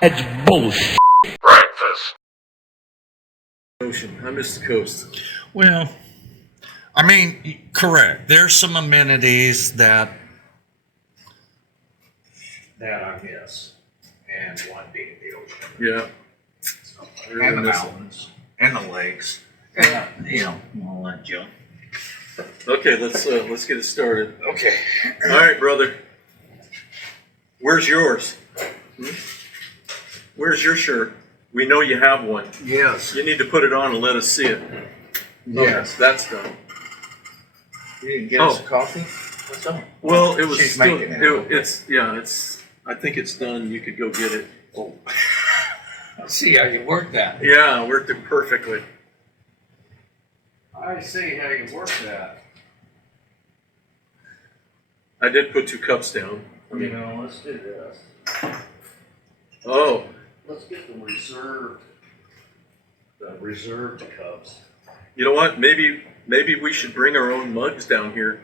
That's bullshit. Breakfast. Ocean. I miss the coast. Well, I mean, correct. There's some amenities that I miss, and one being the ocean, Yeah. and the mountains, and the lakes, and all that junk. Okay, let's get it started. Okay. All right, brother. Where's yours? Where's your shirt? We know you have one. Yes. You need to put it on and let us see it. Yes. Okay, that's done. You didn't get us a coffee? What's up? Well, it was She's still. making it. It's. I think it's done. You could go get it. Oh. I see how you work that. Yeah, worked it perfectly. I see how you work that. I did put 2 cups down. Let's do this. Oh, Let's get the reserved cups. you know what? Maybe we should bring our own mugs down here.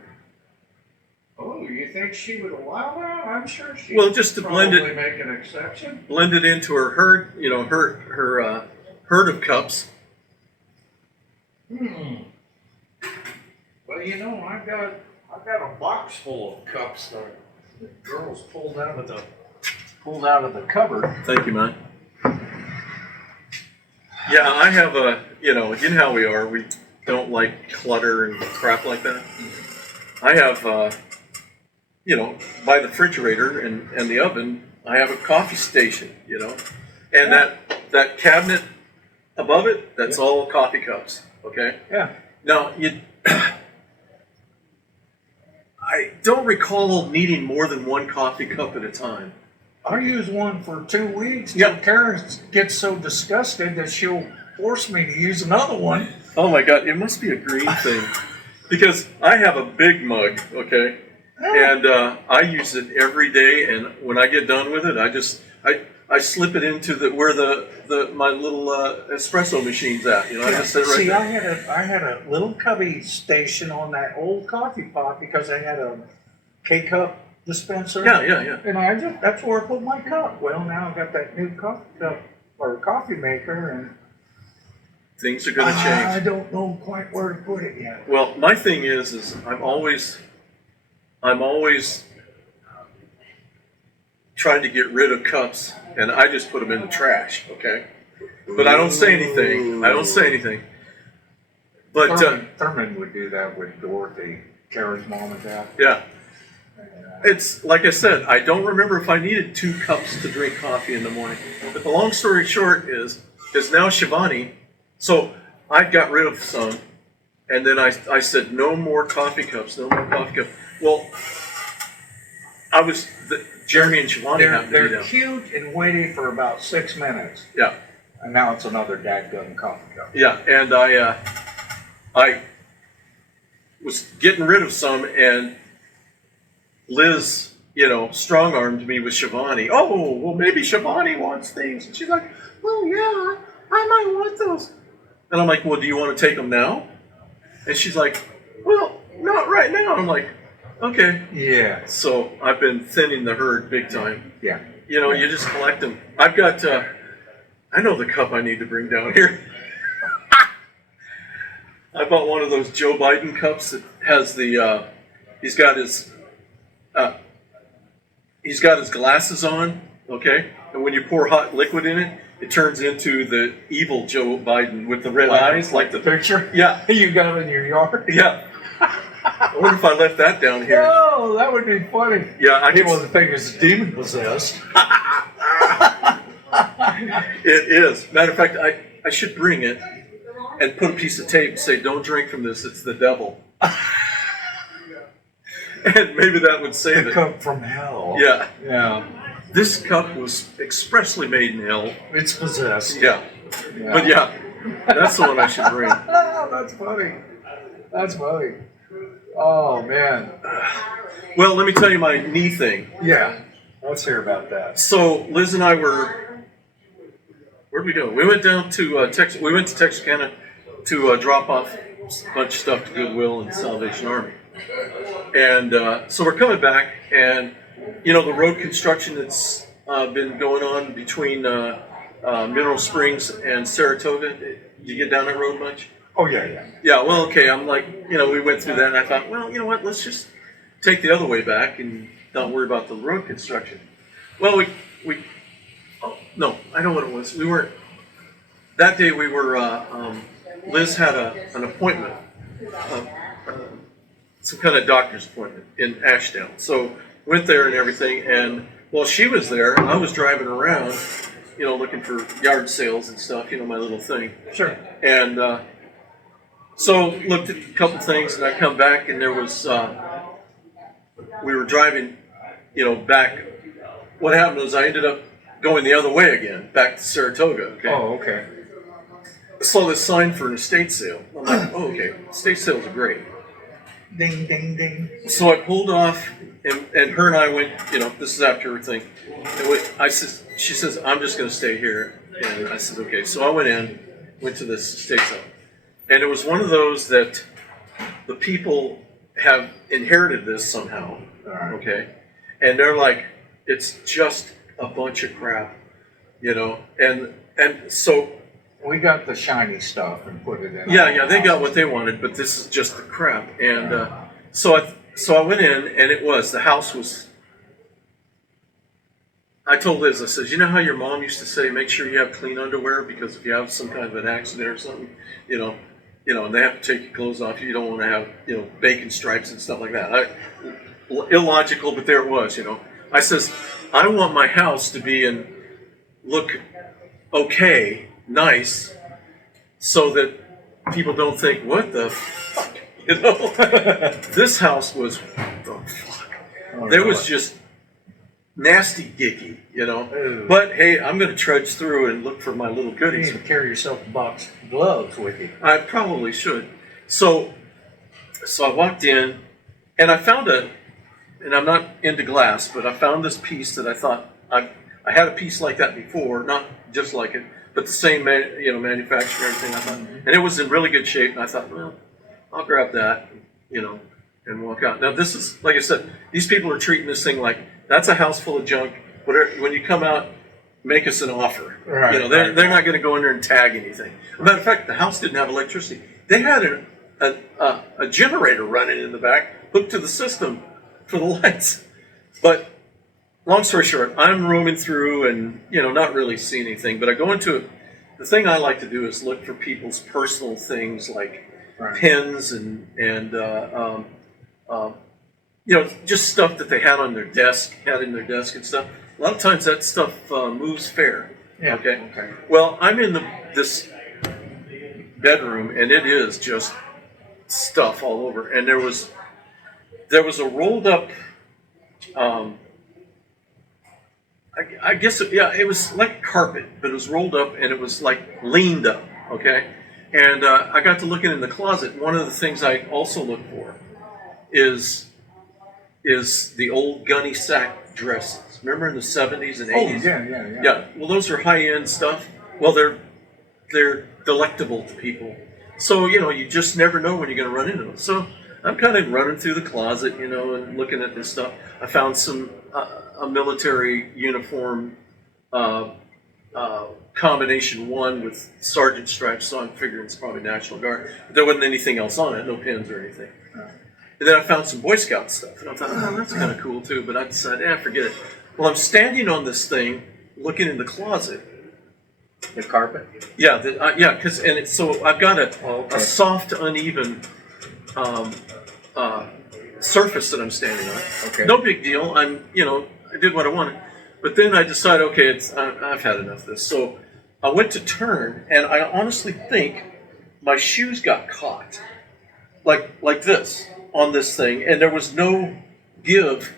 Oh, you think she would allow that? I'm sure she. Well, just to blend it- probably make an exception. Blend it into her herd. Her herd of cups. Well, I've got a box full of cups that the girls pulled out of the cupboard. Thank you, man. Yeah, I have you know how we are. We don't like clutter and crap like that. I have, by the refrigerator and the oven, I have a coffee station, and that cabinet above it, that's all coffee cups, okay? Yeah. Now, I don't recall needing more than 1 coffee cup at a time. I use one for 2 weeks. Yep. Karen gets so disgusted that she'll force me to use another one. Oh my God, it must be a green thing. Because I have a big mug, okay? And I use it every day, and when I get done with it, I slip it into where my little espresso machine's at. I just sit right See, there. I had a little cubby station on that old coffee pot because I had a K-cup dispenser. Yeah. And that's where I put my cup. Well, now I've got that new coffee cup or coffee maker, and Things are going to I change. don't know quite where to put it yet. Well, my thing is I'm always trying to get rid of cups, and I just put them in the trash, okay? But I don't say anything. But Thurman would do that with Dorothy, Karen's mom and dad. yeah. It's like I said, I don't remember if I needed 2 cups to drink coffee in the morning. But the long story short is now Shivani. So I got rid of some, and then I said no more coffee cups, no more coffee cups. Well, Jeremy and Shivani happened to be They're down. cute and witty for about 6 minutes, Yeah, and now it's another dadgum coffee cup. yeah, and I was getting rid of some, and Liz, strong-armed me with Shivani. Oh, well, maybe Shivani wants things. And she's like, well, yeah, I might want those. And I'm like, well, do you want to take them now? And she's like, well, not right now. I'm like, okay. Yeah. So I've been thinning the herd big time. Yeah. You just collect them. I've got, I know the cup I need to bring down here. I bought one of those Joe Biden cups that has he's got his glasses on, okay? And when you pour hot liquid in it, it turns into the evil Joe Biden with the red eyes, like the picture. Yeah, You got it in your yard. yeah. I wonder if I left that down here. Oh, that would be funny. Yeah, He wasn't thinking it's demon possessed. It is. Matter of fact, I should bring it and put a piece of tape and say, "Don't drink from this. It's the devil." And maybe that would save The it. cup from hell. Yeah. Yeah. This cup was expressly made in hell. It's possessed. Yeah. But yeah, that's the one I should bring. Oh, that's funny. That's funny. Oh, man. Well, let me tell you my knee thing. Yeah. Let's hear about that. So Liz and I where'd we go? We went down to Texas. We went to Texarkana to drop off a bunch of stuff to Goodwill and Salvation Army. And so we're coming back, and the road construction that's been going on between Mineral Springs and Saratoga? Did you get down that road much? Oh, yeah, yeah. Yeah, well, okay, I'm like, we went through that, and I thought, well, you know what, let's just take the other way back and not worry about the road construction. Well, oh, no, I know what it was. We weren't, that day we were, Liz had an appointment, some kind of doctor's appointment in Ashdown. So went there and everything, and while she was there, I was driving around, looking for yard sales and stuff, my little thing. Sure. And so looked at a couple things, and I come back, and there was, we were driving, back. What happened was I ended up going the other way again, back to Saratoga. Okay. Oh, okay. Saw this sign for an estate sale. I'm like, oh, okay, estate sales are great. Ding, ding, ding. So I pulled off, and her and I went, this is after her thing. She says, I'm just going to stay here. And I said, okay. So I went to this estate sale. And it was one of those that the people have inherited this somehow, okay? And they're like, it's just a bunch of crap, And so We got the shiny stuff and put it in. yeah, they got what they wanted, but this is just the crap. And so I went in, and the house was. I told Liz, I said, you know how your mom used to say, make sure you have clean underwear because if you have some kind of an accident or something, and they have to take your clothes off, you don't want to have, bacon stripes and stuff like that. Illogical, but there it was, I says, I want my house to be look okay, nice, so that people don't think, what the fuck, This house was, what the fuck? There was just nasty gicky, Ooh. But hey, I'm going to trudge through and look for my little You goodies. need to carry yourself a box of gloves with you. I probably should. So I walked in, and I found and I'm not into glass, but I found this piece that I thought, I had a piece like that before, not just like it, but the same, manufacturer and everything. I thought, and it was in really good shape, and I thought, well, I'll grab that, and walk out. Now this is, like I said, these people are treating this thing like, that's a house full of junk. When you come out, make us an offer. Right, They're not going to go in there and tag anything. As a matter of fact, the house didn't have electricity. They had a generator running in the back, hooked to the system for the lights. But long story short, I'm roaming through and not really seeing anything. But I go into it. The thing I like to do is look for people's personal things like pens and just stuff that they had in their desk and stuff. A lot of times that stuff moves fair. Yeah. Okay. Well, I'm in this bedroom, and it is just stuff all over. And there was a rolled up. I guess it was like carpet, but it was rolled up and it was like leaned up. Okay. And I got to looking in the closet. One of the things I also look for is the old gunny sack dresses. Remember in the 70s and 80s? Yeah. Yeah. Well, those are high-end stuff. Well, they're delectable to people. So, you just never know when you're going to run into them. So I'm kind of running through the closet, and looking at this stuff. I found a military uniform combination one with sergeant stripes, so I'm figuring it's probably National Guard. But there wasn't anything else on it, no pins or anything. And then I found some Boy Scout stuff, and I thought, oh, that's kind of cool too, but I decided, forget it. Well, I'm standing on this thing, looking in the closet. The carpet? Yeah, so I've got a soft, uneven surface that I'm standing on. Okay. No big deal. I did what I wanted. But then I decided, okay, I've had enough of this. So I went to turn, and I honestly think my shoes got caught, like this, on this thing, and there was no give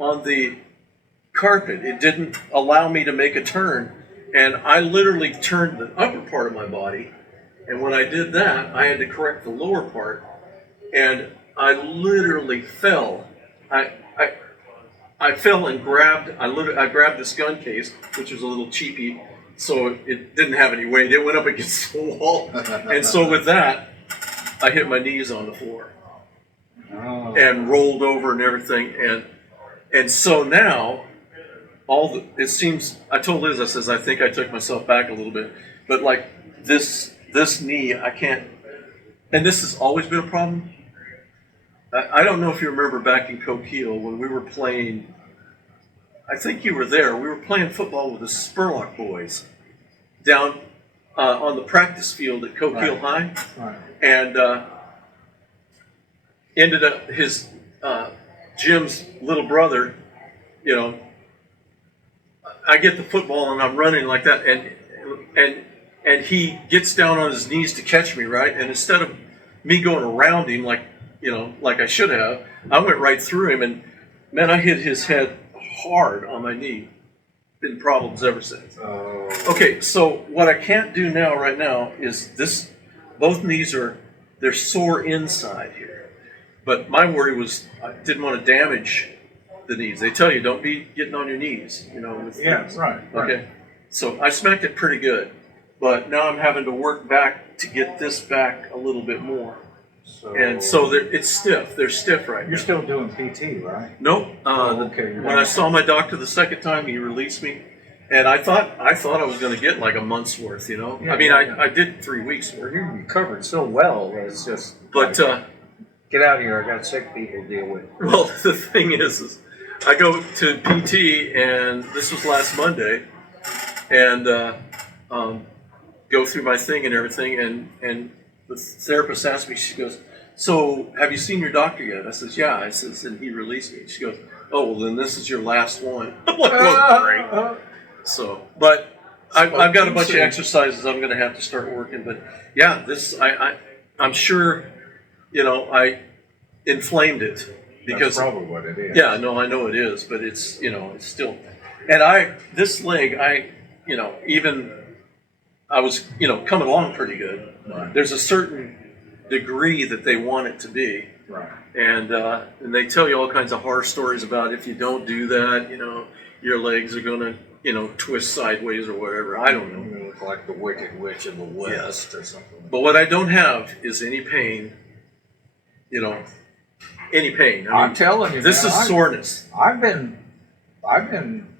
on the carpet. It didn't allow me to make a turn, and I literally turned the upper part of my body, and when I did that, I had to correct the lower part, and I literally fell. I fell and grabbed. I grabbed this gun case, which was a little cheapy, so it didn't have any weight. It went up against the wall, and so with that, I hit my knees on the floor and rolled over and everything. And so now it seems, I told Liz, I says, I think I took myself back a little bit, but like this knee, I can't, and this has always been a problem. I don't know if you remember back in Coquille when we were playing, I think you were there, we were playing football with the Spurlock boys down on the practice field at Coquille High. Right. And ended up his Jim's little brother, you know, I get the football and I'm running like that, and he gets down on his knees to catch me, right? And instead of me going around him like, you know, like I should have, I went right through him, and man, I hit his head hard on my knee. Been problems ever since. Okay, so what I can't do now, right now, is this. Both knees they're sore inside here. But my worry was I didn't want to damage the knees. They tell you don't be getting on your knees, you know. With Yeah, right. Okay, so I smacked it pretty good, but now I'm having to work back to get this back a little bit more. And so it's stiff. They're stiff right now. You're still doing PT, right? Nope. Okay. When I saw my doctor the second time, he released me, and I thought I was going to get like a month's worth. You know, Yeah, I mean, yeah. I did 3 weeks worth. You recovered so well. It's just. But Get out of here. I got sick people to deal with. well, the thing is I go to PT, and this was last Monday, and go through my thing and everything, and the therapist asked me, she goes, so have you seen your doctor yet? I says, yeah. I says, and he released me. She goes, oh, well, then this is your last one. I'm like, well, great. So, but I've got a bunch of exercises I'm going to have to start working. But yeah, I'm sure, you know, I inflamed it because That's probably what it is. yeah, no, I know it is, but it's, you know, it's still, and this leg, you know, even I was, you know, coming along pretty good. Right. There's a certain degree that they want it to be. Right. And they tell you all kinds of horror stories about if you don't do that, you know, your legs are going to, you know, twist sideways or whatever. I don't know. You look like the Wicked Witch of the West or something. But what I don't have is any pain, you know, any pain. I I'm mean, telling you, this man, is soreness. I've been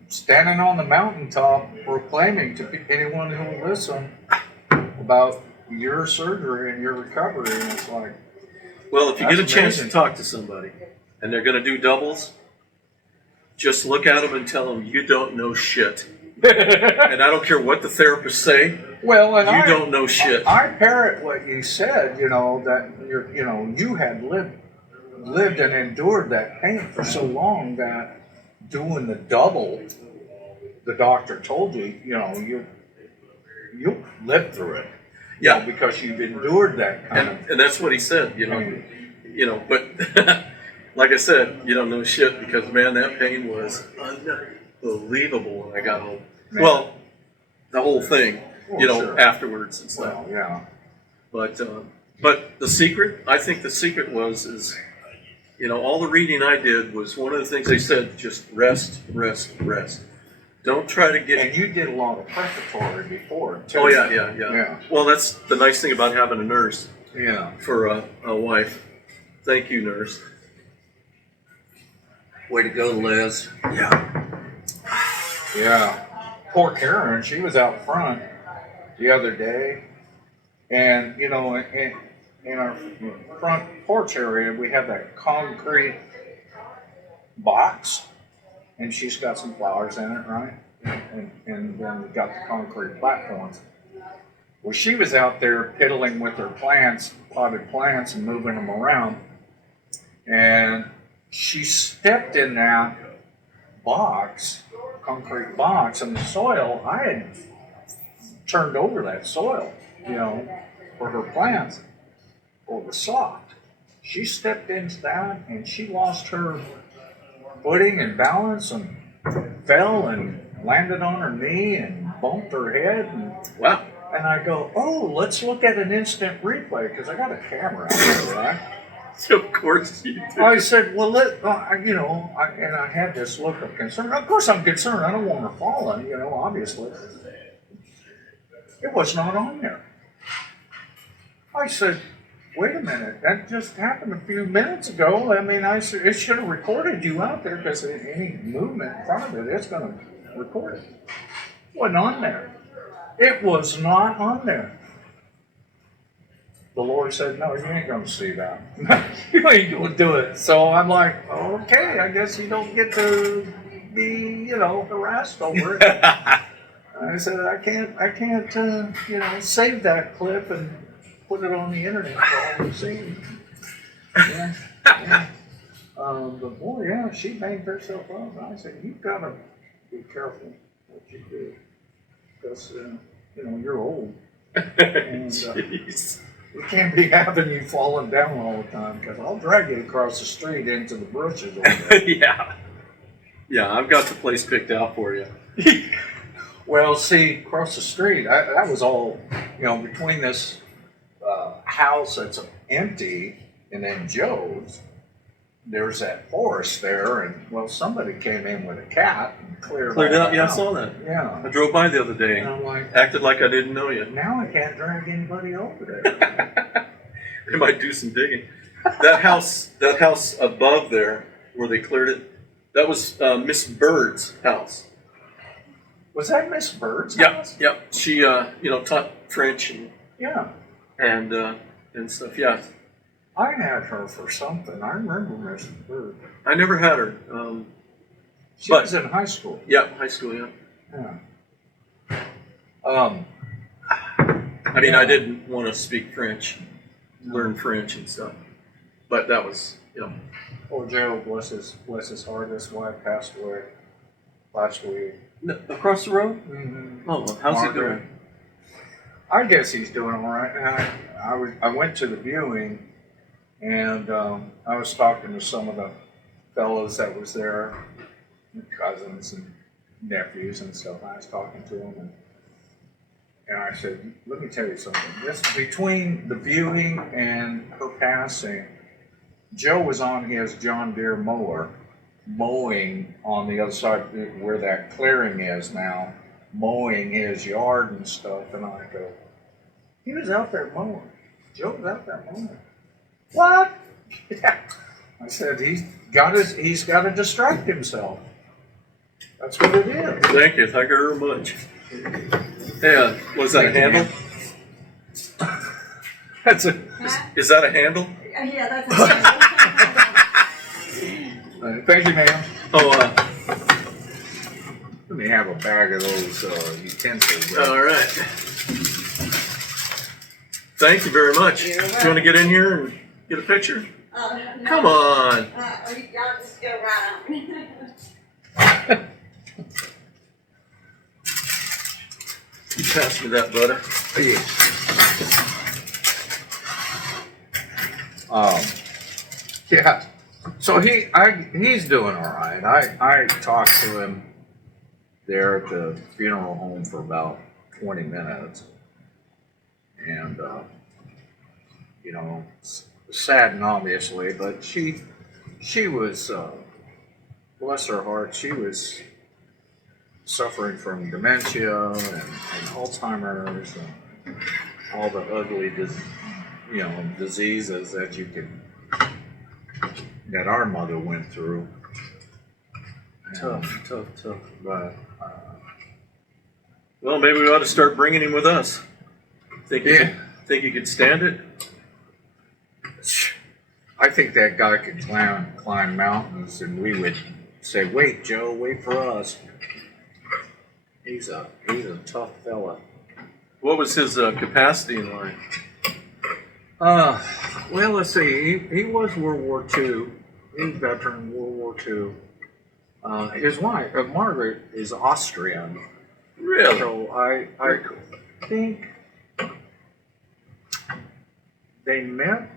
standing on the mountaintop proclaiming to anyone who will listen about your surgery and your recovery, and it's like, Well, if you get a That's chance to amazing. talk to somebody and they're going to do doubles, just look at them and tell them you don't know shit. And I don't care what the therapists say, well, and you don't know shit. I parrot what you said, you know, that you had lived and endured that pain for so long that doing the double, the doctor told you, you know, you lived through it. You Yeah. know, because you've endured that kind of. And that's what he said, you know, but like I said, you don't know shit because, man, that pain was unbelievable when I got home. Man. Well, the whole thing, Oh, you know, sure. afterwards and stuff. Well, yeah. But the secret, I think the secret is, you know, all the reading I did was one of the things they said, just rest, rest, rest. Don't try to get. And you did a lot of preparatory before, too. Oh yeah. Well, that's the nice thing about having a nurse Yeah. for a wife. Thank you, nurse. Way to go, Liz. Yeah. Yeah. Poor Karen, she was out front the other day, and, you know, in our front porch area, we have that concrete box, and she's got some flowers in it, right? And then we got the concrete platforms. Well, she was out there piddling with her plants, potted plants, and moving them around, and she stepped in that box, concrete box, and the soil, I had turned over that soil, you know, for her plants. Well, it was soft. She stepped into that, and she lost her footing and balance and fell and landed on her knee and bumped her head. Wow. And I go, oh, let's look at an instant replay, because I got a camera out there, right? Of course you do. I said, well, you know, and I had this look of concern. Of course I'm concerned. I don't want her falling, you know, obviously. It was not on there. I said, wait a minute, that just happened a few minutes ago. I mean, I said, it should have recorded you out there, because any movement in front of it, it's going to record it. Wasn't on there. It was not on there. The Lord said, no, you ain't going to see that. You ain't going to do it. So I'm like, okay, I guess you don't get to be, harassed over it. I said, I can't, save that clip and put it on the internet for all to see. Yeah, yeah. But boy, yeah, she banged herself up. And I said, you've got to be careful what you do. Because, you're old. And, Jeez. we can't be having you falling down all the time, because I'll drag you across the street into the bushes over there. Yeah. Yeah, I've got the place picked out for you. Well, see, across the street, that was all, between this house that's empty and then Joe's, there's that forest there, and, well, somebody came in with a cat and cleared Cleared all out? that Yeah, I out. saw that. Yeah. I drove by the other day. And I'm like, Acted like I didn't know you. now I can't drag anybody over there. They might do some digging. That house above there, where they cleared it, that was Miss Bird's house. Was that Miss Bird's Yep, house? yep. She, taught French Yeah. and stuff. Yeah, I had her for something. I remember Miss Bird. I never had her. She was in high school. Yeah, high school. Yeah. Yeah. I mean, I didn't want to speak French, learn French and stuff, but that was, Poor Joe, bless his heart, his wife passed away last week. across the road. Mm-hmm. Oh, well, how's he Margaret. doing? I guess he's doing all right. And I went to the viewing, and I was talking to some of the fellows that was there, cousins and nephews and stuff. I was talking to them, and I said, let me tell you something. This, between the viewing and her passing, Joe was on his John Deere mower, mowing on the other side where that clearing is now, mowing his yard and stuff. And I go, he was out there mowing. Joe was out there mowing. What? Yeah. I said, he's got to distract himself. That's what it is. Thank you very much. Yeah, was that a handle? That's a. Is that a handle? Yeah, that's a Thank you, ma'am. Oh, Let me have a bag of those utensils. all right. Thank you very much. Do you want to get in here and get a picture? no. Come on. Y'all just go right on. Pass me that butter. Yeah. So he's doing all right. I talked to him there at the funeral home for about 20 minutes, and saddened obviously, but she was bless her heart, she was suffering from dementia and Alzheimer's and all the ugly diseases that our mother went through. Tough. But Well, maybe we ought to start bringing him with us. Think Yeah. you could stand it? I think that guy could climb mountains, and we would say, "Wait, Joe, wait for us." He's a tough fella. What was his capacity in life? Well, let's see. He was World War II. He was a veteran World War II. His wife, Margaret, is Austrian. Really? So I think they met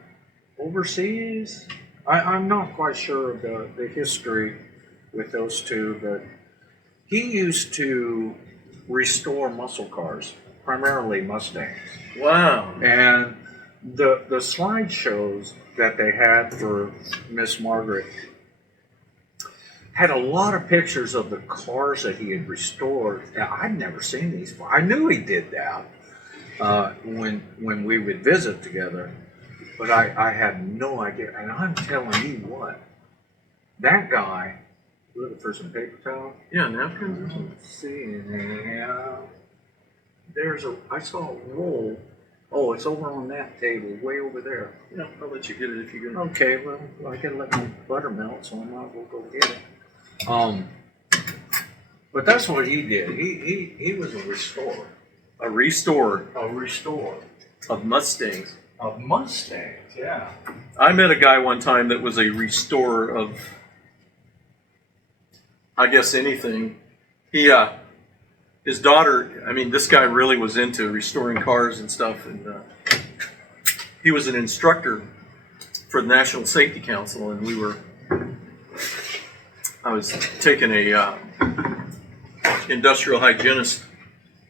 overseas. I'm not quite sure of the history with those two, but he used to restore muscle cars, primarily Mustangs. Wow. And the slideshows that they had for Miss Margaret had a lot of pictures of the cars that he had restored. Now, I'd never seen these before. I knew he did that when we would visit together, but I had no idea. And I'm telling you what, that guy Looking for some paper towel. Yeah, napkins or something. Let's see. Yeah. I saw a roll. Oh, it's over on that table, way over there. Yeah, I'll let you get it if you get it. Okay, well, I gotta let my butter melt, so I might as well go get it. But that's what he did. He was a restorer. A restore A restorer of Mustangs. of Mustangs. Yeah. I met a guy one time that was a restorer of, I guess, anything. His daughter, I mean, this guy really was into restoring cars and stuff, and he was an instructor for the National Safety Council, and I was taking a industrial hygienist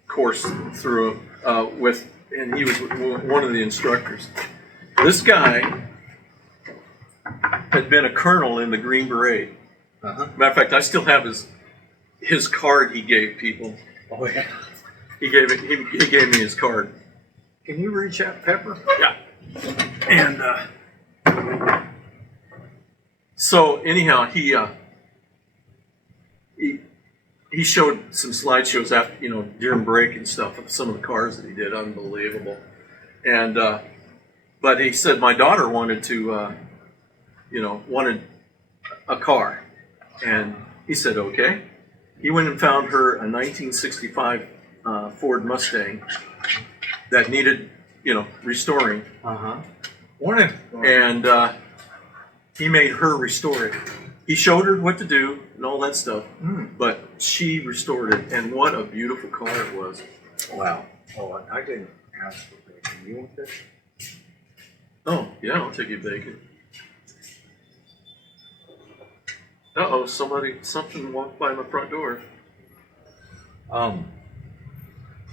course through and he was one of the instructors. This guy had been a colonel in the Green Beret. Uh-huh. Matter of fact, I still have his card he gave people. Oh yeah. He gave me his card. Can you reach that pepper? Yeah. And so anyhow, he showed some slideshows during break and stuff of some of the cars that he did. Unbelievable. And but he said my daughter wanted a car, and he said okay. He went and found her a 1965 Ford Mustang that needed restoring. Uh-huh. And he made her restore it. He showed her what to do and all that stuff, but she restored it, and what a beautiful car it was. Wow. Oh, I didn't ask for bacon. You want this? Oh, yeah, I'll take you bacon. Uh-oh, something walked by my front door.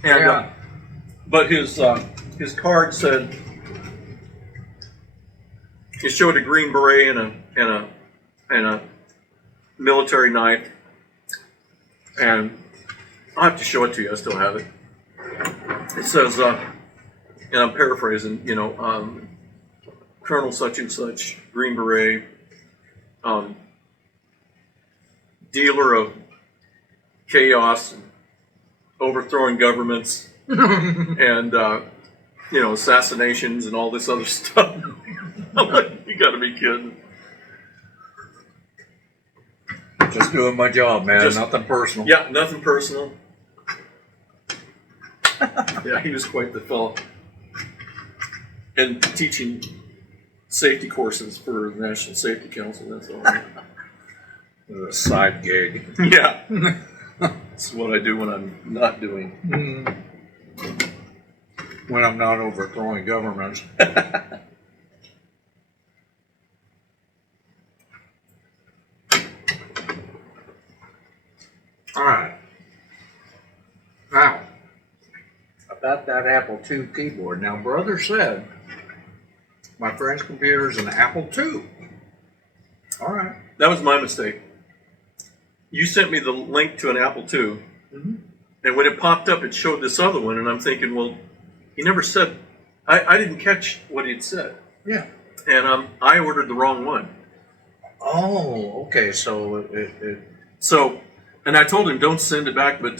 Yeah. But his card said, it showed a Green Beret and a military knife, and I'll have to show it to you. I still have it. It says, and I'm paraphrasing, Colonel such and such, Green Beret, dealer of chaos, and overthrowing governments, and assassinations and all this other stuff. I'm like, you got to be kidding. Just doing my job, man. Just- Nothing personal. Yeah, nothing personal. Yeah, he was quite the fellow. And teaching safety courses for the National Safety Council, that's all. A side gig. Yeah. That's what I do when I'm not doing. When I'm not overthrowing governments. All right. Now, about that Apple II keyboard. Now, brother said my friend's computer is an Apple II. All right. That was my mistake. You sent me the link to an Apple II, and when it popped up, it showed this other one, and I'm thinking, well, he never said. I didn't catch what he'd said, Yeah. and I ordered the wrong one. Oh, okay. So So, and I told him, don't send it back, but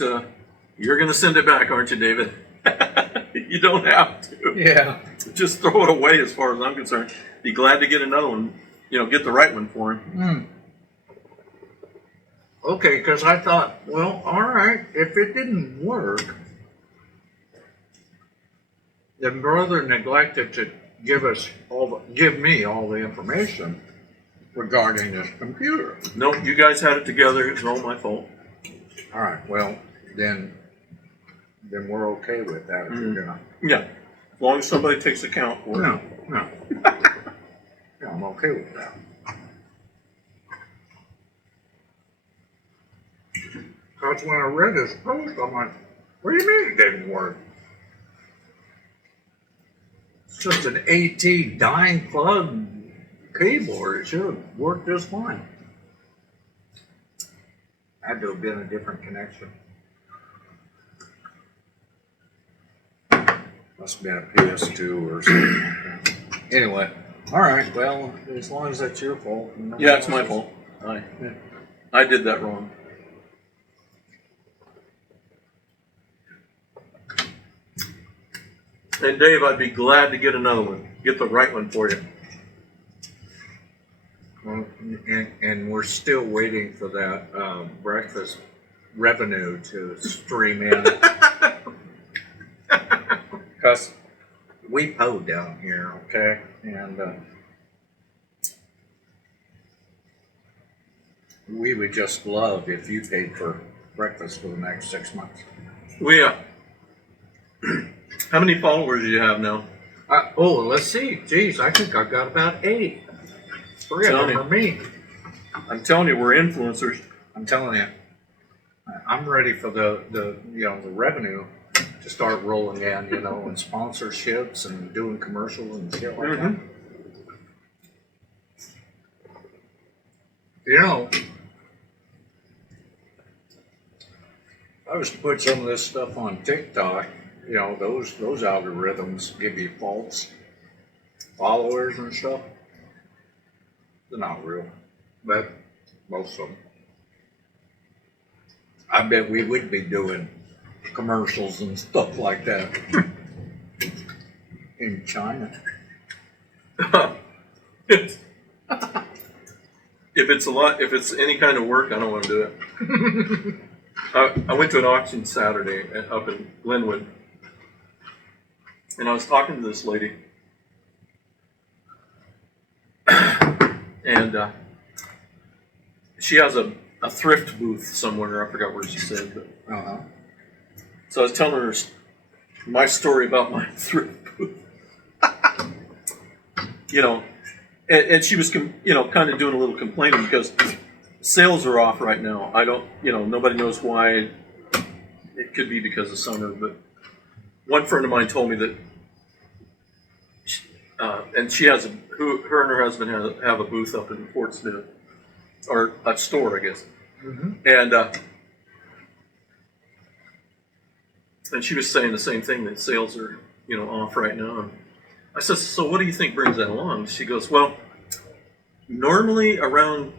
you're going to send it back, aren't you, David? You don't have to. yeah. Just throw it away as far as I'm concerned. Be glad to get another one, get the right one for him. Okay, because I thought, well, all right, if it didn't work, then brother neglected to give me all the information regarding this computer. No, you guys had it together. It's all my fault. All right, well, then we're okay with that. If you're gonna, Yeah, as long as somebody takes account for it. no, yeah, I'm okay with that. Because when I read his post, I'm like, what do you mean it didn't work? It's just an AT dime plug keyboard. It should have worked just fine. Had to have been a different connection. Must have been a PS2 or something. Anyway, all right. Well, as long as that's your fault. Yeah, it's my fault. Aye. I did that wrong. And Dave, I'd be glad to get another one. Get the right one for you. Well, and we're still waiting for that breakfast revenue to stream in. Because we hoe down here, okay? And we would just love if you paid for breakfast for the next 6 months. We, how many followers do you have now? Oh, let's see. Geez, I think I've got about 8. 3 of them are me. I'm telling you, we're influencers. I'm telling you. I'm ready for the the revenue to start rolling in, and sponsorships and doing commercials and shit like that. I was to put some of this stuff on TikTok. Those algorithms give you false followers and stuff. They're not real, but most of them. I bet we would be doing commercials and stuff like that in China. If it's any kind of work, I don't want to do it. I went to an auction Saturday up in Glenwood, and I was talking to this lady, and she has a thrift booth somewhere. I forgot where she said, but so I was telling her my story about my thrift booth. And she was kind of doing a little complaining because sales are off right now. I don't, nobody knows why. It could be because of summer, but one friend of mine told me that, and she has her and her husband have a booth up in Fort Smith, or a store, I guess. And she was saying the same thing, that sales are, off right now. And I said, so what do you think brings that along? She goes, well, normally around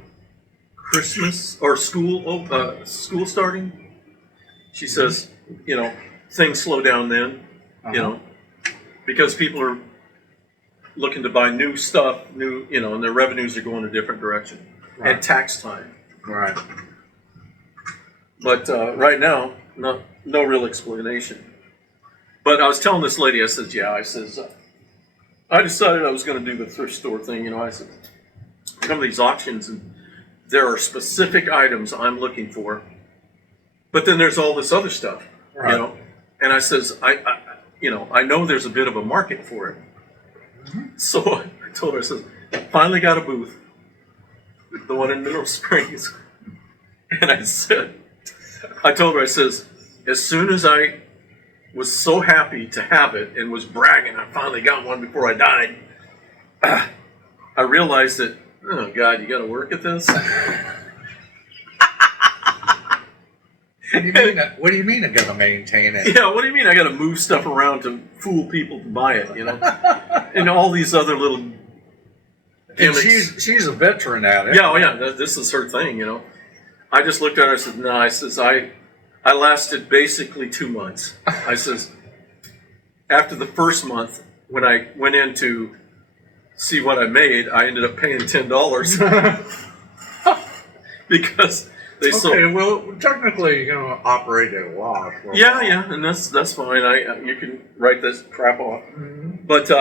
Christmas or school starting, she says, things slow down then, because people are looking to buy new stuff, and their revenues are going a different direction. Right. And tax time. Right. But right now, no real explanation. But I was telling this lady, I said, I decided I was going to do the thrift store thing. I said, come to these auctions, and there are specific items I'm looking for. But then there's all this other stuff, Right. And I says, I know there's a bit of a market for it. So I told her, I said, finally got a booth, the one in Mineral Springs. And I told her, I says, as soon as I was so happy to have it and was bragging, I finally got one before I died, I realized that, oh God, you got to work at this? What do you mean I got to maintain it? Yeah, what do you mean I got to move stuff around to fool people to buy it, And all these other little And gimmicks. she's a veteran at it. Yeah, this is her thing, I just looked at her and said, no, I says, I lasted basically 2 months. I says, after the first month, when I went in to see what I made, I ended up paying $10 because they sold. Okay, well, technically you're going to operate at a loss. Yeah, and that's fine. You can write this crap off. But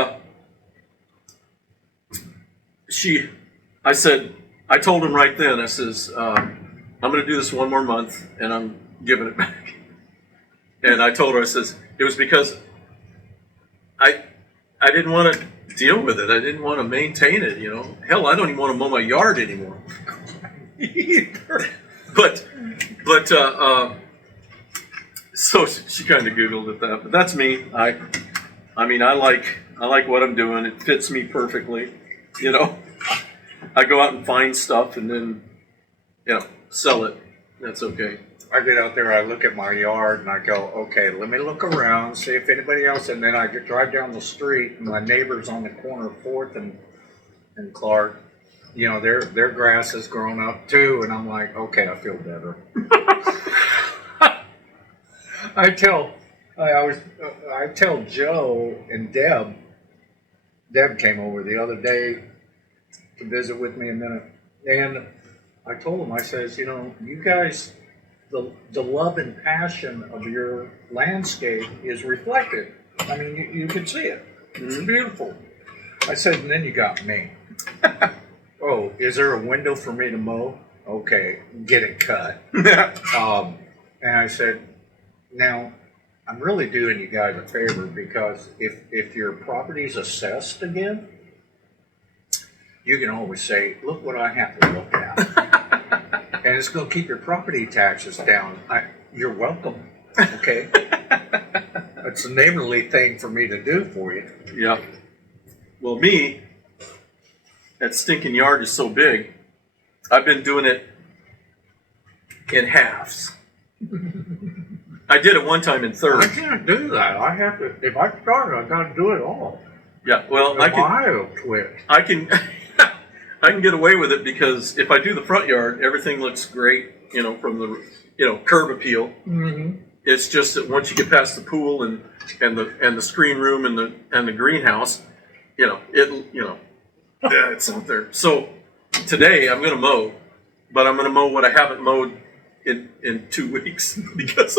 I told him right then, I says, I'm going to do this one more month, and I'm giving it back. And I told her, I says, it was because I didn't want to deal with it. I didn't want to maintain it, Hell, I don't even want to mow my yard anymore. But so she kind of giggled at that. But that's me. I like what I'm doing. It fits me perfectly, I go out and find stuff and then, sell it. That's okay. I get out there, I look at my yard, and I go, okay, let me look around, see if anybody else, and then I drive down the street, and my neighbor's on the corner of 4th and Clark, you know, their grass has grown up too, and I'm like, okay, I feel better. I tell I tell Joe and Deb. Deb came over the other day to visit with me a minute, and I told him, I says, you know, you guys, the love and passion of your landscape is reflected. I mean, you can see it. It's beautiful. I said, and then you got me. Oh, is there a window for me to mow? Okay, get it cut. And I said, now, I'm really doing you guys a favor, because if your property's assessed again, you can always say, look what I have to look at. And it's going to keep your property taxes down. You're welcome. Okay? It's a neighborly thing for me to do for you. Yeah. Well, me, that stinking yard is so big, I've been doing it in halves. I did it one time in I thirds. can't do that. I have to, if I start, I got to do it all. Yeah, well, My eye will twitch. I can get away with it because if I do the front yard, everything looks great, you know, from the, you know, curb appeal. Mm-hmm. It's just that once you get past the pool and the screen room and the greenhouse, you know, it's out there. So today I'm going to mow, but I'm going to mow what I haven't mowed in 2 weeks because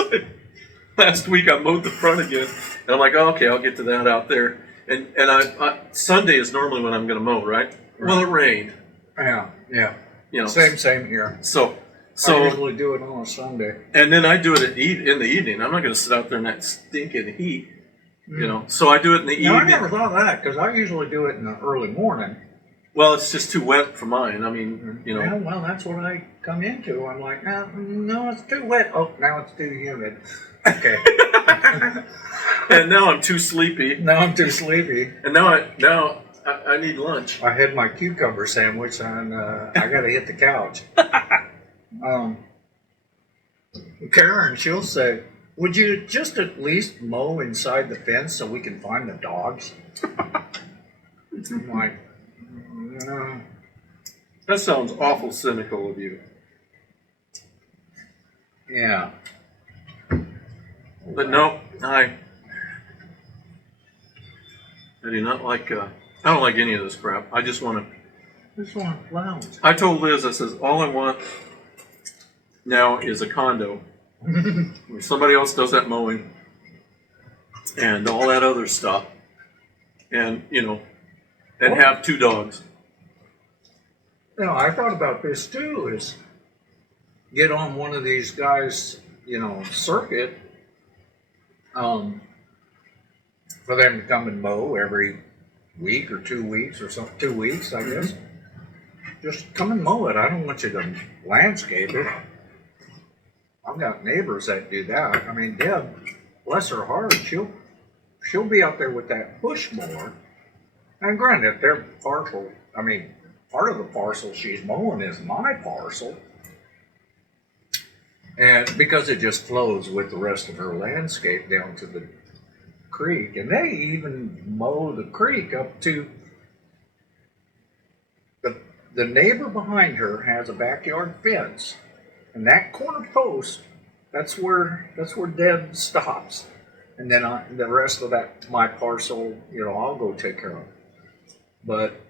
last week I mowed the front again, and I'm like, oh, okay, I'll get to that out there. And I Sunday is normally when I'm going to mow, right? Well, it rained. Yeah. You know, Same here. So I usually do it on a Sunday. and then I do it in the evening. I'm not going to sit out there in that stinking heat, you know. So I do it in the No, I evening. never thought of that, because I usually do it in the early morning. Well, it's just too wet for mine. I mean, you know. Yeah, well, that's what I come into. I'm like, no, it's too wet. Oh, now it's too humid. Okay. And now I'm too sleepy. Now I'm too sleepy. And now I need lunch. I had my cucumber sandwich, and I got to hit the couch. Karen, she'll say, would you just at least mow inside the fence so we can find the dogs? I'm like, no. That sounds awful cynical of you. Yeah. But no, I do not like. I don't like any of this crap. I just want to. Just want flowers. I told Liz, I says, all I want now is a condo. Where somebody else does that mowing and all that other stuff, and you know, and have 2 dogs. No, I thought about this too, is get on one of these guys, you know, circuit, for them to come and mow every week or 2 weeks or something, 2 weeks, I guess. Just come and mow it. I don't want you to landscape it. I've got neighbors that do that. I mean, Deb, bless her heart, she'll be out there with that push mower. And granted, they're partial. I mean, part of the parcel she's mowing is my parcel. And because it just flows with the rest of her landscape down to the creek. And they even mow the creek up to the neighbor behind her has a backyard fence. And that corner post, that's where Deb stops. And then the rest of that, my parcel, you know, I'll go take care of. But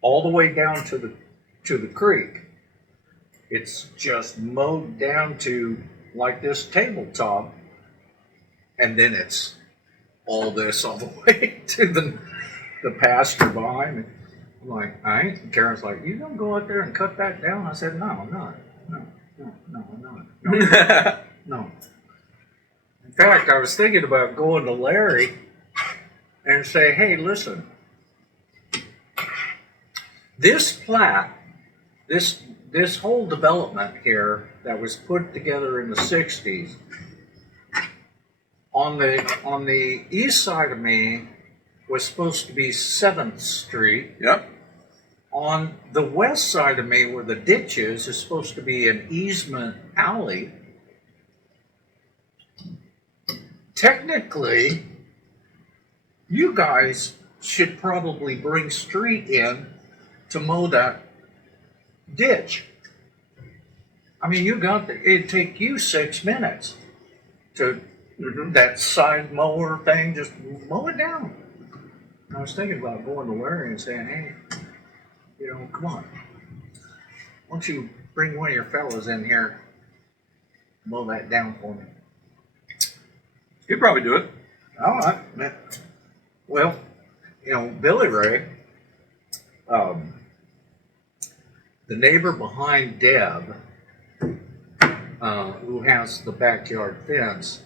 all the way down to the creek, it's just mowed down to like this tabletop, and then it's all this all the way to the pasture behind me. I'm like, I ain't. And Karen's like, you gonna go out there and cut that down? I said, no, I'm not. No, I'm not. No. In fact, I was thinking about going to Larry and say, hey, listen, this plat, this whole development here that was put together in the 60s, on the east side of me was supposed to be 7th Street. Yep. On the west side of me, where the ditch is supposed to be an easement alley. Technically, you guys should probably bring street in to mow that ditch. I mean, it'd take you 6 minutes to that side mower thing, just mow it down. I was thinking about going to Larry and saying, hey, come on. Why don't you bring one of your fellas in here, mow that down for me? He'd probably do it. All right. Well, Billy Ray, the neighbor behind Deb, who has the backyard fence,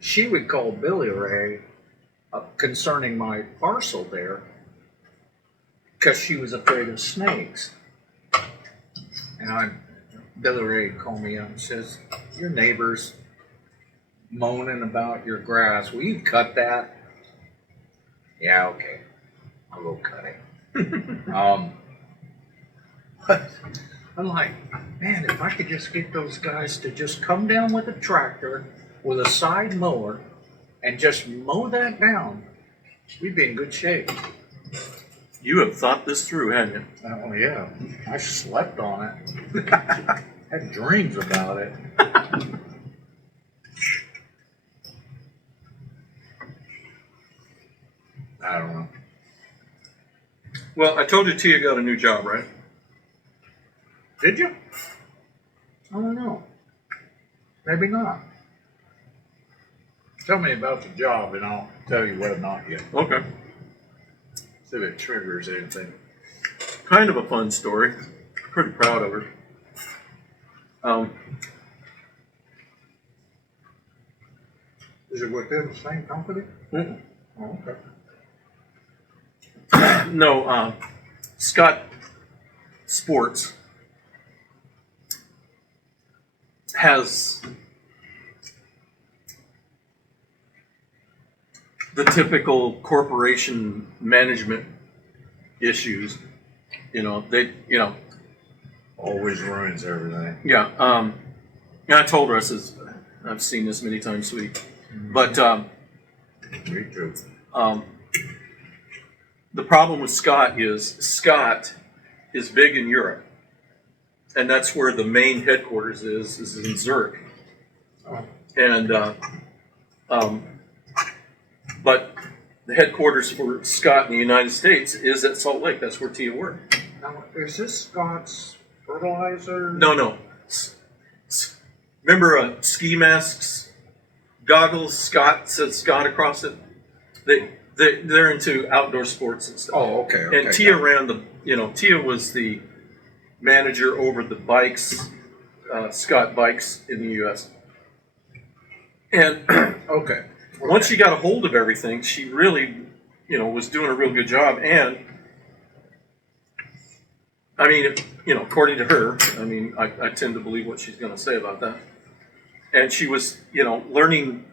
she would call Billy Ray concerning my parcel there because she was afraid of snakes. And Billy Ray called me up and says, your neighbor's moaning about your grass. Will you cut that? Yeah, okay. I'll go cut it. But I'm like, man, if I could just get those guys to just come down with a tractor with a side mower and just mow that down, we'd be in good shape. You have thought this through, haven't you? Oh, yeah. I slept on it. Had dreams about it. I don't know. Well, I told you Tia got a new job, right? Did you? I don't know. Maybe not. Tell me about the job and I'll tell you whether or not yet. Okay. See if it triggers anything. Kind of a fun story. Pretty proud of her. Is it within the same company? Mm-mm. Oh, okay. No, Scott Sports has the typical corporation management issues. Always ruins everything. Yeah. I told her, I says, I've seen this many times, sweetie. But Me too. the problem with Scott is big in Europe. And that's where the main headquarters is in Zurich. Oh. And but the headquarters for Scott in the United States is at Salt Lake. That's where Tia worked. Now, is this Scott's fertilizer? No. Remember ski masks, goggles? Scott said Scott across it. They're into outdoor sports and stuff. Oh, okay. And Tia ran Tia was the manager over the bikes, Scott Bikes in the U.S. And Okay. once she got a hold of everything, she really, was doing a real good job. And I mean, according to her, I tend to believe what she's going to say about that. And she was, learning.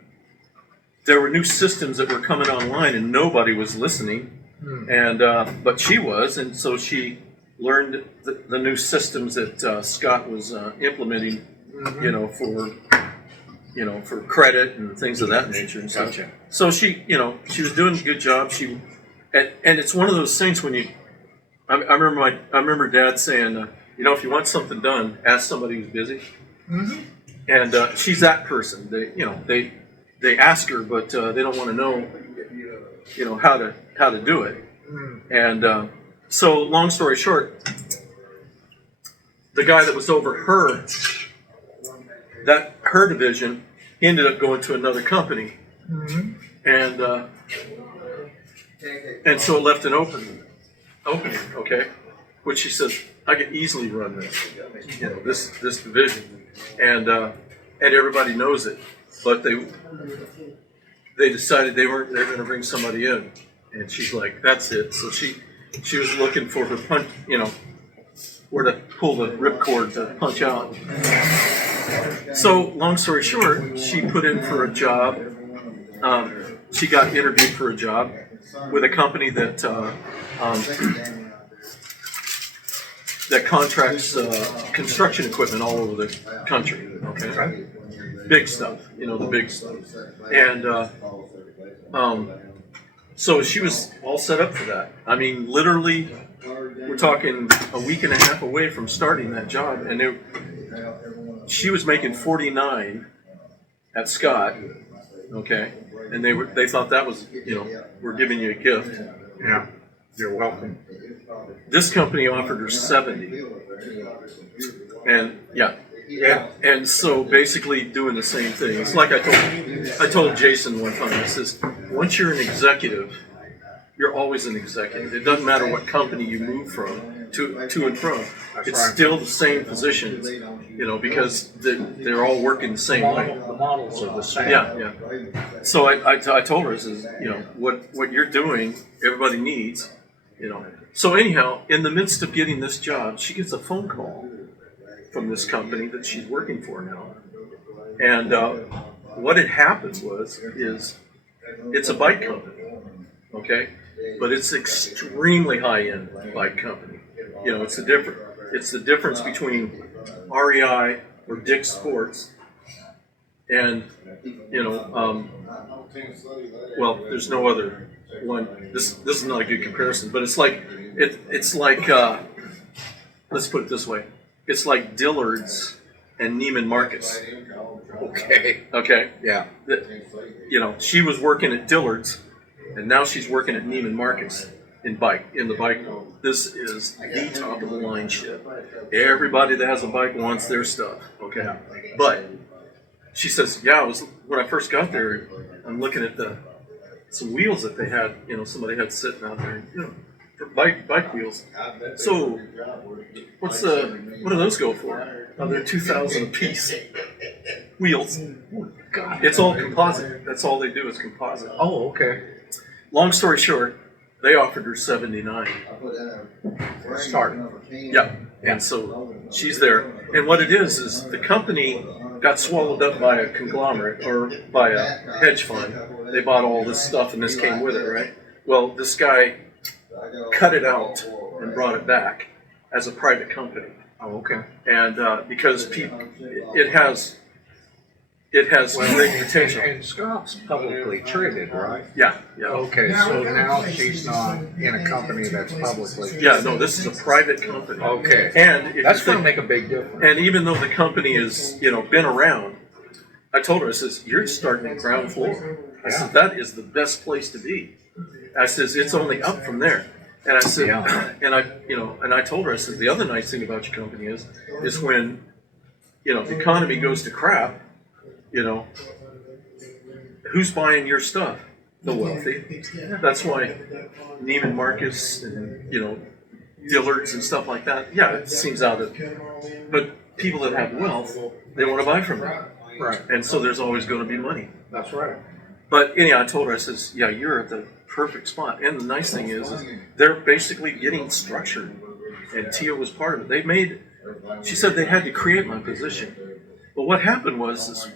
There were new systems that were coming online, and nobody was listening. And but she was, and so she learned the new systems that Scott was implementing. For credit and things of that nature and stuff. Gotcha. So she was doing a good job. And it's one of those things when I remember Dad saying, if you want something done, ask somebody who's busy. Mm-hmm. And she's that person. They ask her, but they don't want to know, how to do it. And so, long story short, the guy that was over her division ended up going to another company, and so it left an opening. Okay, which she says I could easily run this division, and everybody knows it, but they decided they're going to bring somebody in, and she's like, that's it. So she was looking for her punch, where to pull the ripcord to punch out. So, long story short, she put in for a job. She got interviewed for a job with a company that contracts construction equipment all over the country. Okay, big stuff. The big stuff. And so she was all set up for that. I mean, literally we're talking a week and a half away from starting that job, and she was making 49 at Scott, okay, and they thought that was, we're giving you a gift. Yeah, you're welcome. This company offered her 70, and and so basically doing the same thing. It's like I told Jason one time. I says, once you're an executive, you're always an executive. It doesn't matter what company you move from to and from. It's still the same positions, because they're all working the same way. The models are the same. Yeah. So I told her, I says, what you're doing, everybody needs, So anyhow, in the midst of getting this job, she gets a phone call from this company that she's working for now. And what had happened is it's a bike company, okay? But it's extremely high-end bike company. It's the difference between REI or Dick's Sports and, well, there's no other one. This is not a good comparison, but it's like, let's put it this way. It's like Dillard's and Neiman Marcus. Okay. Yeah. She was working at Dillard's, and now she's working at Neiman Marcus in the bike world. This is the top of the line shit. Everybody that has a bike wants their stuff. Okay. But she says, when I first got there, I'm looking at some wheels that they had. Somebody had sitting out there. For bike wheels. So, what do those go for? Oh, they're $2,000 a piece. Wheels. God, it's all composite. That's all they do is composite. Oh, okay. Long story short, they offered her 79. Starting. Yeah, and so she's there. And what it is the company got swallowed up by a conglomerate or by a hedge fund. They bought all this stuff, and this came with it, right? Well, this guy cut it out and brought it back as a private company. Oh, okay. And because it has great potential. And Scott's publicly traded, right? Yeah. Okay, so now she's not in a company that's publicly. Yeah, no, this is a private company. Okay. And That's going to make a big difference. And even though the company has been around, I told her, I says, you're starting at ground floor. I said, that is the best place to be. I says, it's only up from there. And I said, and I told her, I said, the other nice thing about your company is when, the economy goes to crap, who's buying your stuff? The wealthy. That's why Neiman Marcus and, Dillard's and stuff like that. Yeah, it seems but people that have wealth, they want to buy from them. Right. And so there's always going to be money. That's right. But anyhow, I told her, I says, you're at the perfect spot. And the nice thing is they're basically getting structured. And Tia was part of it. She said they had to create my position. But what happened was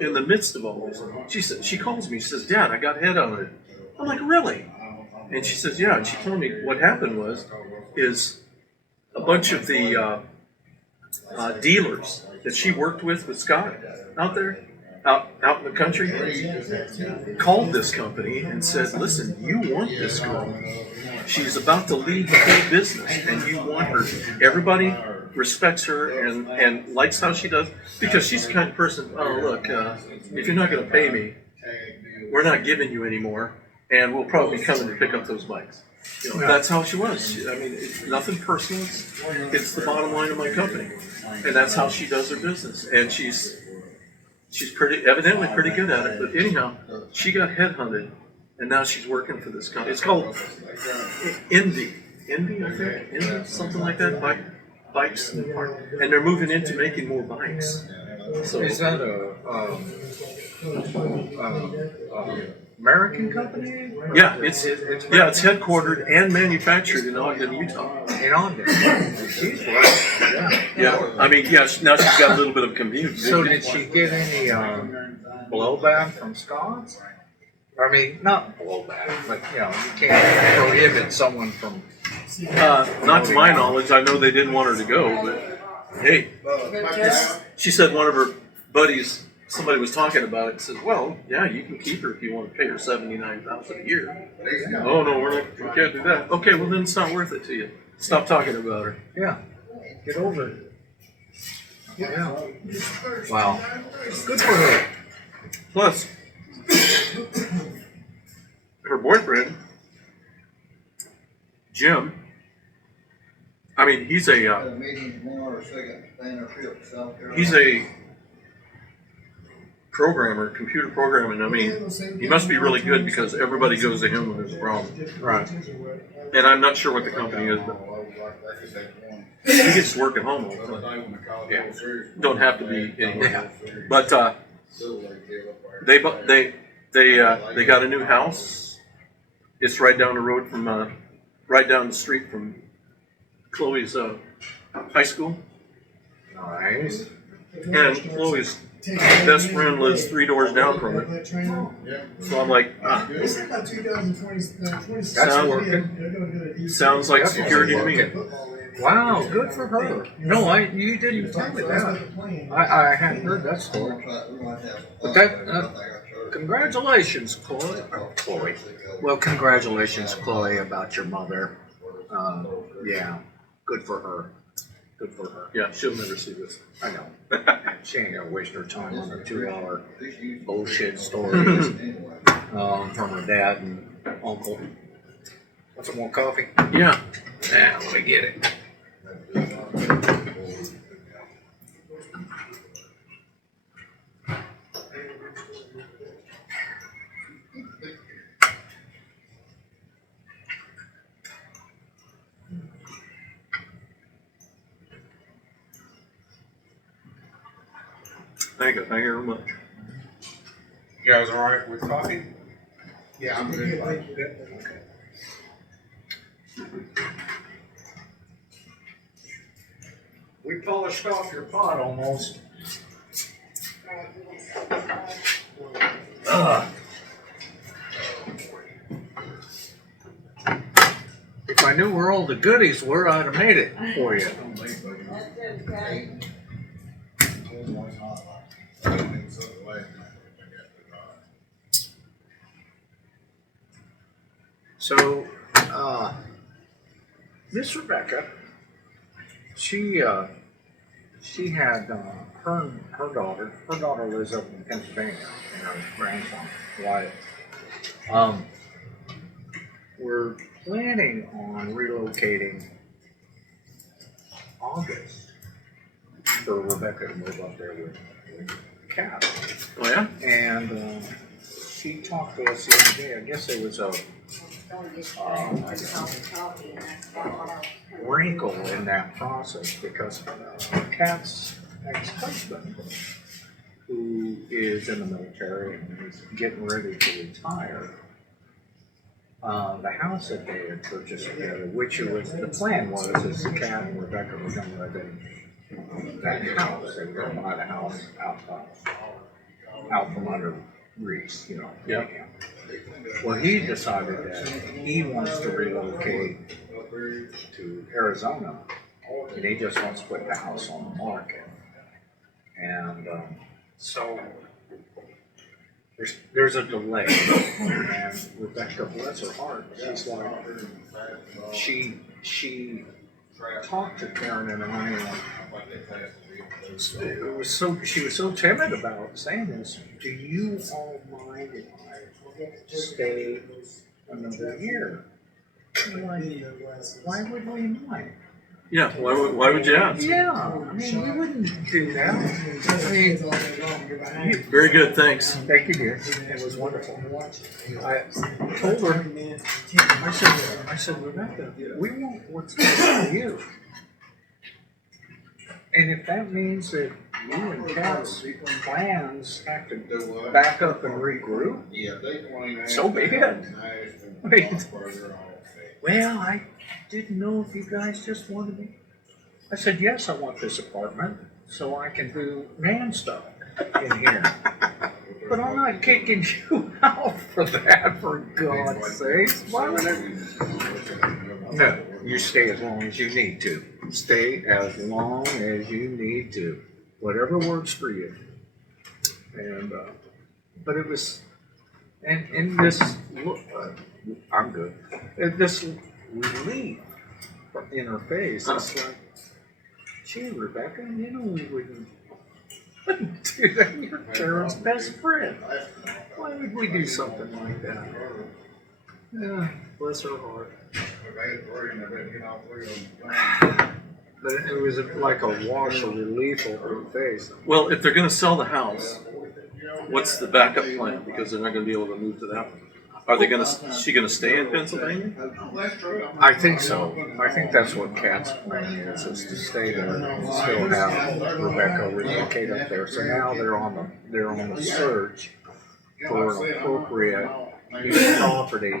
in the midst of all this, she calls me, she says, Dad, I got headhunted. I'm like, really? And she says, yeah. And she told me what happened is a bunch of the dealers that she worked with Scott out there, out in the country, called this company and said, listen, you want this girl. She's about to lead the whole business, and you want her. Everybody respects her and likes how she does, because she's the kind of person, look, if you're not going to pay me, we're not giving you any more, and we'll probably be coming to pick up those bikes. That's how she was. It's nothing personal. It's the bottom line of my company, and that's how she does her business. And she's evidently pretty good at it. But anyhow, she got headhunted, and now she's working for this company. It's called Indy, I think, Indy, something like that. Bikes, and they're moving into making more bikes. So is that a American company? Yeah, it's headquartered and manufactured in Ogden, Utah. In Ogden. She's right. Yeah. Now she's got a little bit of commute. So did she get any blowback from Scott's? I mean, not blowback, but you can't prohibit someone from. Not to my knowledge. I know they didn't want her to go, but hey, she said one of her buddies. Somebody was talking about it and said, well, yeah, you can keep her if you want to pay her $79,000 a year. Oh, no, we can't do that. Okay, well, then it's not worth it to you. Stop talking about her. Yeah. Get over it. Yeah. Wow. Good for her. Plus, her boyfriend, Jim, I mean, he's a programmer, computer programming. I mean, he must be really good because everybody goes to him when there's a problem. Right. And I'm not sure what the company is, but he gets to work at home all the time. Yeah. Don't have to be anywhere. But they got a new house. It's right down the road from right down the street from Chloe's high school. Nice. And Chloe's best friend lives 3 doors down from her. So I'm like, sounds like security to me. Wow, good for her. No, you didn't tell me that. I hadn't heard that story. But that, congratulations, Chloe. Well, congratulations, Chloe, about your mother. Yeah, good for her. Good for her. Yeah, she'll never see this. I know. She ain't gonna waste her time on a $2 bullshit stories from her dad and uncle. Want some more coffee? Yeah. Yeah, let me get it. Thank you very much. You guys all right with coffee? Yeah, I'm good. We polished off your pot almost. If I knew where all the goodies were, I'd have made it for you. That's okay. So, Miss Rebecca, she had her daughter. Her daughter lives up in Pennsylvania, and her grandson Wyatt. We're planning on relocating August for Rebecca to move up there with Kat. Oh yeah? And she talked to us the other day. I guess there was a wrinkle in that process because Kat's ex-husband, who is in the military and is getting ready to retire, the house that they had purchased together, which was the plan was, is Kat and Rebecca were going to live in that house. They were going to buy the house out from under Reese, you know. Yeah. Well, he decided that he wants to relocate to Arizona, and he just wants to put the house on the market. And so there's a delay, and Rebecca, bless her heart, she's like, she talked to Karen and I. She was so timid about saying this. Do you all mind if I stay another year? I'm like, why would we mind? Yeah. Why would you ask? Yeah, I mean, we wouldn't do that. I mean, Very good. Thanks. thank you, dear. It was wonderful. I told her, I said, Rebecca, we want what's best for you. And if that means that you and Kat's plans have to back up and regroup, so be it. I mean, well, I didn't know if you guys just wanted me. I said, yes, I want this apartment so I can do man stuff in here. But I'm not kicking you out for that, for God's sakes. Why would I? No, you stay as long as you need to. Stay as long as you need to. Whatever works for you. And, but it was, and this, look, I'm good. This relief in her face. It's like, gee, Rebecca, you know we wouldn't do that. You're Karen's best friend. Why would we do something like that? Yeah, bless her heart. But it was like a wash of relief over her face. Well, if they're going to sell the house, what's the backup plan? Because they're not going to be able to move to that one. Are they going to? Is she going to stay in Pennsylvania? I think so. I think that's what Kat's plan is to stay there and still have Rebecca relocate up there. So now they're on the search for an appropriate property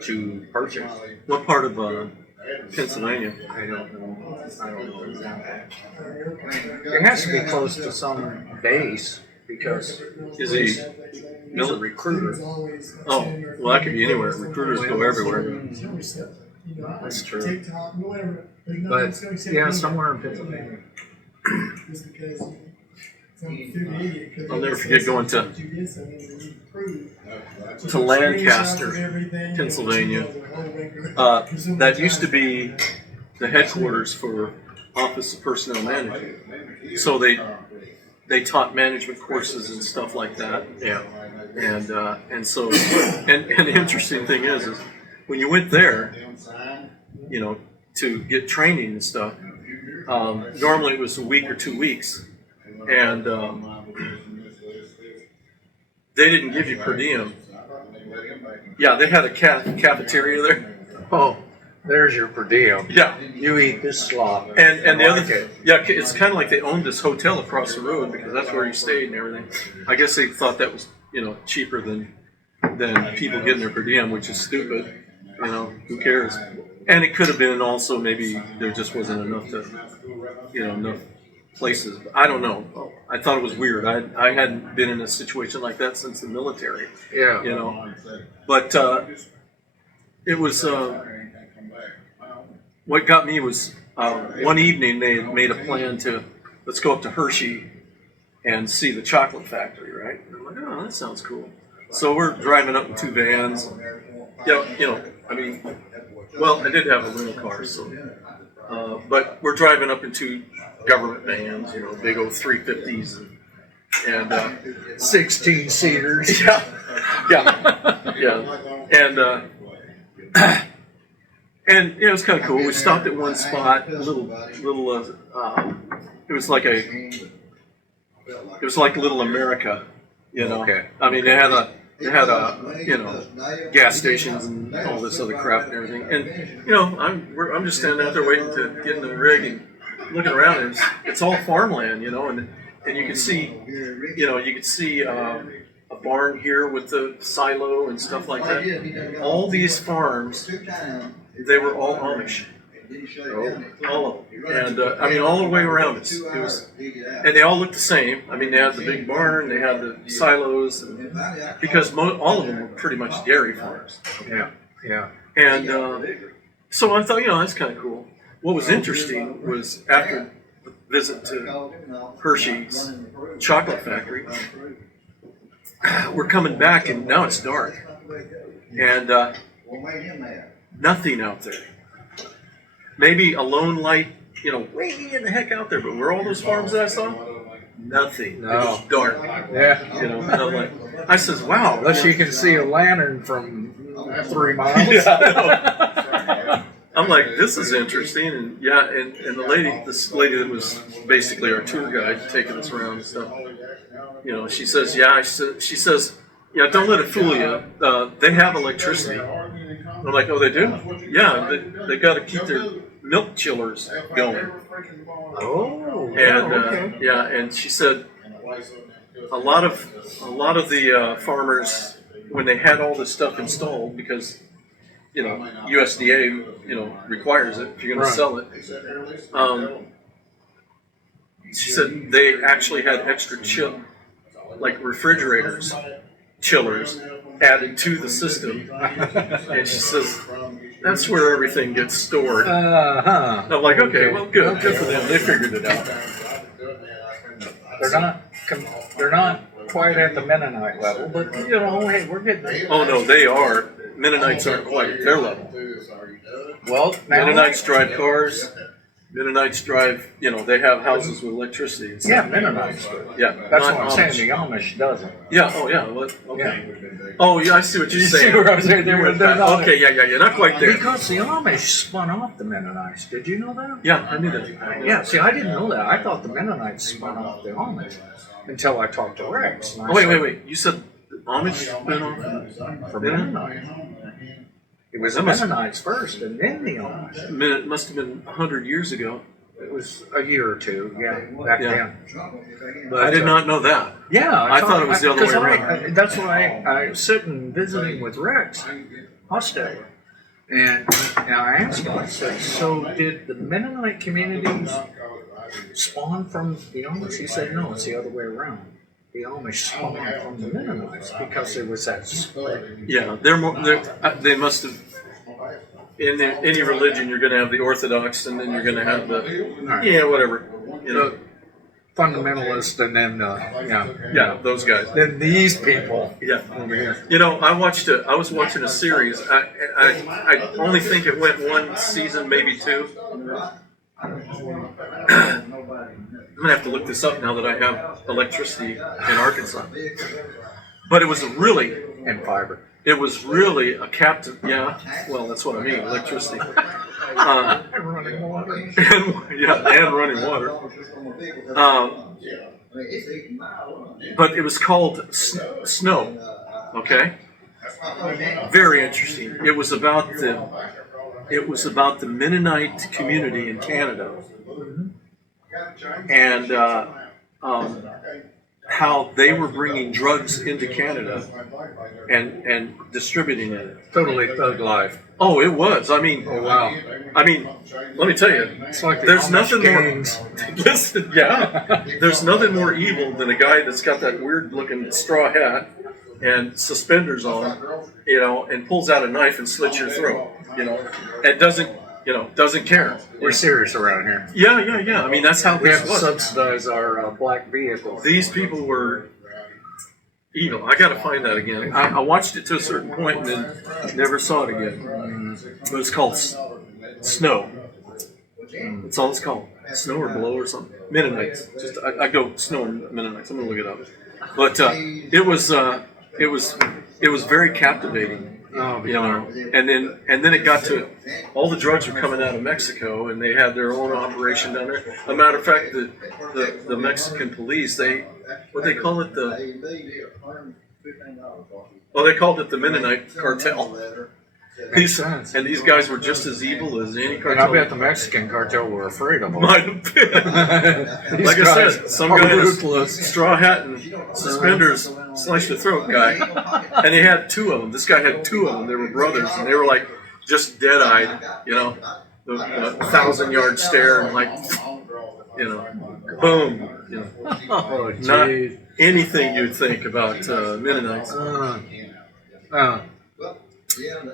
to purchase. What part of Pennsylvania? I don't know exactly. It has to be close to some base because Is he? he's a recruiter. Oh, well, that could be anywhere. Recruiters go everywhere. That's true. But yeah, somewhere in Pennsylvania. I'll never forget going to Lancaster, Pennsylvania. That used to be the headquarters for Office of Personnel Management. So they taught management courses and stuff like that. Yeah. And so the interesting thing is when you went there, you know, to get training and stuff, normally it was a week or 2 weeks. And they didn't give you per diem. Yeah, they had a cafeteria there. Oh, there's your per diem. Yeah, You eat this slop. and the I other like it. yeah, it's kind of like they owned this hotel across the road because that's where you stayed and everything. I guess they thought that was cheaper than people getting their per diem, which is stupid. You know, who cares? And it could have been also maybe there just wasn't enough enough places. I don't know. I thought it was weird. I hadn't been in a situation like that since the military. Yeah. You know, but it was. What got me was one evening they had made a plan to let's go up to Hershey and see the chocolate factory, right? And I'm like, oh, that sounds cool. So we're driving up in 2 vans. Yeah, I mean, well, I did have a rental car, so. But we're driving up in 2 government vans, big old 350s and 16-seaters. Yeah. And it was kind of cool. We stopped at one spot, it was like Little America, Okay. I mean, they had a gas stations and all this other crap and everything. And I'm just standing out there waiting to get in the rig and looking around. And it's all farmland, and you can see, a barn here with the silo and stuff like that. All these farms, they were all Amish. All of them. And I mean, all the way around us. And they all looked the same. I mean, they had the big barn, they had the silos, because all of them were pretty much dairy farms. Yeah. And so I thought, that's kind of cool. What was interesting was after the visit to Hershey's chocolate factory, we're coming back and now it's dark. And nothing out there. Maybe a lone light, way in the heck out there. But were all those farms that I saw? Nothing. No. It was dark. Yeah. And I'm like, I says, wow. Unless you can see a lantern from 3 miles. Yeah, I'm like, this is interesting. And this lady that was basically our tour guide taking us around and stuff, she says, she says, don't let it fool you. They have electricity. I'm like, oh, they do? Yeah, they got to keep their milk chillers going. Oh. And okay. and she said a lot of the farmers, when they had all this stuff installed, because USDA requires it if you're going to sell it. She said they actually had extra like refrigerators, chillers added to the system, and she says that's where everything gets stored. Uh-huh. I'm like, okay, well, good for them. They figured it out. They're not quite at the Mennonite level, but hey, we're getting there. Oh no, they are. Mennonites aren't quite at their level. Well, Mennonites drive cars. Mennonites drive, they have houses with electricity and yeah, stuff. Mennonites do. Yeah. That's not what I'm saying. Amish. The Amish doesn't. Yeah, oh yeah, what? Okay. Yeah. Oh yeah, I see what you're You saying. see where I was there? They're not. Okay, yeah, not quite there. Because the Amish spun off the Mennonites. Did you know that? Yeah, I knew that. Yeah, see, I didn't know that. I thought the Mennonites spun off the Amish until I talked to Rex. Oh, wait. You said the Amish spin off For Mennonite? Mennonites. It was the That must- Mennonites first and then the Amish. It must have been 100 years ago. It was a year or two, back Yeah. then. I did not know that. Yeah, I thought it was the other way 'cause around. that's why I sitting visiting with Rex Hostetler. And I asked him, I said, so did the Mennonite communities spawn from the Amish? He said, no, it's the other way around. The Amish spawned from the Mennonites because there was that split. Yeah, they must have. In any religion, you're going to have the Orthodox, and then you're going to have the whatever. The fundamentalist, and then Yeah, those guys. then these people Yeah. over here. I was watching a series. I only think it went one season, maybe two. I'm gonna have to look this up now that I have electricity in Arkansas. But it was And fiber. it was really a captive. Yeah, well, that's what I mean, electricity. Running water. and running water. But it was called Snow. Okay. Very interesting. It was about the Mennonite community in Canada, and how they were bringing drugs into Canada and distributing it. Totally thug life. Oh, it was. I mean, Oh, wow. Let me tell you, It's like the there's Amish nothing gangs. more. Listen, yeah, there's nothing more evil than a guy that's got that weird-looking straw hat and suspenders on, and pulls out a knife and slits your throat, and doesn't care. We're serious around here. Yeah. I mean, that's how We have this to was. subsidize our black vehicles. These people were evil. I got to find that again. I watched it to a certain point and then never saw it again. But it's called Snow. That's all it's called. Snow or Blow or something. Mennonites. I go Snow and Mennonites. I'm gonna look it up. But it was very captivating. Oh, And then it got to all the drugs were coming out of Mexico, and they had their own operation down there. As a matter of fact, the Mexican police, they call it they called it the Mennonite cartel. Makes sense. And these guys were just as evil as any And I cartel. bet the Mexican cartel were afraid of them. Might have been. These Like I guys said, some are guy in a ruthless. straw hat and suspenders sliced the throat guy, and he had two of them. This guy had two of them. They were brothers, and they were like just dead-eyed, the 1,000-yard stare, and like, boom, Oh, not geez. anything you'd think about Mennonites.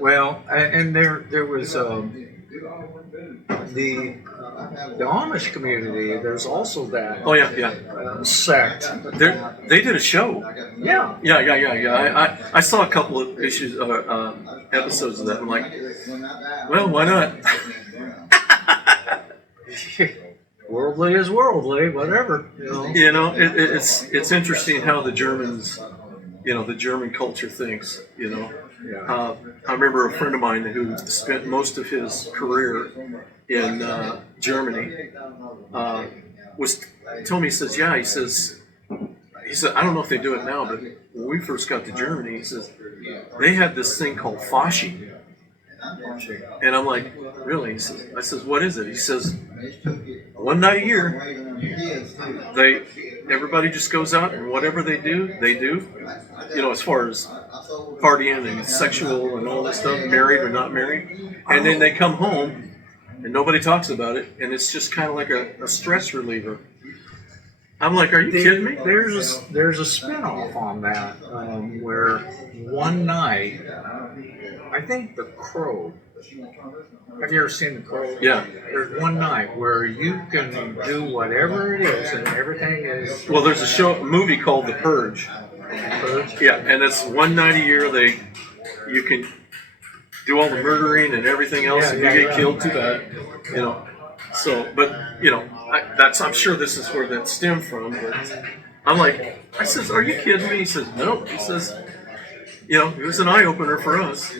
Well, and there was the Amish community. There's also that Oh yeah. sect. They did a show. Yeah. Yeah. I saw a couple of issues, episodes of that. I'm like, well, why not? Worldly is worldly, whatever. It's interesting how the Germans, the German culture thinks. Yeah. I remember a friend of mine who spent most of his career in Germany. Told me, he says, I don't know if they do it now, but when we first got to Germany, he says they had this thing called Fashi. And I'm like, really? I says, what is it? He says, one night a year, everybody just goes out and whatever they do. As far as partying and sexual and all this stuff, married or not married. And then they come home and nobody talks about it, and it's just kind of like a stress reliever. I'm like, are you kidding me? There's a spin-off on that where one night, I think The Crow. Have you ever seen The Crow? Yeah. There's one night where you can do whatever it is, and everything is. Well, there's a movie called The Purge. Yeah, and it's one night a year. do all the murdering and everything else, and you get killed, too bad. You know. So, but I'm sure this is where that stemmed from. But I'm like, I says, "Are you kidding me?" He says, "No." He says, it was an eye opener for us.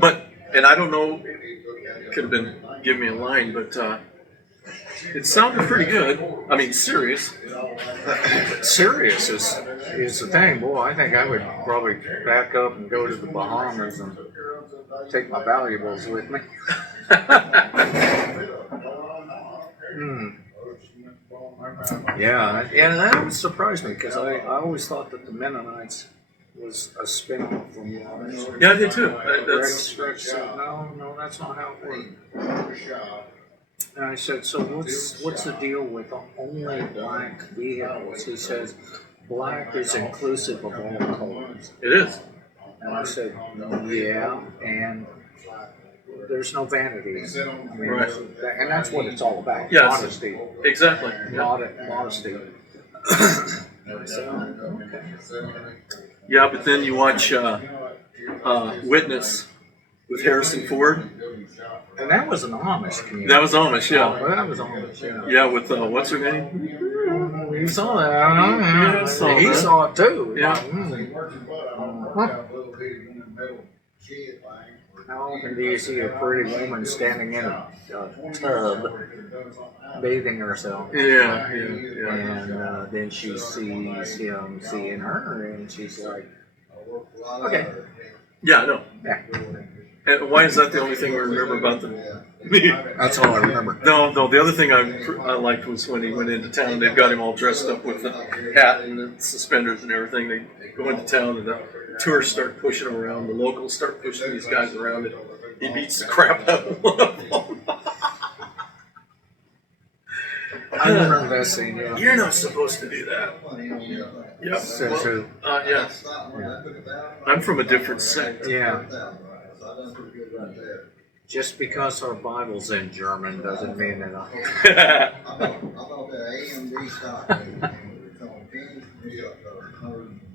But and I don't know, it could have been give me a line, but it sounded pretty good. I mean, serious. Serious is the thing, boy. I think I would probably back up and go to the Bahamas and take my valuables with me. Yeah, that would surprise me because I always thought that the Mennonites was a spin-off from the others. Yeah, I did too. Rex said, no, that's not how it works. And I said, so what's the deal with only black vehicles? He says, black is inclusive of all colors. It is. And I said, yeah, and there's no vanity. I mean, Right. And that's what it's all about. Yeah, Honesty. Exactly. Modesty. Yeah, but then you watch Witness with Harrison Ford. And that was an Amish community. That was Amish, yeah. Oh, that was Amish, yeah. Yeah, with what's her name? You saw that, Yeah, I saw he that. saw it too. Yeah. How often do you see a pretty woman standing in a tub bathing herself? Yeah. And then she sees him seeing her, and she's like, okay. Yeah, I know. Yeah. And why is that the only thing we remember about the That's all I remember. No, the other thing I liked was when he went into town, they've got him all dressed up with the hat and the suspenders and everything. They go into town and the tourists start pushing him around. The locals start pushing these guys around and he beats the crap out of one of them. I remember that scene, yeah. You're not supposed to do that. Yep. Says who? Yes. I'm from a different sect. Yeah. Just because our Bible's in German doesn't mean that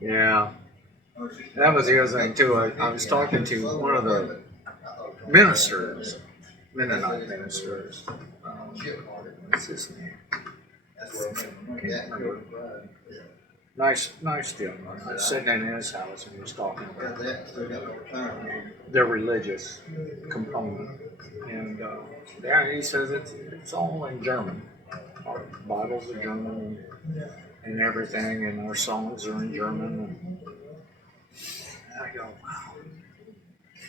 Yeah. That was the other thing, too. I was talking to one of the ministers, Mennonite ministers. What's his name? Can't remember. Nice gentleman. I was sitting in his house and he was talking about their religious component. And he says it's all in German. Our Bibles are German and everything, and our songs are in German. And I go, wow.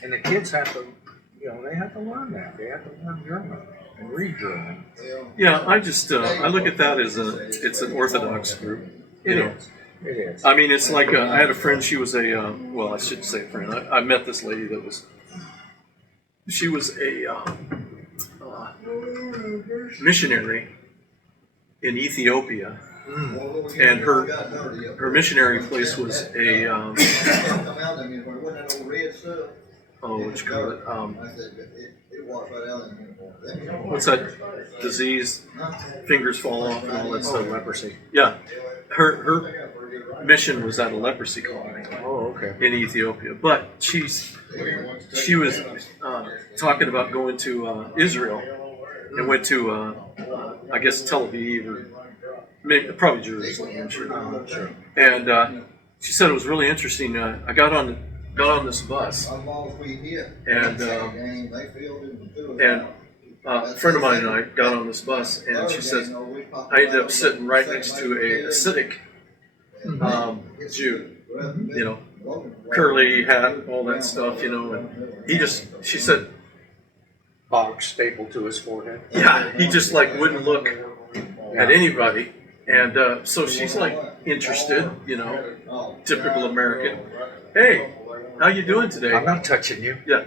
And the kids have to, they have to learn that. They have to learn German and read German. Yeah, I just I look at that as it's an Orthodox group. It is. It is. I mean, it's like I had a friend. She was a I shouldn't say a friend. I met this lady that was. She was a missionary in Ethiopia, and her missionary place was a what you call it? What's that disease? Fingers fall off and all that stuff. Leprosy. Yeah, her mission was at a leprosy colony. Oh, okay. In Ethiopia, but she was talking about going to Israel and went to I guess Tel Aviv or probably Jerusalem. I'm sure. Sure. And she said it was really interesting. I got on this bus, and a friend of mine and I got on this bus, and she says I ended up sitting right next to a Hasidic Jew, curly hat, all that stuff, and she said, box stapled to his forehead. yeah, he just like wouldn't look at anybody, and so she's like interested, typical American. Hey, how you doing today? I'm not touching you. Yeah.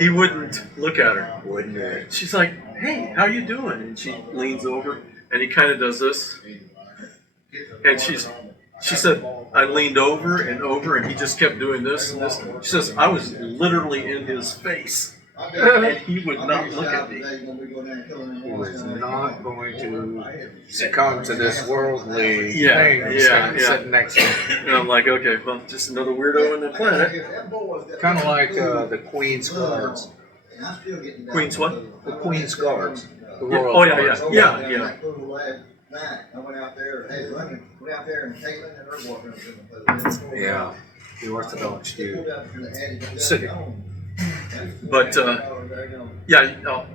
He wouldn't look at her. Wouldn't you? She's like, hey, how you doing? And she leans over, and he kind of does this, and she said, I leaned over, and he just kept doing this and this. She says, I was literally in his face. and he would not look at me. He was not going to succumb to this worldly Yeah, thing yeah. sitting next to him. And I'm like, okay, well, just another weirdo on the planet. Kind of like the Queen's Guards. Queen's what? The Queen's Guards. The Yeah. Royal Oh yeah, Guards. yeah, yeah. I went out there, hey, went out there and Caitlin and her boyfriend. Yeah, the Orthodox Jew. City. But yeah, you know,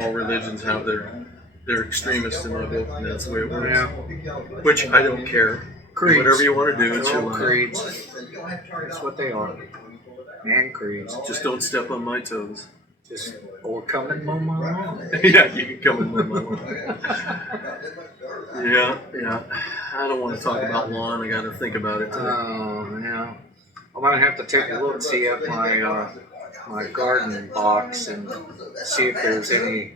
all religions have their extremists in my book, and that's the way it works. Yeah. Which I don't care. Creeds. Whatever you want to do, it's They're your all life. creeds. That's what they are. And creeds. Just don't step on my toes. Just or come and mow my lawn. Yeah, you can come and mow my lawn. Yeah. I don't want to talk about lawn. I got to think about it today. Oh, yeah. I'm gonna have to take a look, see at my garden box and see if there's any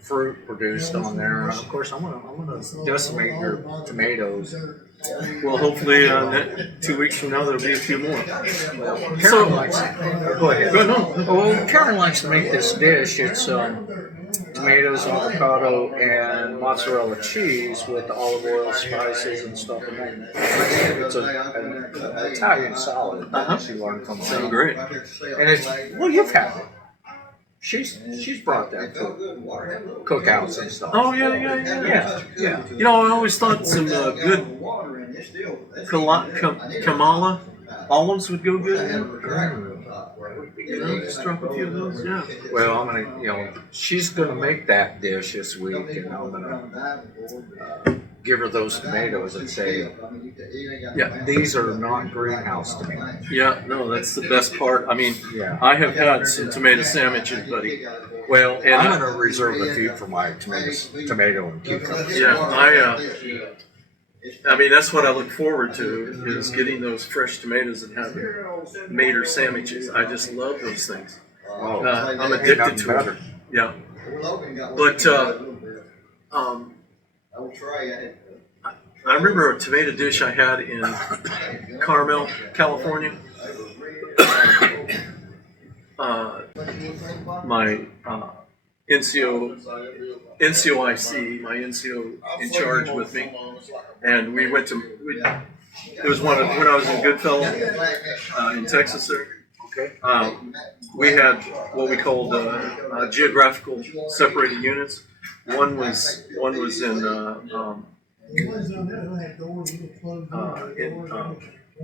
fruit produced on there. Of course, I'm gonna decimate your tomatoes. Well, hopefully, 2 weeks from now, there'll be a few more. Karen likes. Go ahead. Go ahead. Well, Karen likes to make this dish. It's tomatoes, avocado, and mozzarella cheese with olive oil, spices, and stuff. And it's an Italian salad. She learned from Sounds great. And it's well, you've had it. She's brought that to cookouts and stuff. Oh, yeah. Yeah. You know, I always thought some good Kamala olives would go good. You know, just drop a few of those, yeah. Well, I'm gonna, she's gonna make that dish this week, and I'm gonna give her those tomatoes and say, Yeah. these are not greenhouse tomatoes. Yeah, no, that's the best part. I mean, Yeah. I have had some tomato sandwiches, buddy. Well, And I'm gonna reserve a few for my tomato and cucumber. Yeah, I mean, that's what I look forward to, is getting those fresh tomatoes and having made her sandwiches. I just love those things. Oh, I'm addicted to it. Yeah. But, I remember a tomato dish I had in Carmel, California. My NCOIC, my NCO in charge with me, and we went to. It was when I was in Goodfellow in Texas. There, okay. we had what we called geographical separated units. One was in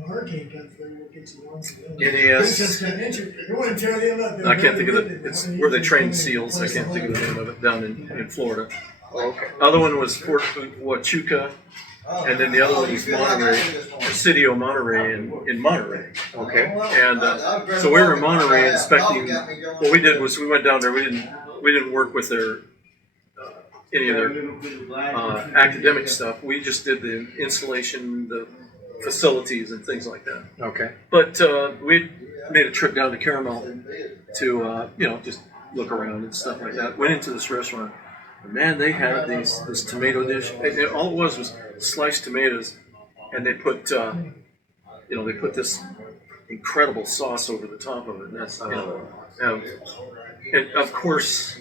hurricane comes through, we'll get you once again. NAS. I can't think of it. It's where they train SEALs. I can't think of the name of it, down in Florida. Okay. Other one was Fort Huachuca, and then the other one was Monterey, Presidio Monterey in Monterey. Okay. And so we were in Monterey inspecting. What we did was we went down there. We didn't work with their any of their academic stuff. We just did the installation, the facilities, and things like that. Okay. But we made a trip down to Caramel to just look around and stuff like that. Went into this restaurant. And man, they had this tomato dish. All it was sliced tomatoes, and they put they put this incredible sauce over the top of it. And that's and of course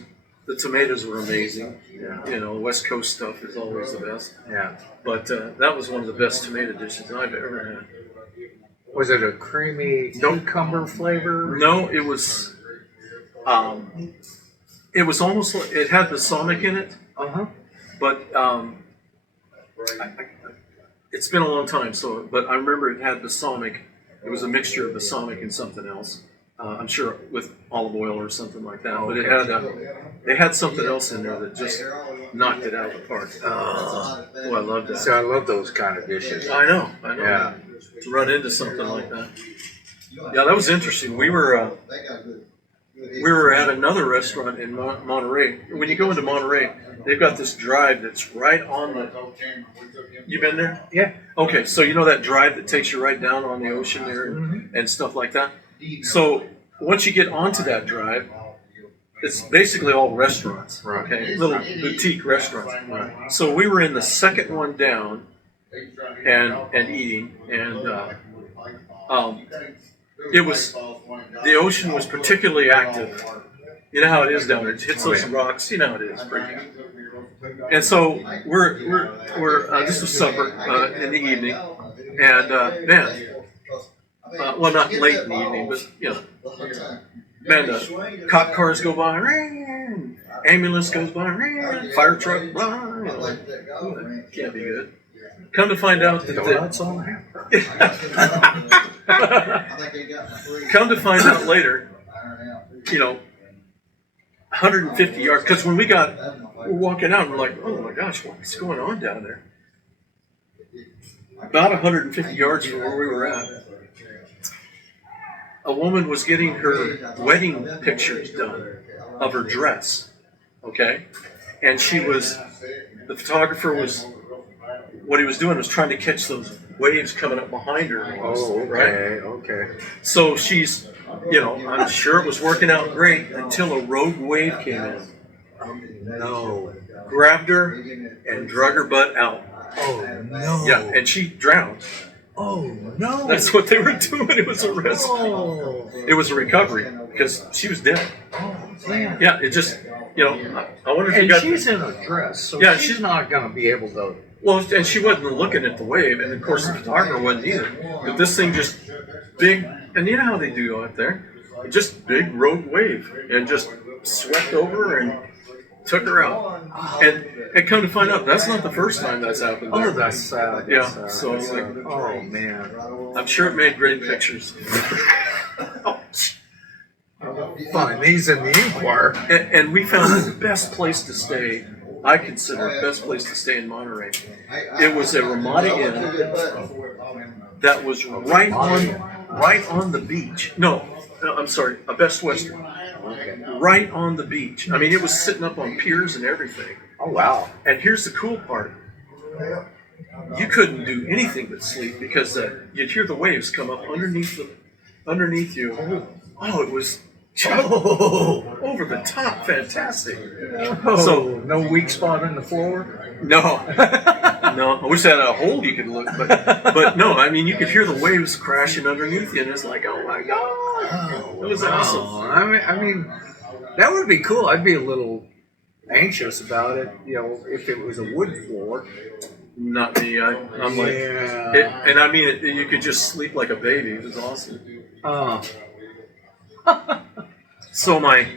the tomatoes were amazing. Yeah. West Coast stuff is always the best. Yeah. But that was one of the best tomato dishes I've ever had. Was it a creamy cucumber flavor? No, it was. It was almost like it had balsamic in it, but it's been a long time. But I remember it had balsamic. It was a mixture of balsamic and something else. I'm sure with olive oil or something like that. But it had something else in there that just knocked it out of the park. Oh, I love that. So I love those kind of dishes. I know. Yeah. To run into something like that. Yeah, that was interesting. We were at another restaurant in Monterey. When you go into Monterey, they've got this drive that's right on the. You been there? Yeah. Okay, so you know that drive that takes you right down on the ocean there and stuff like that? So once you get onto that drive, it's basically all restaurants, okay? Little boutique restaurants. Right. So we were in the second one down and eating, and it was, the ocean was particularly active You know how it is down there. It hits those rocks. You know how it is. And so we're this was supper in the evening, and man, well, not late in the evening, but you know, man, the cop cars go by, ring, ambulance goes by, ring, fire truck, blah, you know, like, ooh, that can't be good. Come to find out that come to find out later, you know, 150 yards. Because when we're walking out, we're like, oh my gosh, what's going on down there? About 150 yards from where we were at, a woman was getting her wedding pictures done of her dress. Okay, and the photographer was. What he was doing was trying to catch those waves coming up behind her. Oh, okay, right? Okay. So she's, you know, I'm sure it was working out great until a rogue wave came in. No. Grabbed her and drug her butt out. Oh, no. Yeah, and she drowned. Oh, no. That's what they were doing. It was a rescue. Oh. It was a recovery because she was dead. Oh, man. Yeah, it just, you know, I wonder if you And got. she's in a dress, so Yeah, she's not going to be able to. Well, and she wasn't looking at the wave, and of course the photographer wasn't either. But this thing just big, and you know how they do out there, just big rogue wave, and just swept over and took her out. And come to find out, that's not the first time that's happened there. Oh, that's sad. Yeah, That's sad. so it's like, Oh, man. I'm sure it made great pictures. Fine, he's in the Inquirer. And we found the best place to stay. I consider the best place to stay in Monterey. It was a Ramada Inn that was right on the beach. No, I'm sorry, a Best Western. Right on the beach. I mean, it was sitting up on piers and everything. Oh, wow. And here's the cool part. You couldn't do anything but sleep because you'd hear the waves come up underneath you. Oh, it was over the top, fantastic. Oh, So no weak spot in the floor? no, no. I wish I had a hole you could look, but no. I mean, you could hear the waves crashing underneath you, and it's like, oh my god, it was awesome. I mean, that would be cool. I'd be a little anxious about it, you know, if it was a wood floor. Not me. I'm like, Yeah. and I mean, you could just sleep like a baby. It was awesome. So my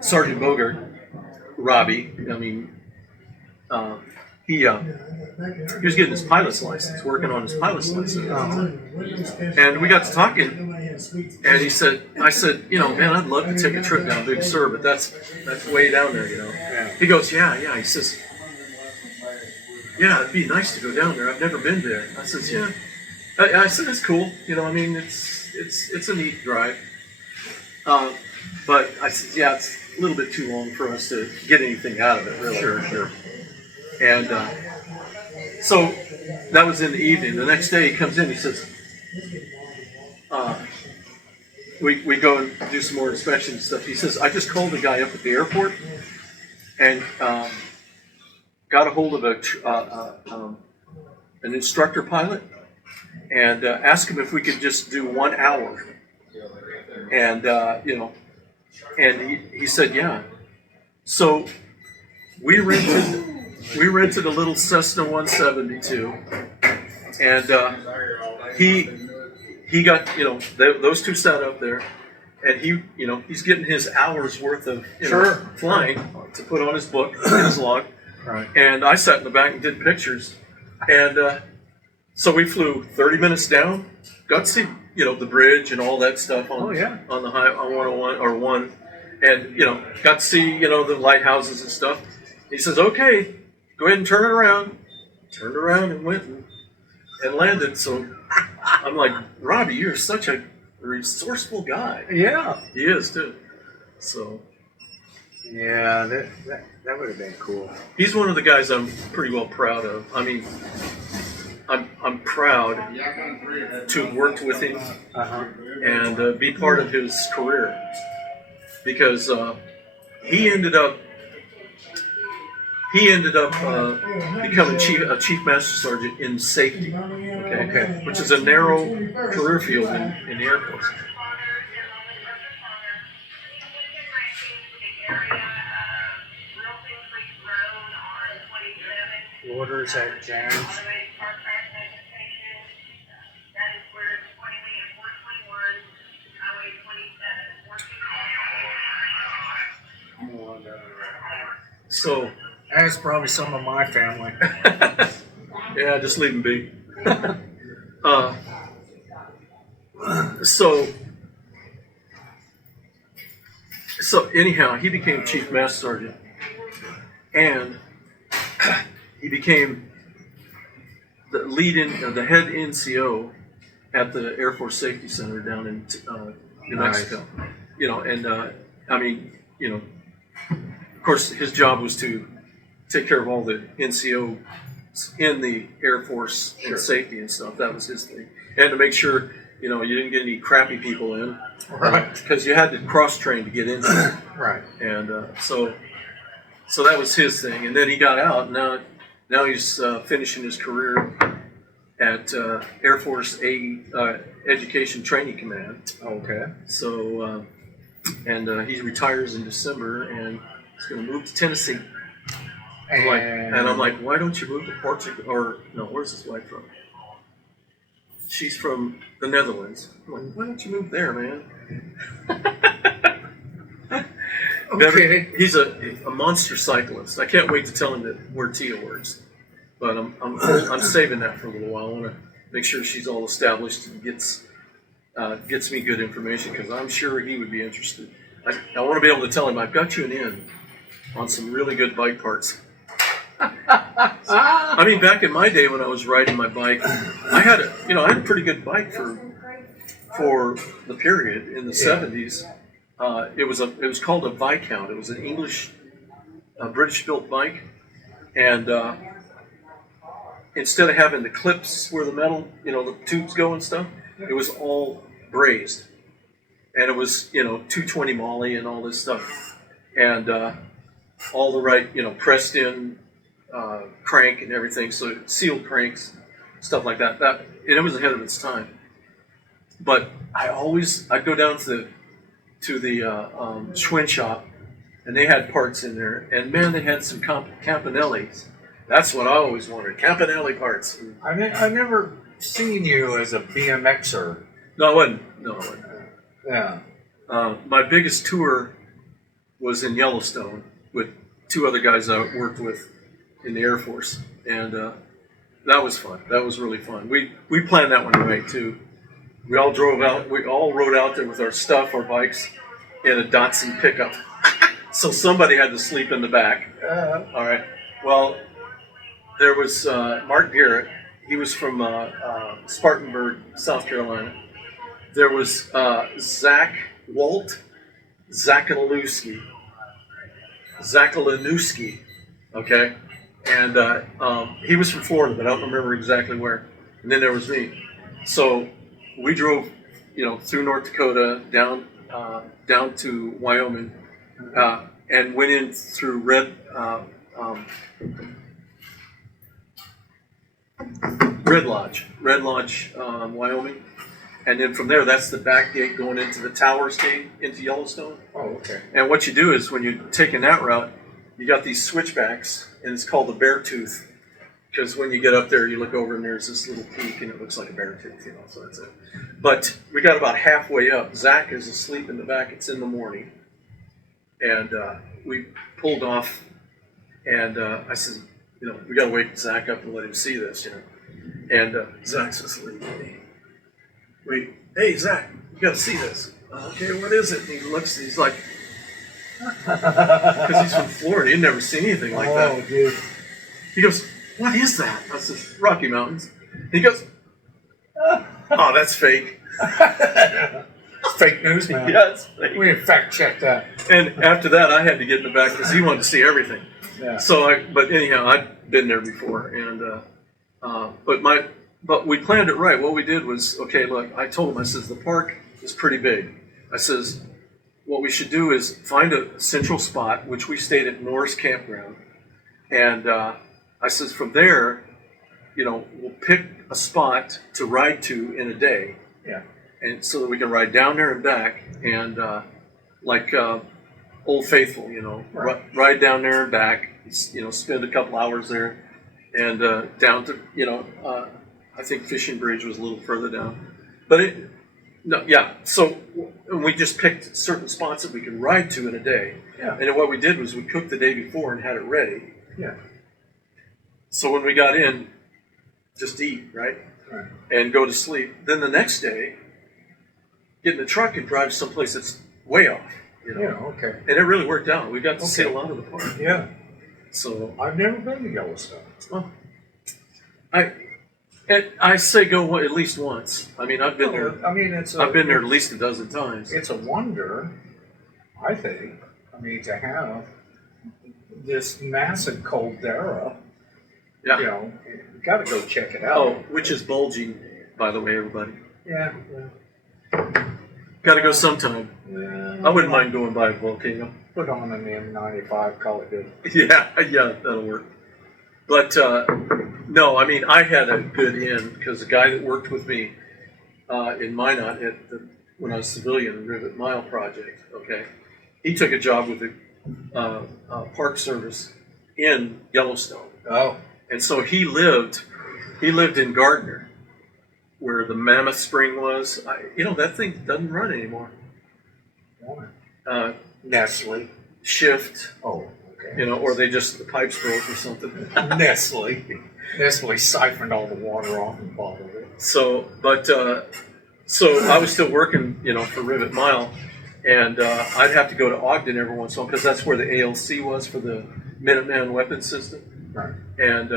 Sergeant Bogart, Robbie, I mean, he was getting his pilot's license, working on his pilot's license. And we got to talking, and I said, you know, man, I'd love to take a trip down Big Sur, but that's way down there, you know. Yeah. He goes, yeah. He says, yeah, it'd be nice to go down there. I've never been there. I says, yeah. I said, it's cool. You know, I mean, it's a neat drive. But I said, yeah, it's a little bit too long for us to get anything out of it, really. Sure. And so that was in the evening. The next day he comes in, he says, we go and do some more inspection and stuff. He says, I just called the guy up at the airport and got a hold of an instructor pilot and asked him if we could just do 1 hour. And, you know, and he said, yeah. So we rented a little Cessna 172, and he got, you know, those two sat up there, and he's getting his hours worth of flying to put on his book, in his log. Right. And I sat in the back and did pictures, and so we flew 30 minutes down, got to see, you know, the bridge and all that stuff on on the high on 101 or 1, and you know, got to see, you know, the lighthouses and stuff. He says, okay, go ahead and turn it around. Turned around and went and landed. So I'm like, Robbie, you're such a resourceful guy. Yeah. He is too. So Yeah, that would have been cool. he's one of the guys I'm pretty well proud of. I mean, I'm proud to have worked with him and be part of his career, because he ended up becoming a chief master sergeant in safety, which is a narrow career field in the Air Force. Loaders at Jan's. So, That's probably some of my family. yeah, just leave him be. uh, so anyhow, he became Chief Master Sergeant, and he became the the head NCO at the Air Force Safety Center down in New Mexico. You know, and I mean, you know, of course, his job was to take care of all the NCO in the Air Force and safety and stuff. That was his thing, and to make sure you know you didn't get any crappy people in, Right. Because you had to cross train to get into it. Right. And so that was his thing. And then he got out. And now he's finishing his career at Air Force Education Training Command. Okay. So and he retires in December, and he's going to move to Tennessee. And I'm like, why don't you move to Portugal? Or no, where's his wife from? She's from the Netherlands. I'm like, why don't you move there, man? Okay. He's a monster cyclist. I can't wait to tell him that we're Tia words. But I'm saving that for a little while. I want to make sure she's all established and gets me good information, because I'm sure he would be interested. I want to be able to tell him I've got you an in on some really good bike parts. I mean, back in my day when I was riding my bike, I had a pretty good bike for the period in the 70s. It was called a Viscount. It was an English, British built bike, and instead of having the clips where the metal, the tubes go and stuff, it was all brazed, and it was 220 Molly and all this stuff, and all the right pressed in crank and everything, so sealed cranks, stuff like that. It was ahead of its time. But I'd go down to the Schwinn shop, and they had parts in there, and man, they had some Campanellis. That's what I always wanted, Campanelli parts. I never seen you as a BMXer. No, I wasn't. Yeah. My biggest tour was in Yellowstone with two other guys I worked with in the Air Force, and that was fun. That was really fun. We planned that one right too. We all drove out. We all rode out there with our stuff, our bikes, in a Datsun pickup. So somebody had to sleep in the back. All right. Well, there was Mark Garrett. He was from Spartanburg, South Carolina. There was Zach Walt Zakalinowski. Okay. And he was from Florida, but I don't remember exactly where. And then there was me. So we drove, through North Dakota down to Wyoming, and went in through Red Lodge, Wyoming, and then from there, that's the back gate going into the Towers gate into Yellowstone. Oh, okay. And what you do is when you're taking that route, you got these switchbacks, and it's called the bear tooth. Because when you get up there, you look over and there's this little peak, and it looks like a bear tooth, so that's it. But we got about halfway up. Zach is asleep in the back. It's in the morning. And we pulled off, and I said, we got to wake Zach up and let him see this, And Zach's asleep. Hey, Zach, you got to see this. Okay, what is it? And he looks, and he's like, because he's from Florida, he'd never seen anything like that. Oh, dude. He goes, what is that? I said, Rocky Mountains. He goes, oh, that's fake. Fake news, man. Yeah, it's fake. We didn't fact check that. And after that, I had to get in the back because he wanted to see everything. Yeah. But anyhow, I'd been there before, and but we planned it right. What we did was, okay, look, I told him, I says, the park is pretty big. I says, what we should do is find a central spot, which we stayed at Norris Campground, and I says, from there, we'll pick a spot to ride to in a day. Yeah. And so that we can ride down there and back, and like Old Faithful, Right. ride down there and back, spend a couple hours there, and down to I think Fishing Bridge was a little further down, but no, yeah. So we just picked certain spots that we could ride to in a day. Yeah. And then what we did was we cooked the day before and had it ready. Yeah. So when we got in, just eat, right? Right. And go to sleep. Then the next day, get in the truck and drive someplace that's way off. Yeah, okay. And it really worked out. We got to see a Okay. lot of the park. Yeah. So I've never been to Yellowstone. I say go at least once. I mean, I've been there. I mean, I've been there at least a dozen times. It's a wonder, I think. I mean, to have this massive caldera. Yeah. You know, you got to go check it out. Oh, which is bulging, by the way, everybody. Yeah. Got to go sometime. Yeah. I wouldn't mind going by a volcano. Put on an M95, call it good. Yeah, that'll work. But no, I mean, I had a good in because the guy that worked with me in Minot when I was civilian, Rivet Mile Project. Okay, he took a job with the Park Service in Yellowstone, Oh. and so he lived in Gardner, where the Mammoth Spring was. That thing doesn't run anymore. Nestle. Shift. Oh, okay. Or the pipes broke or something. Nestle. Nestle siphoned all the water off and bottled it. So I was still working, for Rivet Mile, and I'd have to go to Ogden every once in a while because that's where the ALC was for the Minuteman weapon system. Right. And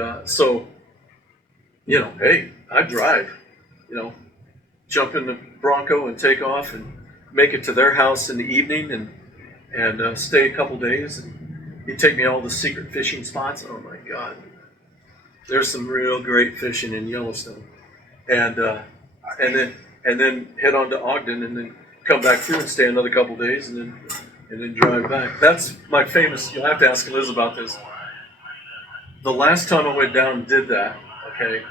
hey, I'd drive, jump in the Bronco and take off and make it to their house in the evening and stay a couple days. And he'd take me all the secret fishing spots. Oh my God, there's some real great fishing in Yellowstone. And then head on to Ogden and then come back through and stay another couple days and then drive back. That's my famous. You'll have to ask Liz about this. The last time I went down and did that, okay,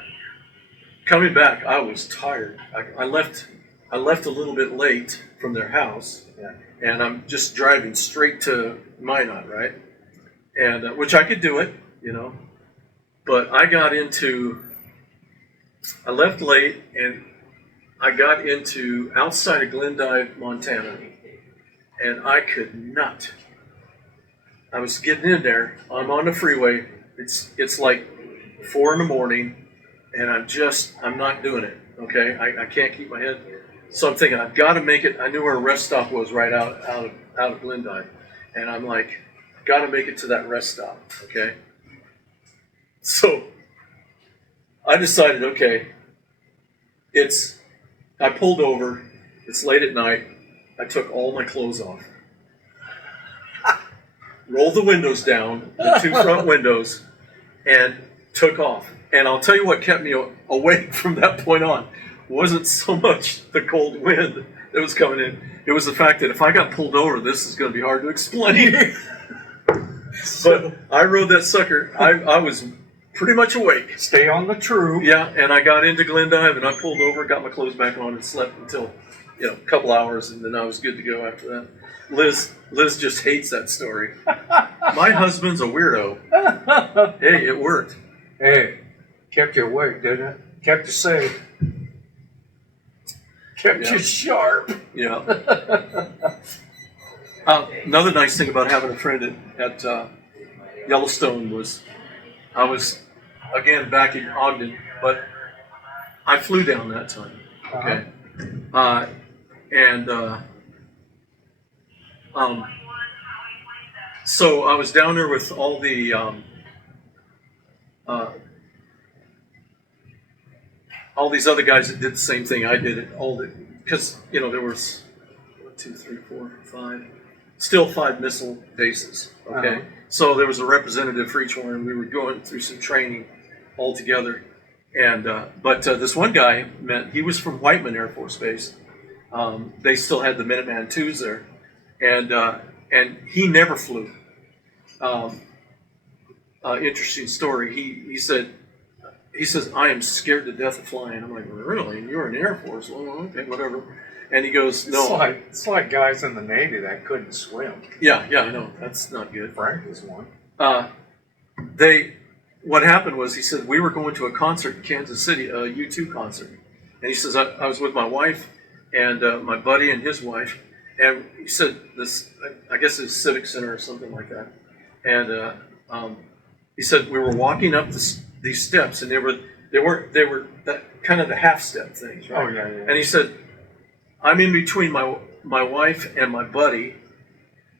coming back, I was tired. I left a little bit late from their house, Yeah. and I'm just driving straight to Minot, right? And which I could do it, but I left late, and I got into outside of Glendive, Montana, and I could not. I was getting in there. I'm on the freeway. It's like 4 a.m, and I'm not doing it. Okay, I can't keep my head. So I'm thinking I've got to make it. I knew where a rest stop was right out of Glendive, and I'm like, got to make it to that rest stop. Okay. So I decided, okay, I pulled over. It's late at night. I took all my clothes off, rolled the windows down, the 2 front windows, and took off. And I'll tell you what kept me awake from that point on wasn't so much the cold wind that was coming in. It was the fact that if I got pulled over, this is going to be hard to explain. But I rode that sucker. I was pretty much awake. Stay on the true. Yeah, and I got into Glendive and I pulled over, got my clothes back on, and slept until a couple hours, and then I was good to go after that. Liz just hates that story. My husband's a weirdo. Hey, it worked. Hey, kept you awake, didn't it? Kept you safe. Kept you sharp. Yeah. Another nice thing about having a friend at Yellowstone was I was, again, back in Ogden, but I flew down that time. Okay. So I was down there with all the all these other guys that did the same thing I did. Because there was 1, 2, 3, 4, 5, still 5 missile bases. Okay, Uh-huh. So there was a representative for each one, and we were going through some training all together. And but this one guy he was from Whiteman Air Force Base. They still had the Minuteman IIs there, and he never flew. Interesting story. He says, I am scared to death of flying. I'm like, really? And you're in the Air Force? Well, okay, whatever. And he goes, no. It's like guys in the Navy that couldn't swim. Yeah, I know. That's not good. Frank was one. what happened was, he said, we were going to a concert in Kansas City, a U2 concert. And he says, I was with my wife and my buddy and his wife. And he said, this, I guess it's Civic Center or something like that. And he said, we were walking up these steps, and they were that kind of the half step things, right? Oh, yeah. And he said, I'm in between my wife and my buddy,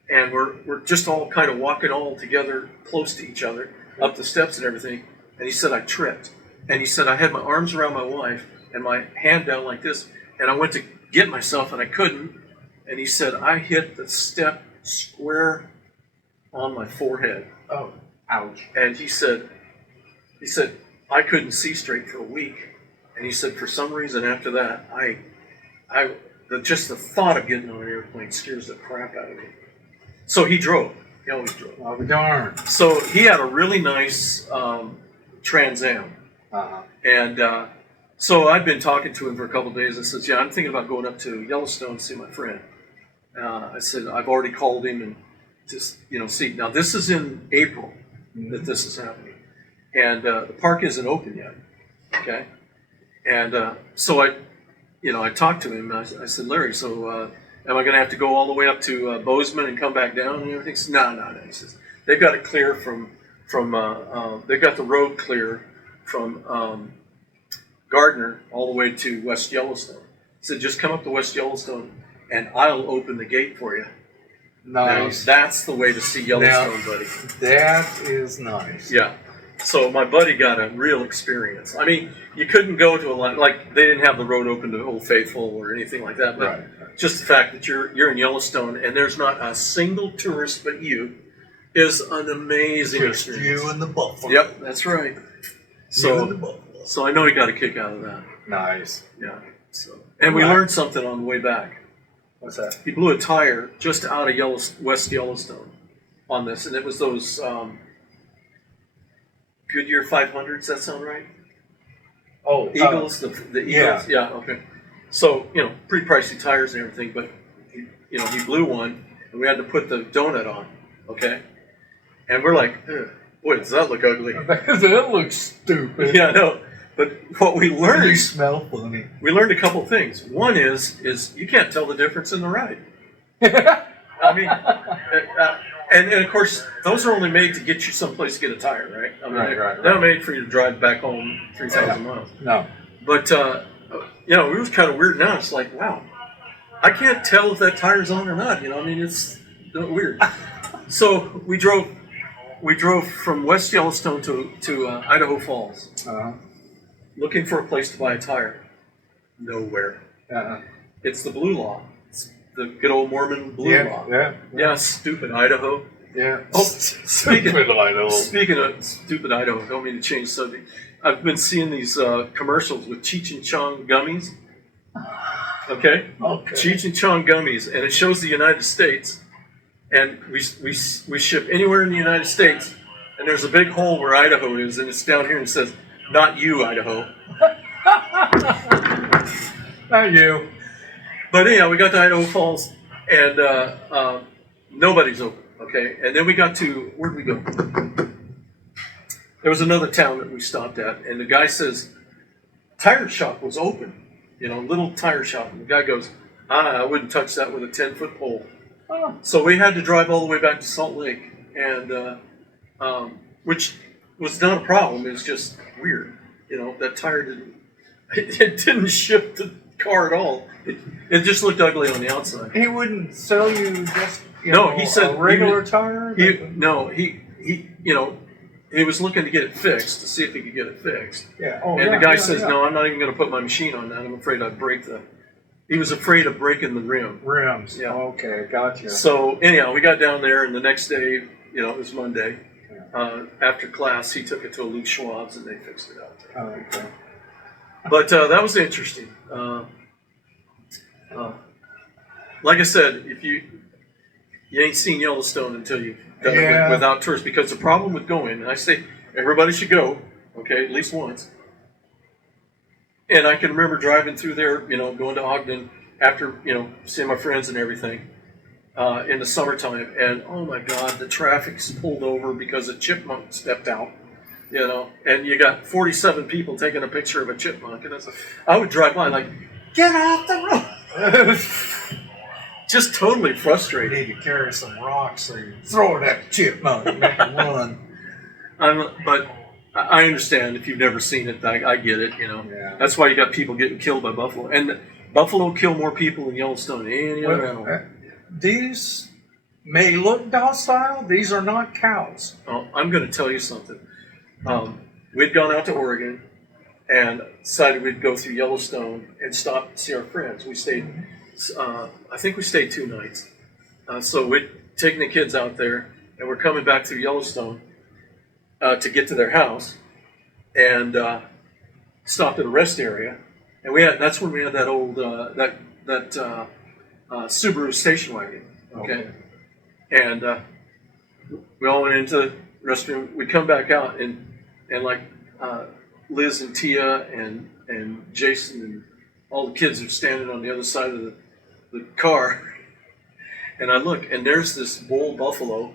and we're just all kind of walking all together close to each other up the steps and everything. And he said, I tripped. And he said, I had my arms around my wife and my hand down like this, and I went to get myself and I couldn't. And he said, I hit the step square on my forehead. Oh, ouch. And he said, I couldn't see straight for a week. And he said, for some reason after that, just the thought of getting on an airplane scares the crap out of me. So he drove. He always drove. Oh, darn. So he had a really nice Trans Am. Uh-huh. And so I'd been talking to him for a couple of days. I said, yeah, I'm thinking about going up to Yellowstone to see my friend. I said, I've already called him and just, see. Now, this is in April that this is happening. And the park isn't open yet, okay? And so I talked to him. I said, Larry, so am I going to have to go all the way up to Bozeman and come back down and everything? He said, no. He says, they've got it clear they've got the road clear from Gardner all the way to West Yellowstone. He said, just come up to West Yellowstone and I'll open the gate for you. Nice. Now, that's the way to see Yellowstone, buddy. That is nice. Yeah. So my buddy got a real experience. I mean, you couldn't go to a lot, like they didn't have the road open to Old Faithful or anything like that, but Right. just the fact that you're in Yellowstone and there's not a single tourist but you is an amazing Just experience. you and the buffalo. Yep, that's right. You and the So, buffalo. so I know he got a kick out of that. Nice. Yeah. So, and we Right. learned something on the way back. What's that? He blew a tire just out of West Yellowstone on this, and it was those Goodyear 500s. That sound right? Oh, Eagles, the Eagles. Yeah. Okay. So pretty pricey tires and everything, but he blew one, and we had to put the donut on. Okay. And we're like, boy, does that look ugly? that looks stupid. Yeah, I know. But what we learned, You smell funny. we learned a couple things. One is you can't tell the difference in the ride. I mean, and of course, those are only made to get you someplace to get a tire, right? I mean, Right. they're not made for you to drive back home 3,000 miles. No. But, it was kind of weird now. It's like, wow, I can't tell if that tire's on or not. I mean, it's weird. So we drove from West Yellowstone to Idaho Falls, Uh-huh. looking for a place to buy a tire. Nowhere. Uh-huh. It's the blue law. It's the good old Mormon blue law. Yeah. Stupid Idaho. Yeah. Oh, speaking Idaho. of stupid Idaho, don't mean to change subject. I've been seeing these commercials with Cheech and Chong gummies. Okay? Okay. Cheech and Chong gummies, and it shows the United States, and we ship anywhere in the United States, and there's a big hole where Idaho is, and it's down here and it says, "Not you, Idaho." Not you. But anyhow, we got to Idaho Falls, and nobody's open. Okay, and then we got to, where'd we go? There was another town that we stopped at, and the guy says, tire shop was open, little tire shop. And the guy goes, I wouldn't touch that with a 10-foot pole. Oh. So we had to drive all the way back to Salt Lake, and which was not a problem. It was just weird, that tire didn't shift the car at all. It just looked ugly on the outside. He wouldn't sell you just He said a regular tire? He was looking to get it fixed to see if he could get it fixed. Yeah. Oh, And yeah, the guy yeah, says, yeah. "No, I'm not even going to put my machine on that. I'm afraid I'd break the." He was afraid of breaking the rim. Rims. Yeah. Okay, gotcha. So anyhow, we got down there, and the next day, it was Monday. After class, he took it to a Luke Schwab's, and they fixed it out there. Oh, okay. But that was interesting. Like I said, if you ain't seen Yellowstone until you've done it without tourists, because the problem with going, and I say everybody should go, okay, at least once. And I can remember driving through there, going to Ogden after, seeing my friends and everything in the summertime. And oh my God, the traffic's pulled over because a chipmunk stepped out. you know, and you got 47 people taking a picture of a chipmunk, and I would drive by like, get off the road. Just totally We frustrated. need to carry some rocks so you throw it at the chipmunk and make it run. But I understand if you've never seen it. I get it. You know, Yeah. that's why you got people getting killed by buffalo, and buffalo kill more people in Yellowstone than any other animal. These may look docile. These are not cows. Oh, I'm going to tell you something. We'd gone out to Oregon and decided we'd go through Yellowstone and stop and see our friends. We stayed, I think we stayed 2 nights. So we'd taken the kids out there, and we're coming back through Yellowstone to get to their house, and stopped at a rest area. And that's when we had that old Subaru station wagon. Okay. And we all went into the restroom. We come back out, and like Liz and Tia and Jason and all the kids are standing on the other side of the car. And I look, and there's this bull buffalo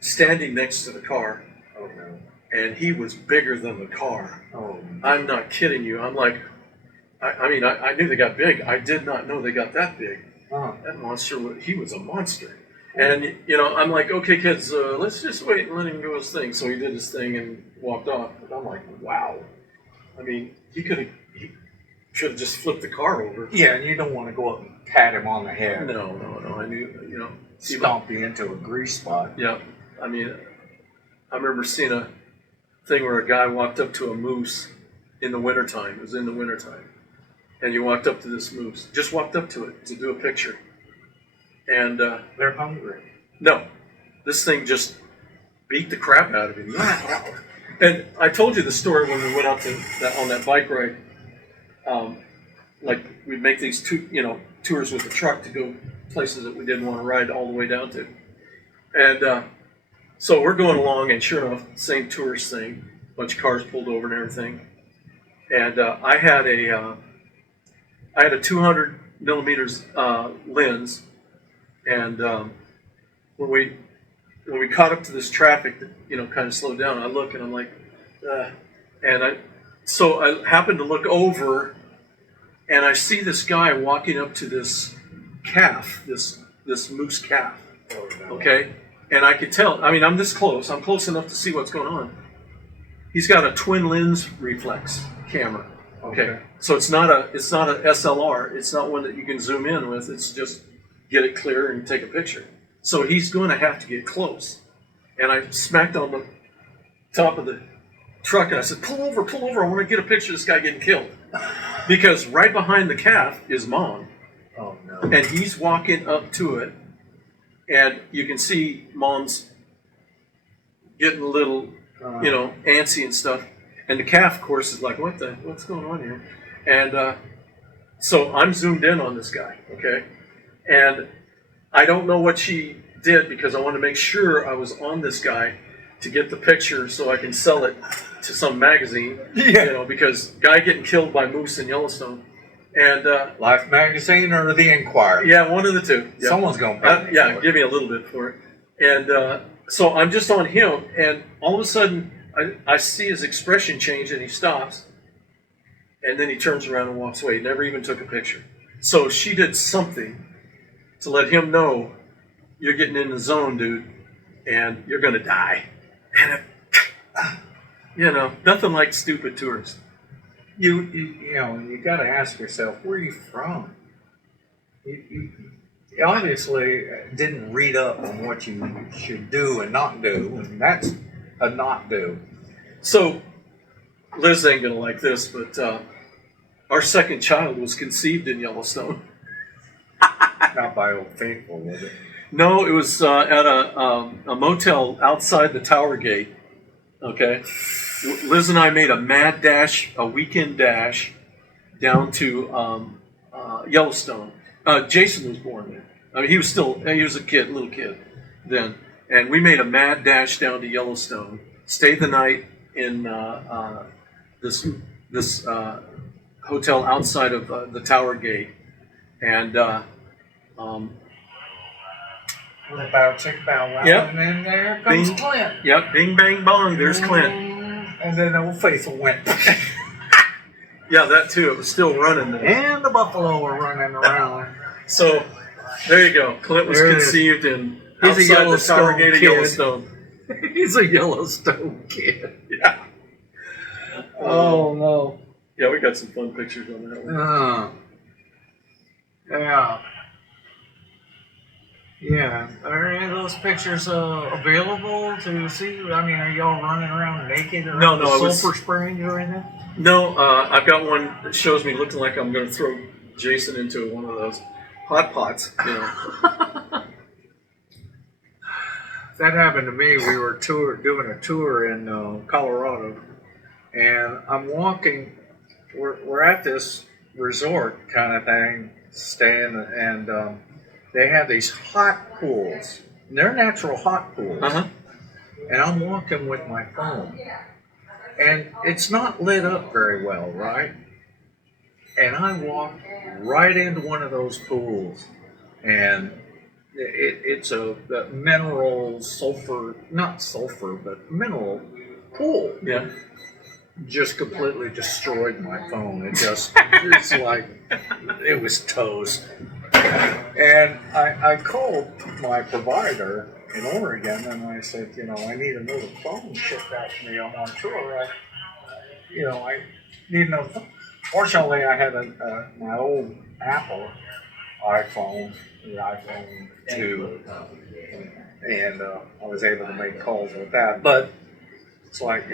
standing next to the car. Oh no. And he was bigger than the car. Oh. I'm not kidding you. I'm like, I knew they got big. I did not know they got that big. Huh. That monster, he was a monster. And, you know, I'm like, okay, kids, let's just wait and let him do his thing. So he did his thing and walked off. But I'm like, wow. I mean, he should have just flipped the car over. Yeah, and you don't want to go up and pat him on the head. No. I knew, you know. Stomp you into a grease spot. Yeah. I mean, I remember seeing a thing where a guy walked up to a moose in the wintertime. It was in the wintertime. And you walked up to this moose. Just walked up to it to do a picture. And They're hungry. no, this thing just beat the crap out of him. And I told you the story when we went out on that bike ride. Like we'd make these tours with the truck to go places that we didn't want to ride all the way down to. And so we're going along, and sure enough, same tourist thing. A bunch of cars pulled over and everything. And I had a 200 millimeters lens. And when we caught up to this traffic that kind of slowed down, I look and I'm like, so I happened to look over, and I see this guy walking up to this calf, this moose calf. Oh, no. Okay, and I could tell. I mean, I'm this close. I'm close enough to see what's going on. He's got a twin lens reflex camera. Okay, so it's not a SLR. It's not one that you can zoom in with. It's just get it clear and take a picture. So he's going to have to get close. And I smacked on the top of the truck and I said, pull over, I want to get a picture of this guy getting killed. Because right behind the calf is Mom. Oh no. And he's walking up to it, and you can see Mom's getting a little, antsy and stuff. And the calf, of course, is like, what's going on here? And so I'm zoomed in on this guy, okay? And I don't know what she did because I want to make sure I was on this guy to get the picture so I can sell it to some magazine. Yeah. Because guy getting killed by moose in Yellowstone. And Life magazine or the Inquirer? yeah, one of the two. Yeah. Someone's going to pay me for it. Give me a little bit for it. And so I'm just on him, and all of a sudden I see his expression change, and he stops, and then he turns around and walks away. He never even took a picture. So she did something to let him know, you're getting in the zone, dude, and you're going to die. And nothing like stupid tourists. You got to ask yourself, where are you from? You obviously didn't read up on what you should do and not do, and that's a not do. So Liz ain't going to like this, but our second child was conceived in Yellowstone. Not by Old Faithful, was it? No, it was at a motel outside the Tower Gate. Okay, Liz and I made a weekend dash down to Yellowstone. Jason was born there. I mean, he was a little kid then, and we made a mad dash down to Yellowstone. Stayed the night in this hotel outside of the Tower Gate, and. Bow, chick, bow, wow. Yep. And then there comes Bing. Clint. Yep, bing, bang, bong, there's Clint. And then Old Faithful went. Yeah, that too. It was still running there. And the buffalo were running around. So there you go. Clint was There it is. conceived in He's a outside the Yellowstone Tower Gate of kid. Yellowstone. He's a Yellowstone kid. Yeah. Oh no. Yeah, we got some fun pictures on that one. Yeah. Yeah. Are any of those pictures available to see? I mean, are y'all running around naked around No, the it was- Sulphur Springs or anything? No, I've got one that shows me looking like I'm going to throw Jason into one of those hot pots. You know. That happened to me. We were doing a tour in Colorado, and I'm walking. We're at this resort kind of thing, staying, and they have these hot pools. And they're natural hot pools. Uh-huh. And I'm walking with my phone, and it's not lit up very well, right? And I walk right into one of those pools, and it's a mineral sulfur, not sulfur, but mineral pool. Yeah. Just completely destroyed my phone. It's like, it was toast. And I called my provider in Oregon, and I said, I need another phone shipped out to me. I'm on tour. I need another phone. Fortunately, I had my old Apple iPhone, the iPhone 2, and I was able to make calls with that. But it's like,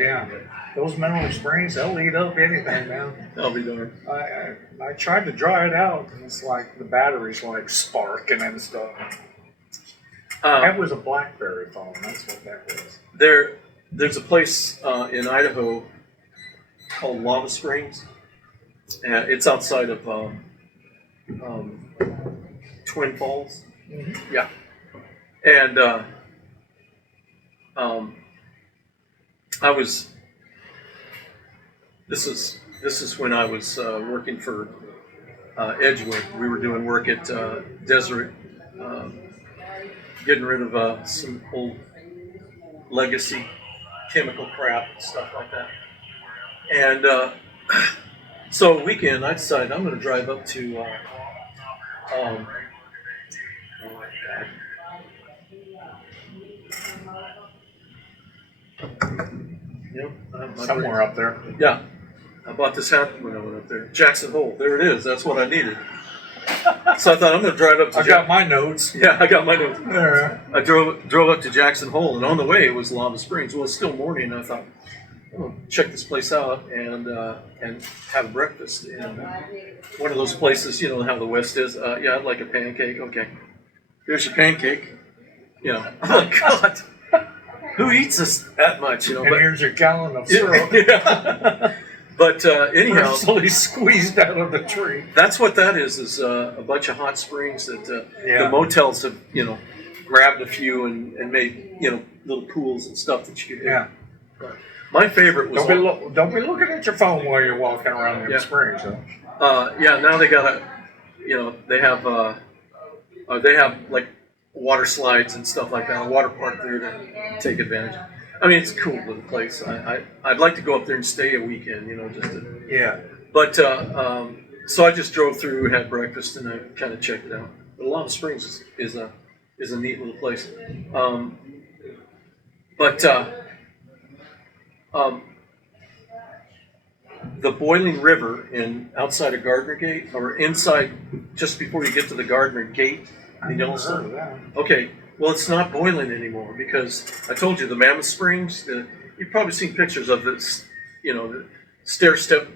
those mineral springs, they'll eat up anything, man. I'll be darned. I tried to dry it out, and it's like the battery's like sparking and stuff. That was a BlackBerry phone. That's what that was. There's a place in Idaho called Lava Springs. It's outside of Twin Falls. Mm-hmm. Yeah. And I was. This is when I was working for Edgewood. We were doing work at Deseret, getting rid of some old legacy chemical crap and stuff like that. And so weekend, I decided I'm going to drive up to. Oh my God. Yep. Somewhere up there. Yeah. I bought this hat when I went up there. Jackson Hole. There it is. That's what I needed. So I thought I'm going to drive up to I got my notes. Yeah, I got my notes. There. I drove up to Jackson Hole, and on the way it was Lava Springs. Well, it's still morning, and I thought, I'm going to check this place out and have breakfast. And one of those places, how the West is. Yeah, I'd like a pancake. Okay. Here's your pancake. Oh, my God. Who eats this that much? And here's your gallon of syrup. Yeah. But anyhow, Freshly squeezed out of the tree. that's what that is a bunch of hot springs that Yeah. the motels have, grabbed a few and made, little pools and stuff that you could do. Yeah. My favorite was Don't be looking at your phone while you're walking around the Yeah. springs. Huh? now they got they have like water slides and stuff like that, a water park there to take advantage. I mean, it's a cool little place. I'd like to go up there and stay a weekend, just to. Yeah. But so I just drove through, had breakfast, and I kind of checked it out. But Lava Springs is a neat little place. The Boiling River outside of Gardner Gate, or inside just before you get to the Gardner Gate in Yellowstone. Okay, well, it's not boiling anymore because I told you the Mammoth Springs. You've probably seen pictures of this, the stair step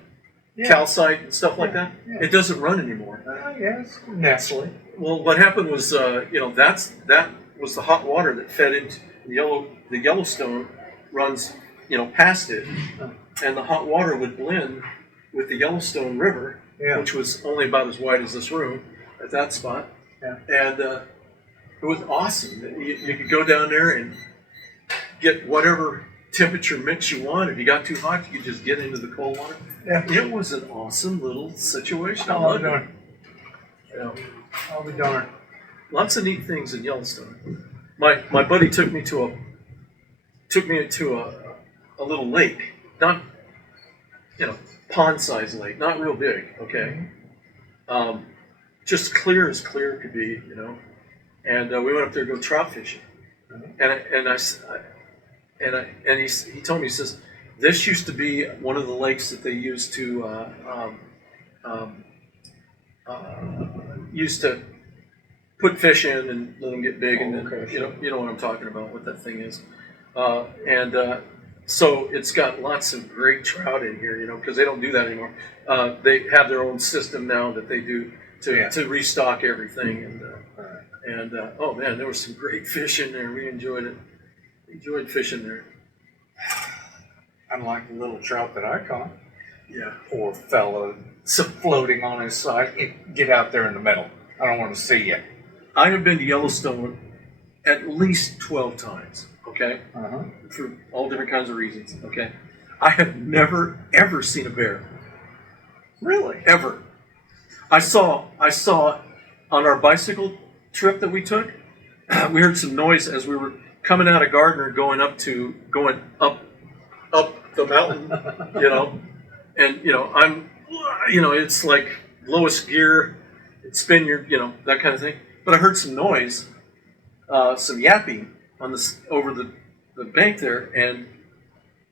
calcite and stuff like that. Yeah. It doesn't run anymore. Yes, Nestle. Well, what happened was, that was the hot water that fed into the Yellowstone runs, past it, and the hot water would blend with the Yellowstone River, which was only about as wide as this room at that spot, and it was awesome. You could go down there and get whatever temperature mix you want. If you got too hot, you could just get into the cold water. Yeah. It was an awesome little situation. I'll be darned. I'll be darned. Lots of neat things in Yellowstone. My buddy took me to a little lake not, pond-sized lake, not real big, okay? Just clear as clear could be, And we went up there to go trout fishing. He told me, he says, this used to be one of the lakes that they used to put fish in and let them get big, and then, you know what I'm talking about, what that thing is. So it's got lots of great trout in here, because they don't do that anymore. They have their own system now that they do to restock everything, oh man, there was some great fish in there. We enjoyed it. Enjoyed fishing there. Unlike the little trout that I caught. Yeah. Poor fella, floating on his side. Get out there in the middle. I don't want to see you. I have been to Yellowstone at least 12 times, okay? For all different kinds of reasons, okay? I have never, ever seen a bear. Really? Ever. I saw on our bicycle trip that we took, we heard some noise as we were coming out of Gardner going up the mountain, and I'm, it's like lowest gear, spin your, that kind of thing. But I heard some noise, some yapping over the bank there, and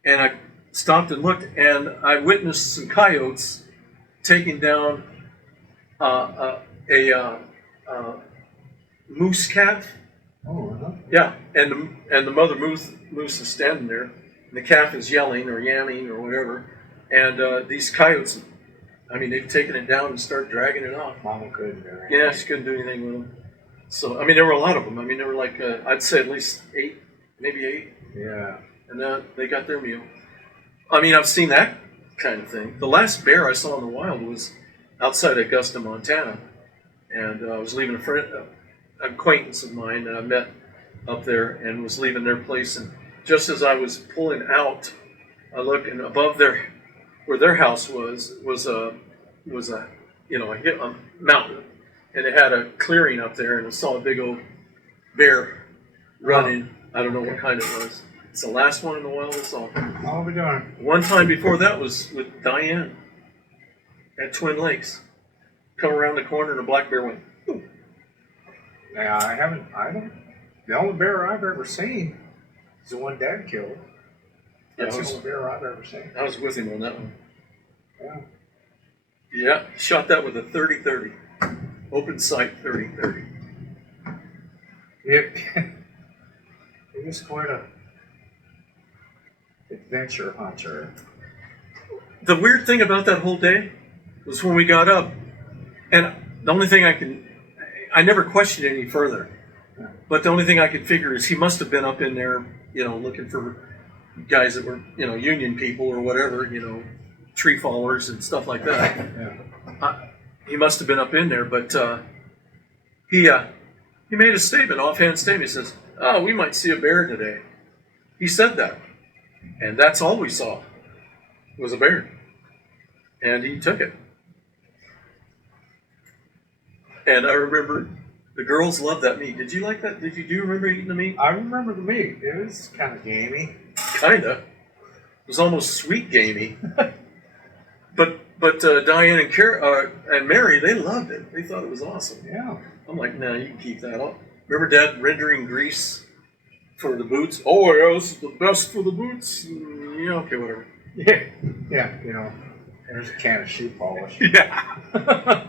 I stopped and looked, and I witnessed some coyotes taking down a moose calf. Oh, Yeah, and the mother moose is standing there, and the calf is yelling or yamming or whatever, and these coyotes, they've taken it down and started dragging it off. Mama couldn't do it. Yeah, she couldn't do anything with them. So, there were a lot of them. There were like, I'd say at least 8, maybe 8. Yeah. And they got their meal. I've seen that kind of thing. The last bear I saw in the wild was outside Augusta, Montana, and I was leaving an acquaintance of mine that I met up there, and was leaving their place, and just as I was pulling out, I looked, and above there, where their house was a mountain, and it had a clearing up there, and I saw a big old bear running. I don't know what kind it was. It's the last one in the wild I saw. All we doing? One time before that was with Diane at Twin Lakes. Come around the corner and a black bear went. Ooh. Now the only bear I've ever seen is the one Dad killed. That's the only bear I've ever seen. I was with him on that one. Yeah. Yeah, shot that with a 30-30. Open sight 30-30. It was quite a adventure hunter. The weird thing about that whole day was when we got up, and the only thing I never questioned it any further, but the only thing I could figure is he must have been up in there, looking for guys that were, union people or whatever, tree fallers and stuff like that. Yeah. He must have been up in there, but he made a statement, offhand statement. He says, "Oh, we might see a bear today." He said that, and that's all we saw was a bear, and he took it. And I remember the girls loved that meat. Did you like that? Do you remember eating the meat? I remember the meat. It was kind of gamey. Kinda. It was almost sweet gamey. But Diane and Mary, they loved it. They thought it was awesome. Yeah. I'm like, no, you can keep that up. Remember Dad rendering grease for the boots? Oh, yeah, this is the best for the boots. Yeah, okay, whatever. Yeah. There's a can of shoe polish. Yeah.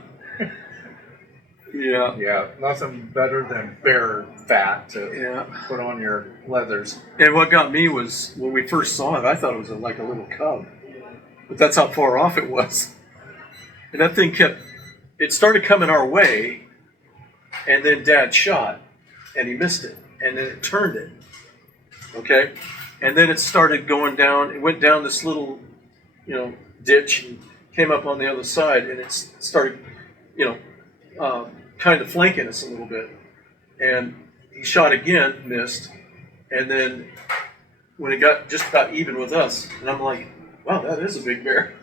Yeah. Yeah, nothing better than bear fat to Yeah. put on your leathers. And what got me was when we first saw it, I thought it was like a little cub. But that's how far off it was. And that thing it started coming our way, and then Dad shot, and he missed it, and then it turned it. Okay? And then it started going down, it went down this little, ditch and came up on the other side, and it started, kind of flanking us a little bit. And he shot again, missed, and then when it got just about even with us, and I'm like, wow, that is a big bear.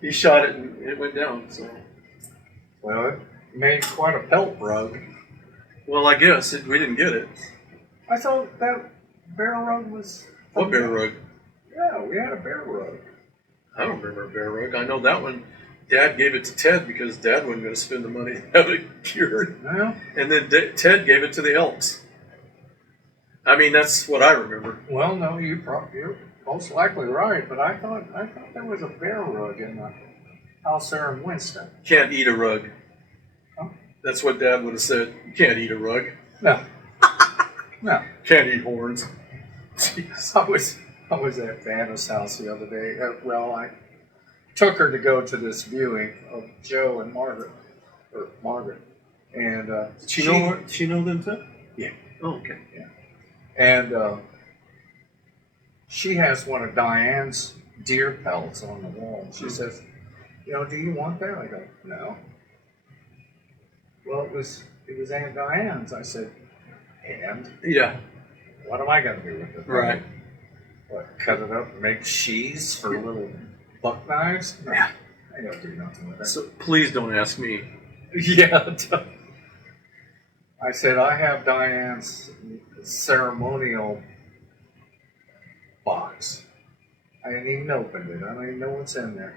He shot it and it went down. So, Well, it made quite a pelt rug. well, I guess we didn't get it. I thought that bear rug was... What bear rug? Yeah, we had a bear rug. I don't remember a bear rug. I know that one. Dad gave it to Ted because Dad wasn't going to spend the money to have it cured. Well, And then Ted gave it to the Elks. I mean, that's what I remember. well, no, you're most likely right, but I thought there was a bear rug in the house there in Winston. Can't eat a rug. Huh? That's what Dad would have said. You can't eat a rug. No, no. Can't eat horns. Jeez. I was at Vanna's house the other day. Well, I took her to go to this viewing of Joe and Margaret, and Did she know them too? Yeah. Oh, okay. And she has one of Diane's deer pelts on the wall. She says, do you want that? I go, no. Well, it was Aunt Diane's. I said, and Yeah. what am I going to do with it? Right. What, cut it up and make sheaths for little buck knives? No, I don't do nothing with it. So please don't ask me. Yeah. I said, I have Diane's ceremonial box. I hadn't even opened it. I don't even know what's in there.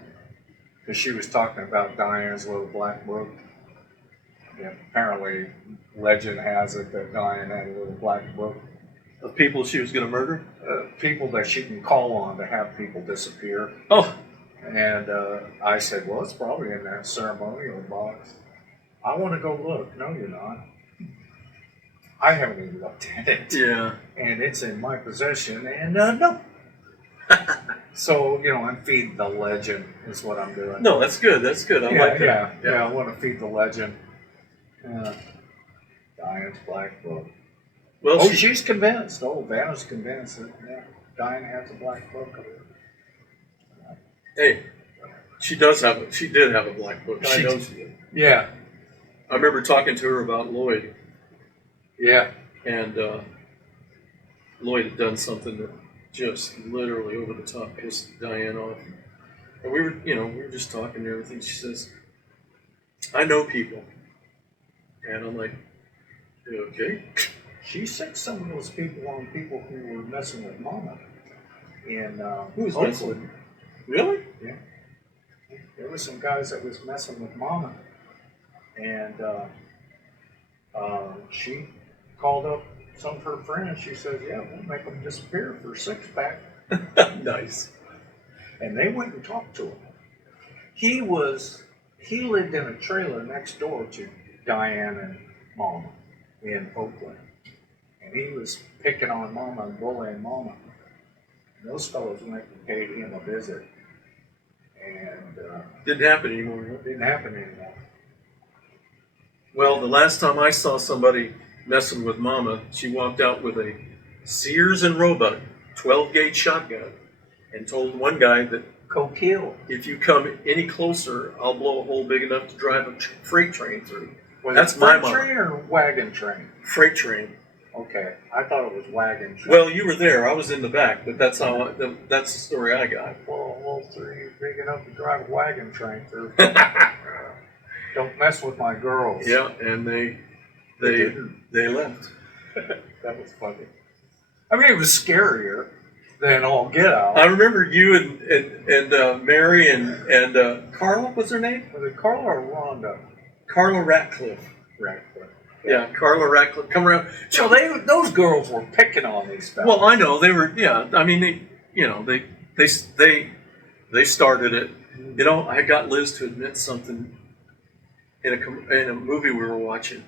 Because she was talking about Diane's little black book. Yeah, apparently, legend has it that Diane had a little black book. Of people she was going to murder? People that she can call on to have people disappear. Oh. And I said, well, it's probably in that ceremonial box. I want to go look. No, you're not. I haven't even looked at it. Yeah. And it's in my possession, and no. So, I'm feeding the legend is what I'm doing. No, that's good. That's good. I like that. Yeah, I want to feed the legend. Diane's black book. Well, she's convinced. Oh, Vanna's convinced that Diane has a black book. hey, she did have a black book. I know she did. Yeah. I remember talking to her about Lloyd, Yeah. and Lloyd had done something that just literally over the top pissed Diane off. And we were just talking and everything. She says, I know people. And I'm like, okay. She sent some of those people on people who were messing with Mama in Who's Oakland. messing? Really? Yeah. There were some guys that was messing with Mama. And she called up some of her friends. She says, yeah, we'll make them disappear for a six-pack. Nice. And they went and talked to him. He lived in a trailer next door to Diane and Mama in Oakland. And he was picking on Mama and bullying Mama. And those fellows went and paid him a visit. And Didn't happen anymore. it didn't happen anymore. Well, the last time I saw somebody messing with Mama, she walked out with a Sears and Roebuck 12-gauge shotgun and told one guy that Coquille. if you come any closer, I'll blow a hole big enough to drive a freight train through. Was That's it my freight mama. train or wagon train? Freight train. Okay, I thought it was wagon train. Well, you were there. I was in the back, but that's the story I got. Well, three big enough to drive a wagon train through. Don't mess with my girls. Yeah, and they left. That was funny. I mean, it was scarier than all get out. I remember you and Mary and Carla. What's her name? Was it Carla or Rhonda? Carla Ratcliffe. Ratcliffe. Yeah, Carla Ratcliffe. Come around. So those girls were picking on these fellas. Well, I know they were. Yeah, I mean they started it. I got Liz to admit something in a movie we were watching,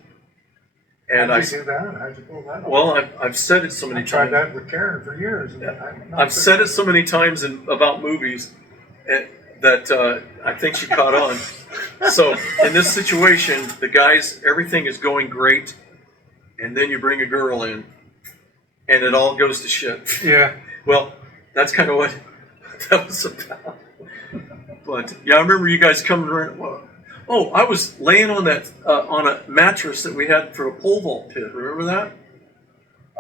and How'd you do that? How'd you pull that off? well, I've said it so many I tried times. that with Karen for years. And I've said it so many times about movies that I think she caught on. So in this situation, everything is going great, and then you bring a girl in, and it all goes to shit. Yeah. Well, that's kind of what that was about. But yeah, I remember you guys coming around. Oh, I was laying on a mattress that we had for a pole vault pit. Remember that?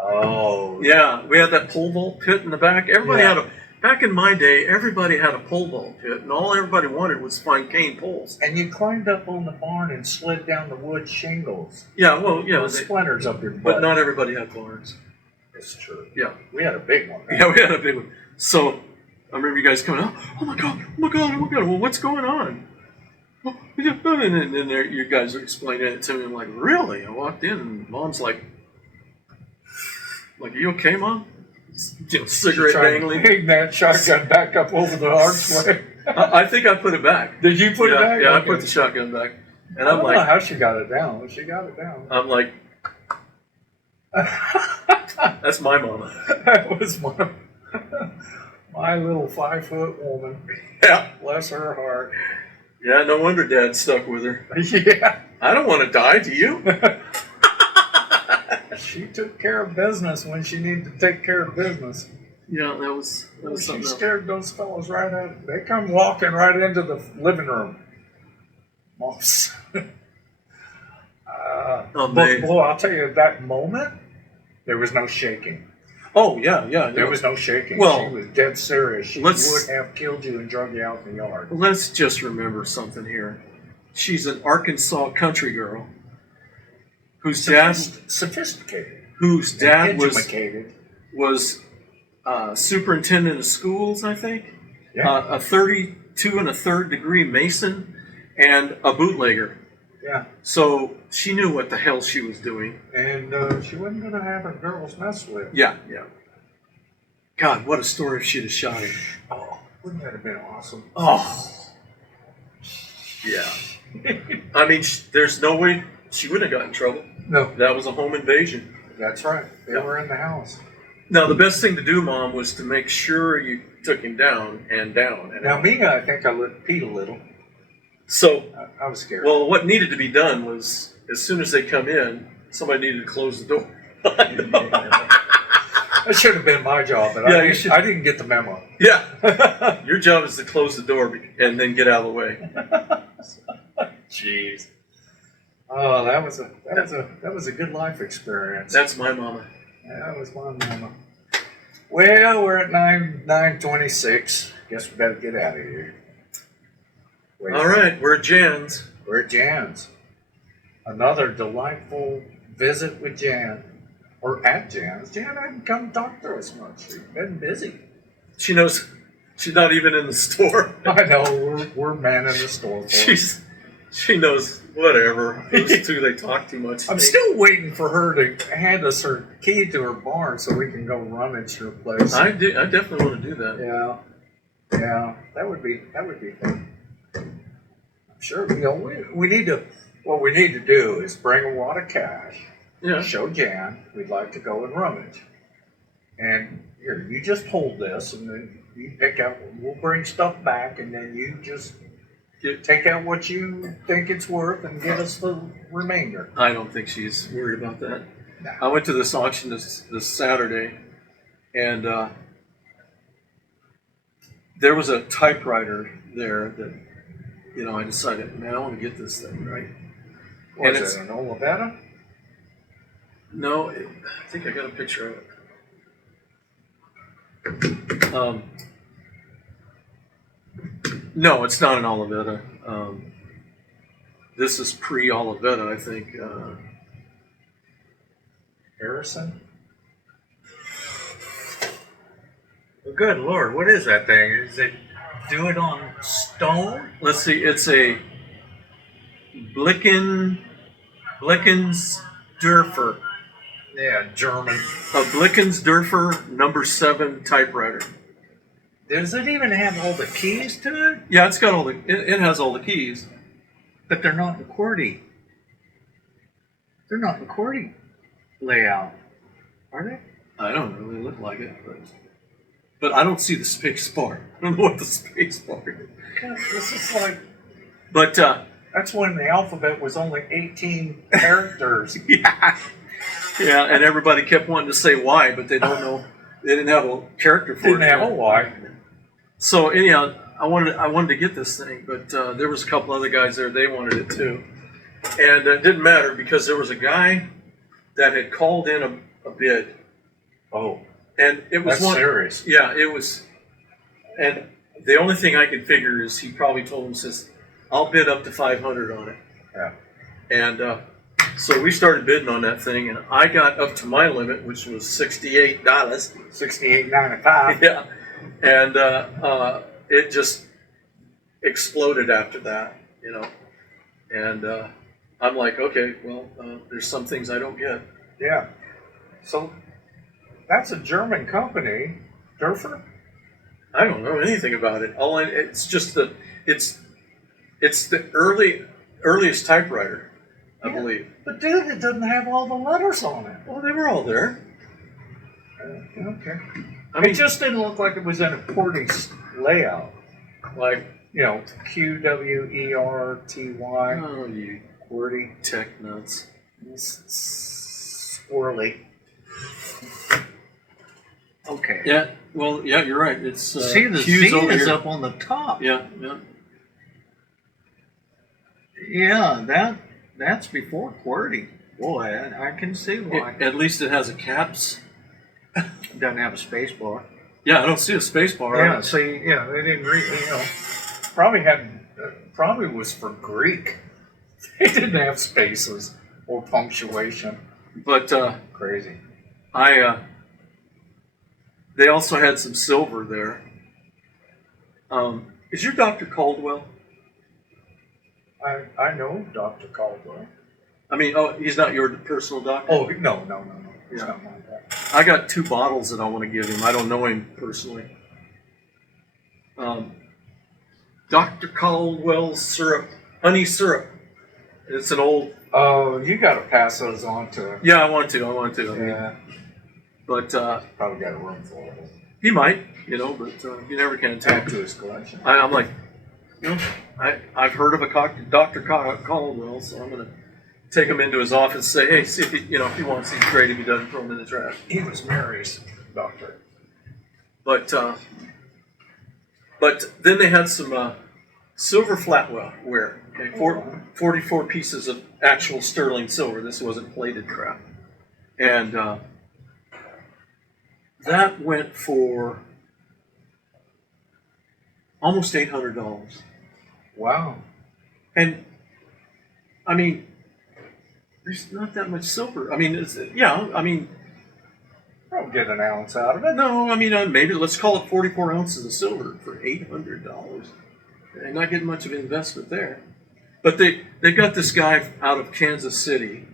Oh. Yeah, we had that pole vault pit in the back. Everybody Yeah. had back in my day, everybody had a pole vault pit, and all everybody wanted was to find cane poles. And you climbed up on the barn and slid down the wood shingles. Yeah, well, yeah, Those splinters up your butt. but not everybody had barns. It's true. Yeah. We had a big one. Yeah, we had a big one. So I remember you guys coming out. Oh my god! Oh my god! Oh my god! Well, what's going on? And then there, you guys are explaining it to me. I'm like, really? I walked in, and Mom's like, "Are you okay, Mom?" Cigarette dangling. Hang that shotgun back up over the archway. I think I put it back. Did you put it back? Yeah, I Okay. put the shotgun back. And I I'm don't know like, how she got it down. She got it down. I'm like, that's my mama. That was my little 5-foot woman. Yeah. Bless her heart. Yeah, no wonder Dad stuck with her. Yeah. I don't want to die, do you? She took care of business when she needed to take care of business. Yeah, that was She something else. scared those fellows right out. They come walking right into the living room. Moss. Oh, But man. boy, I'll tell you, that moment, there was no shaking. Oh, yeah. There was no shaking. Well, she was dead serious. She let's- would have killed you and drug you out in the yard. Let's just remember something here. She's an Arkansas country girl whose dad Sophisticated. was Educated. superintendent of schools, I think. Yeah. A 32 and a third degree Mason and a bootlegger. Yeah. So she knew what the hell she was doing. And she wasn't going to have her girls mess with. Yeah. God, what a story if she'd have shot him. Oh, wouldn't that have been awesome? Oh. Yeah. I mean, there's no way she wouldn't have got in trouble. No. That was a home invasion. That's right. They Yeah. were in the house. Now, the best thing to do, Mom, was to make sure you took him down and down. And Now, out. me, I think I let Pete a little. So, I was scared. well, what needed to be done was, as soon as they come in, somebody needed to close the door. That should have been my job, but Yeah, you should- I didn't get the memo. Yeah. Your job is to close the door and then get out of the way. Jeez. Oh, that was a good life experience. That's my mama. That was my mama. Well, we're at 9:26. Guess we better get out of here. Wait. All right, we're at Jan's. We're at Jan's. Another delightful visit with Jan. Or at Jan's. Jan hadn't come talk to us much. She's been busy. She knows she's not even in the store. I know, we're manning the store for her. She knows whatever. Those two, they talk too much. I'm still waiting for her to hand us her key to her barn so we can go rummage her place. I definitely want to do that. Yeah, that would be fun. I'm sure, we need to. What we need to do is bring a wad of cash. Yeah. Show Jan we'd like to go and rummage. And here, you just hold this, and then you pick out. We'll bring stuff back, and then you just take out what you think it's worth and give us the remainder. I don't think she's worried about that. No. I went to this auction this Saturday, and there was a typewriter there that, I decided, man, I want to get this thing, right? Was it's- it an Olivetta? No, I think I got a picture of it. No, it's not an Olivetta. This is pre-Olivetta, I think. Harrison? Well, good Lord, what is that thing? Is it do it on stone? Let's see, it's a Blickensdorfer. Yeah, German. A Blickensdorfer number 7 typewriter. Does it even have all the keys to it? Yeah, it's got all it has all the keys. But they're not the QWERTY. They're not the QWERTY layout, are they? I don't really look like it, but I don't see the space bar. I don't know what the space bar is. God, this is like, But that's when the alphabet was only 18 characters. yeah, and everybody kept wanting to say Y, but they don't know. They didn't have a character for Didn't it. have a Y. So anyhow, I wanted to get this thing, but there was a couple other guys there. They wanted it too, and it didn't matter because there was a guy that had called in a bid, Oh, and it was that's serious. Yeah, it was, and the only thing I could figure is he probably told him, says, "I'll bid up to 500 on it." Yeah. And so we started bidding on that thing, and I got up to my limit, which was $68. $68.95. Yeah. And it just exploded after that, you know. And I'm like, okay, well, there's some things I don't get. Yeah. So that's a German company, Durfer. I don't know anything about it. It's just it's the earliest typewriter, I believe. But dude, it doesn't have all the letters on it. Well, they were all there. Okay. I mean, It just didn't look like it was in a QWERTY layout. like, You know, QWERTY, oh, you QWERTY, tech nuts. swirly. Okay. Yeah, well, yeah, you're right. It's See, the Q's Z over is here. up on the top. Yeah, yeah. Yeah, that's before QWERTY. Boy, I can see why. At least it has a caps. It doesn't have a space bar. Yeah, I don't see a space bar. Yeah, see, yeah, they didn't read, you know, probably was for Greek. They didn't have spaces or punctuation. But Crazy. they also had some silver there. Is your Dr. Caldwell? I know Dr. Caldwell. I mean, oh, he's not your personal doctor? Oh, no. It's Yeah. not like that. I got 2 bottles that I want to give him. I don't know him personally. Dr. Caldwell's syrup, honey syrup. It's an old. Oh, you got to pass those on to. Yeah, I want to. I mean, Yeah, but probably got a room full of them. he might, you know. But you never can tell. Add to his collection. I'm like, you know, I've heard of a Dr. Caldwell, so I'm gonna take him into his office and say, hey, see if he, you know, if he wants these, great. If he doesn't, throw him in the trash. He was Mary's doctor. But then they had some silver flatware. Okay, 44 pieces of actual sterling silver. This wasn't plated crap, and that went for almost $800. Wow. And I mean, there's not that much silver. I mean, I mean, Don't get an ounce out of it. no, I mean, maybe let's call it 44 ounces of silver for $800. They're not getting much of an investment there. But they've got this guy out of Kansas City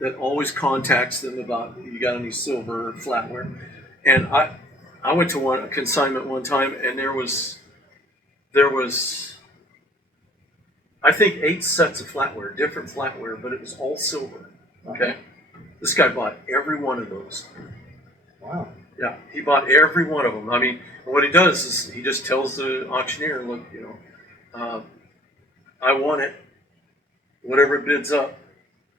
that always contacts them about, you got any silver or flatware? And I went to a consignment one time, and there was I think 8 sets of flatware, different flatware, but it was all silver. Okay, this guy bought every one of those. Wow. Yeah, he bought every one of them. I mean, what he does is he just tells the auctioneer, look, you know, I want it. Whatever it bids up,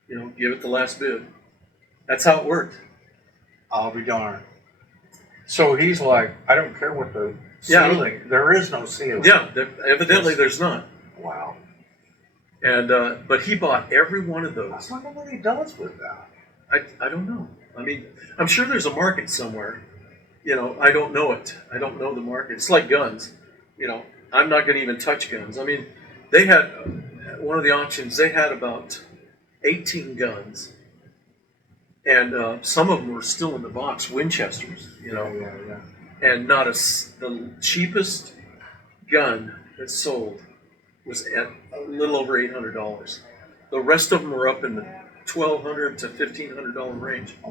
you know, give it the last bid. That's how it worked. I'll be darned. So he's like, I don't care what the Yeah. ceiling. There is no ceiling. Yeah, evidently there's not. Wow. And but he bought every one of I those. wonder what he does with that. I don't know. I mean, I'm sure there's a market somewhere. You know, I don't know it. I don't know the market. It's like guns. You know, I'm not going to even touch guns. I mean, they had one of the auctions. They had about 18 guns, and some of them were still in the box, Winchesters. You know, Yeah. and not the cheapest gun that sold was at a little over $800. The rest of them were up in the $1,200 to $1,500 range. I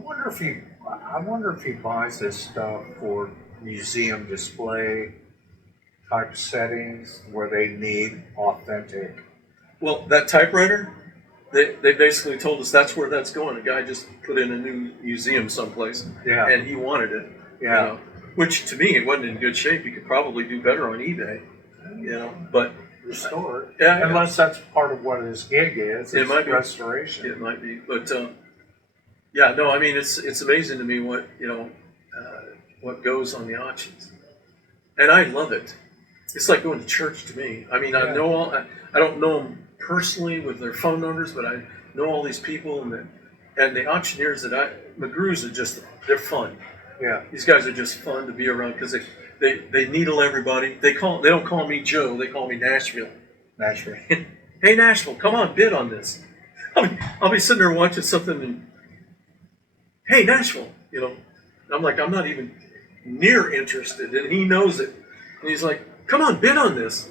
wonder if he buys this stuff for museum display type settings where they need authentic. Well, that typewriter, they basically told us that's where that's going. A guy just put in a new museum someplace, Yeah. and he wanted it. Yeah. You know, which to me, it wasn't in good shape. You could probably do better on eBay. You know, but Restored. Yeah, Unless that's part of what his gig is. It It's might be. restoration. it might be. But yeah, no, I mean, it's amazing to me what what goes on the auctions, and I love it. It's like going to church to me. I mean, I know I don't know them personally with their phone numbers, but I know all these people, and the auctioneers McGrews are they're fun. Yeah. These guys are just fun to be around because they needle everybody. They don't call me Joe. They call me Nashville. Nashville. Hey Nashville, come on, bid on this. I'll be sitting there watching something and, hey Nashville, you know, I'm like, I'm not even near interested, and he knows it. And he's like, "Come on, bid on this."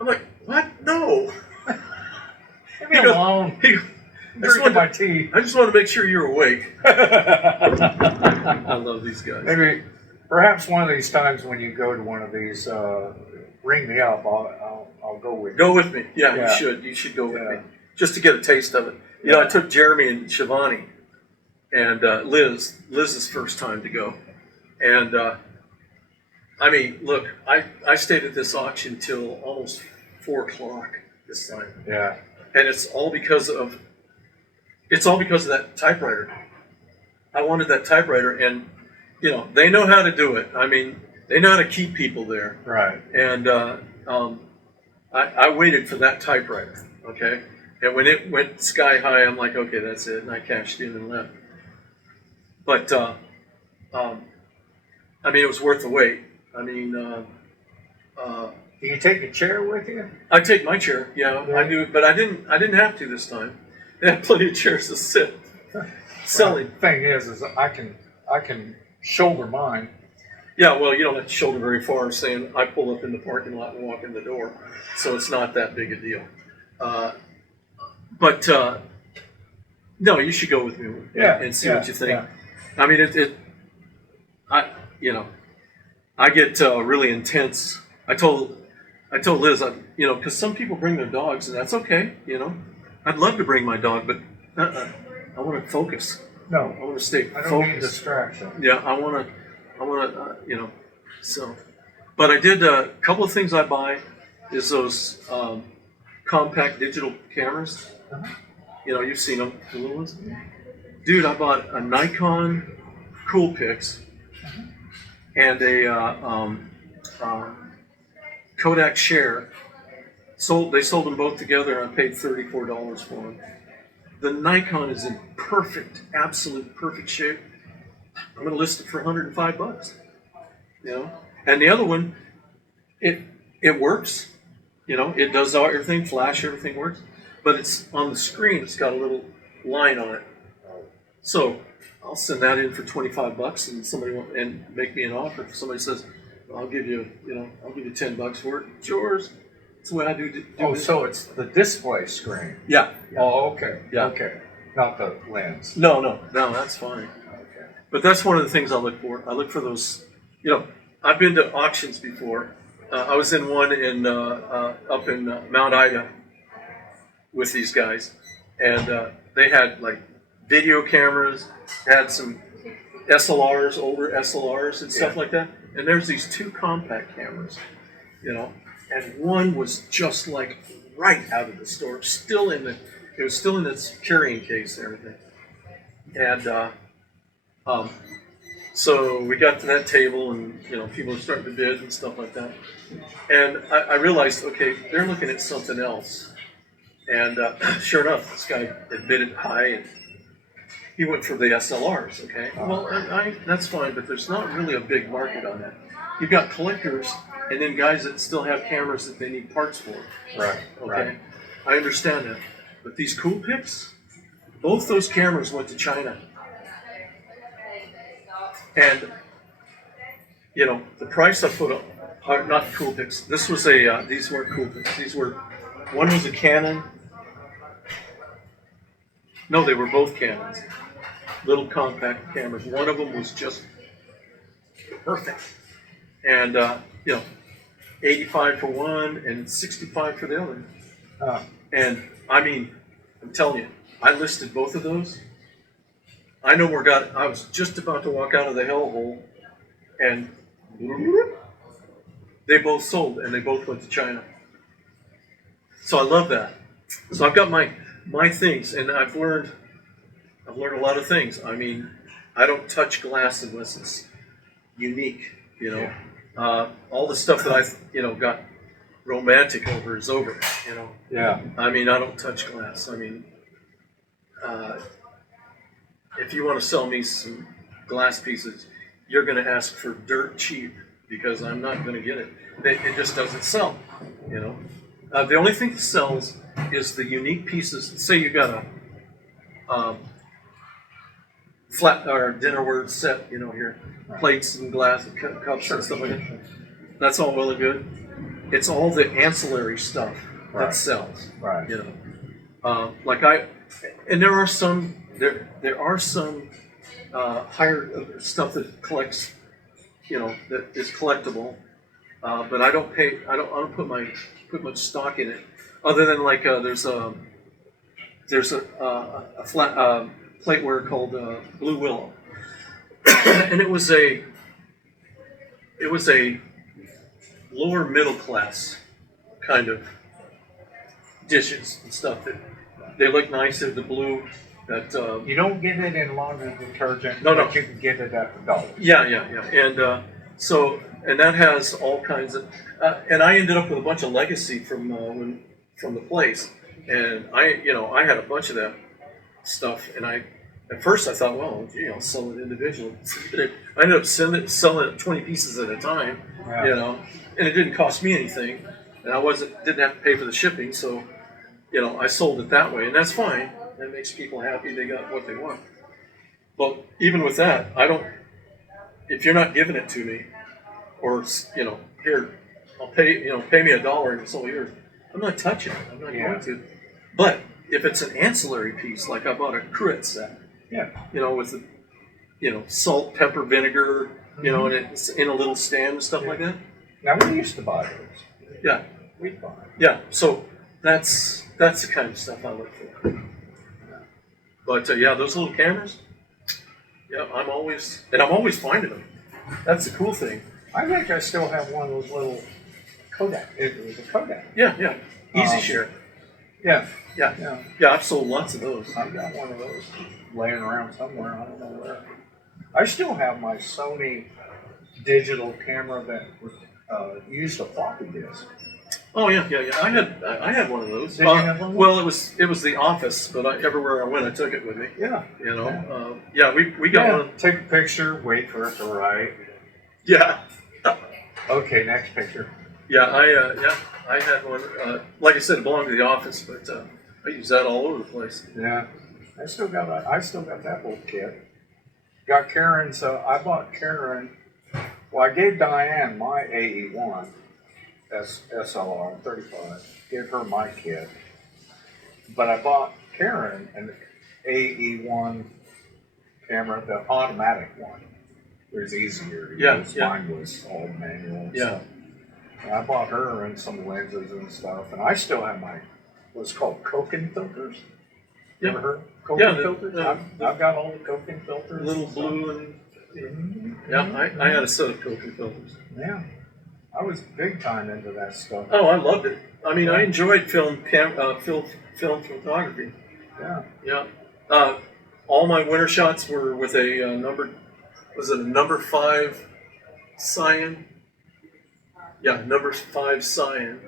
I'm like, "What? No." Leave me alone. He, I'm drinking my tea. I just want to make sure you're awake. I love these guys. Maybe, perhaps one of these times when you go to one of these, ring me up. I'll go with you. Go with me. Yeah, Yeah. you should. You should go with Yeah. me. Just to get a taste of it. You know, I took Jeremy and Shivani and Liz's first time to go. And, I mean, look, I stayed at this auction till almost 4 o'clock this time. Yeah. And it's all because of that typewriter. I wanted that typewriter, and, you know, they know how to do it. I mean, they know how to keep people there. Right. And I waited for that typewriter, okay? And when it went sky high, I'm like, okay, that's it. And I cashed in and left. But, I mean, it was worth the wait. I mean, Do you take a chair with you? I take my chair, yeah, I do, but I didn't have to this time. They had plenty of chairs to sit. Selling. Well, the thing is I can shoulder mine. Yeah, well, you don't have to shoulder very far, saying I pull up in the parking lot and walk in the door, so it's not that big a deal. But no, you should go with me and see what you think. Yeah. I mean, I get really intense. I told Liz, because some people bring their dogs, and that's okay. You know, I'd love to bring my dog, but I want to focus. No, I want to stay I don't focused. need distraction. Yeah, I want to, so. But I did a couple of things I buy is those compact digital cameras. Uh-huh. You know, you've seen them, the little ones. Dude, I bought a Nikon Coolpix and a Kodak Share. They sold them both together, and I paid $34 for them. The Nikon is in absolute perfect shape. I'm going to list it for $105. You know, and the other one, it works. You know, it does everything, flash, everything works. But it's on the screen. It's got a little line on it. So I'll send that in for $25, and somebody and make me an offer. If somebody says, I'll give you $10 for it. It's yours. That's the way I do Oh, it. so it's the display screen. Yeah. Oh, okay. Yeah. Okay. Not the lens. No, that's fine. Okay. But that's one of the things I look for. I look for those. You know, I've been to auctions before. I was in one up in Mount Ida with these guys, and they had like video cameras, had some SLRs, older SLRs and stuff like that. And there's these 2 compact cameras, you know, and one was just like right out of the store, it was still in its carrying case and everything. And so we got to that table, and people are starting to bid and stuff like that. And I realized, okay, they're looking at something else. And sure enough, this guy had bid it high, and he went for the SLRs, okay? Well, that's fine, but there's not really a big market on that. You've got collectors and then guys that still have cameras that they need parts for. Right. Okay? Right. I understand that. But these Coolpix, both those cameras went to China. And, the price I put up, not Coolpix, this was these weren't Coolpix. One was a Canon. No, they were both Canons. Little compact cameras. One of them was just perfect. And, 85 for one and 65 for the other. And, I mean, I'm telling you, I listed both of those. I was just about to walk out of the hellhole, and they both sold, and they both went to China. So I love that. So I've got my things, and I've learned a lot of things. I mean, I don't touch glass unless it's unique, all the stuff that I, got romantic over is over, Yeah. I mean, I don't touch glass. I mean, if you want to sell me some glass pieces, you're going to ask for dirt cheap, because I'm not going to get it. It just doesn't sell, The only thing that sells is the unique pieces. Say you got flat or dinnerware set, here, plates and glass and cups and stuff like that. That's all well and good. It's all the ancillary stuff that sells. Right. And there are some higher stuff that collects, that is collectible. But I don't put much stock in it, other than there's a flat plateware called Blue Willow, and it was a lower middle class kind of dishes and stuff that they look nice. They're the blue that You don't get it in laundry detergent. No. But you can get it at the dollar. yeah, and and that has all kinds of and I ended up with a bunch of legacy from the place, and I had a bunch of that stuff, and at first I thought, well, gee, I'll sell it individually. I ended up selling it 20 pieces at a time, Yeah. and it didn't cost me anything, and I didn't have to pay for the shipping, so I sold it that way, and that's fine. That makes people happy. They got what they want. But even with that, if you're not giving it to me, or here, I'll pay me $1 and it's all yours. I'm not touching it. I'm not going to. But if it's an ancillary piece, like I bought a cruet set, with the, salt, pepper, vinegar, and it's in a little stand and stuff like that. Now we used to buy those. Yeah, We buy. yeah. So that's the kind of stuff I look for. But those little cameras. Yeah, I'm always finding them. That's the cool thing. I think I still have one of those little Kodak. It was a Kodak. Yeah. Easy share. Yeah. Yeah. I've sold lots of those. I've got one of those laying around somewhere. I don't know where. I still have my Sony digital camera that used a floppy disk. Oh yeah. I had one of those. Did you have one? Well, it was the office, but everywhere I went, I took it with me. Yeah. We got one. Take a picture, wait for it to write. Yeah. Okay, next picture. Yeah, I had one. Like I said, it belonged to the office, but I use that all over the place. Yeah. I still got that little kit. Got Karen's. I bought Karen. Well, I gave Diane my AE1 SLR 35. Gave her my kit. But I bought Karen an AE1 camera, the automatic one. It was easier to use. Mine was all manual and stuff. And I bought her and some lenses and stuff. And I still have my what's called Koken filters. You ever heard of Koken filters? I've got all the Koken filters. Little blue and I had a set of Koken filters. Yeah. I was big time into that stuff. Oh, I loved it. I mean, I enjoyed film photography. Yeah. Yeah. All my winter shots were with a number 5 cyan? Yeah, number 5 cyan.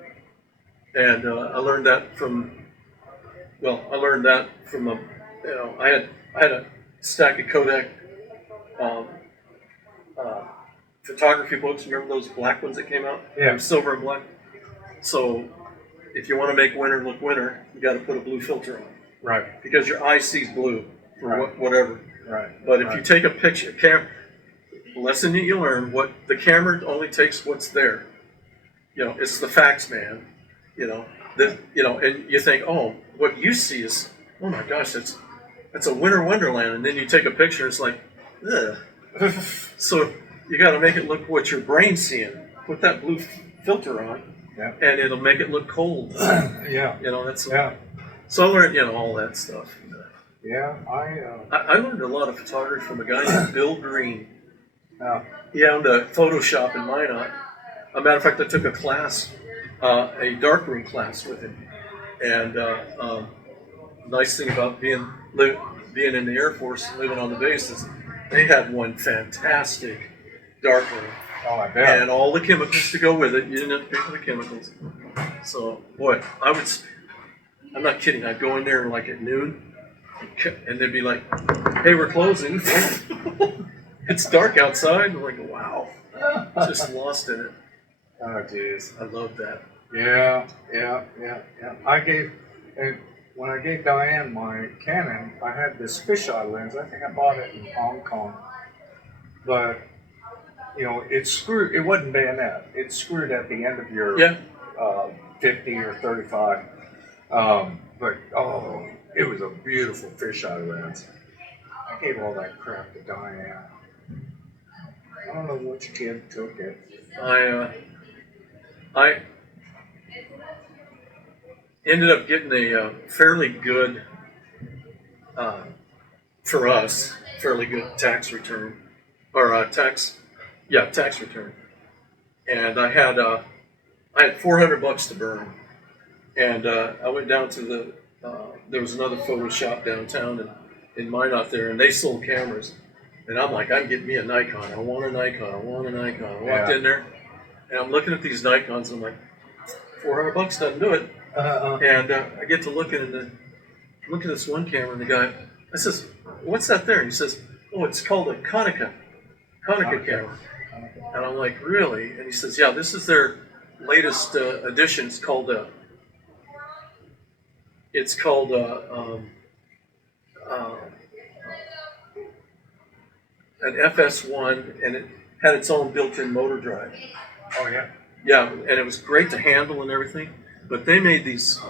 And I learned that from I had a stack of Kodak photography books. Remember those black ones that came out? Yeah. Silver and black. So if you want to make winter look winter, you got to put a blue filter on. Right. Because your eye sees blue for whatever. Right. But if you take a picture, lesson that you learn, what the camera only takes what's there. It's the facts, man. And you think, oh, what you see is, oh my gosh, that's a winter wonderland, and then you take a picture, it's like, ugh. So you got to make it look what your brain's seeing. Put that blue filter on, and it'll make it look cold. Yeah. That's So I learned, all that stuff. Yeah, I learned a lot of photography from a guy named Bill Green. Yeah. He owned a Photoshop in Minot. As a matter of fact, I took a class, a darkroom class with him. And nice thing about being in the Air Force and living on the base is they had one fantastic darkroom. Oh, I bet. And all the chemicals to go with it. You didn't have to pay for the chemicals. So, boy, I'm not kidding. I'd go in there like at noon, and they'd be like, hey, we're closing. It's dark outside. I'm like, wow. Just lost in it. Oh, jeez. I love that. Yeah. when I gave Diane my Canon, I had this fisheye lens. I think I bought it in Hong Kong, but you know, it's screwed. It wasn't bayonet. It's screwed at the end of your Yeah. 50 or 35. But oh, it was a beautiful fisheye lens. I gave all that crap to Diane. I don't know which kid took it. I ended up getting a fairly good, for us, fairly good tax return, or tax return. And I had $400 to burn, and I went down to there was another photo shop downtown in Minot there, and they sold cameras. And I'm like, I'm getting me a Nikon. I want a Nikon. I want a Nikon. I walked in there, and I'm looking at these Nikons, and I'm like, $400 doesn't do it. And I get to look at this one camera, and the guy, I says, what's that there? And he says, oh, it's called a Konica camera. And I'm like, really? And he says, yeah, this is their latest edition. It's called an FS1, and it had its own built-in motor drive. Oh yeah. Yeah, and it was great to handle and everything. But they made these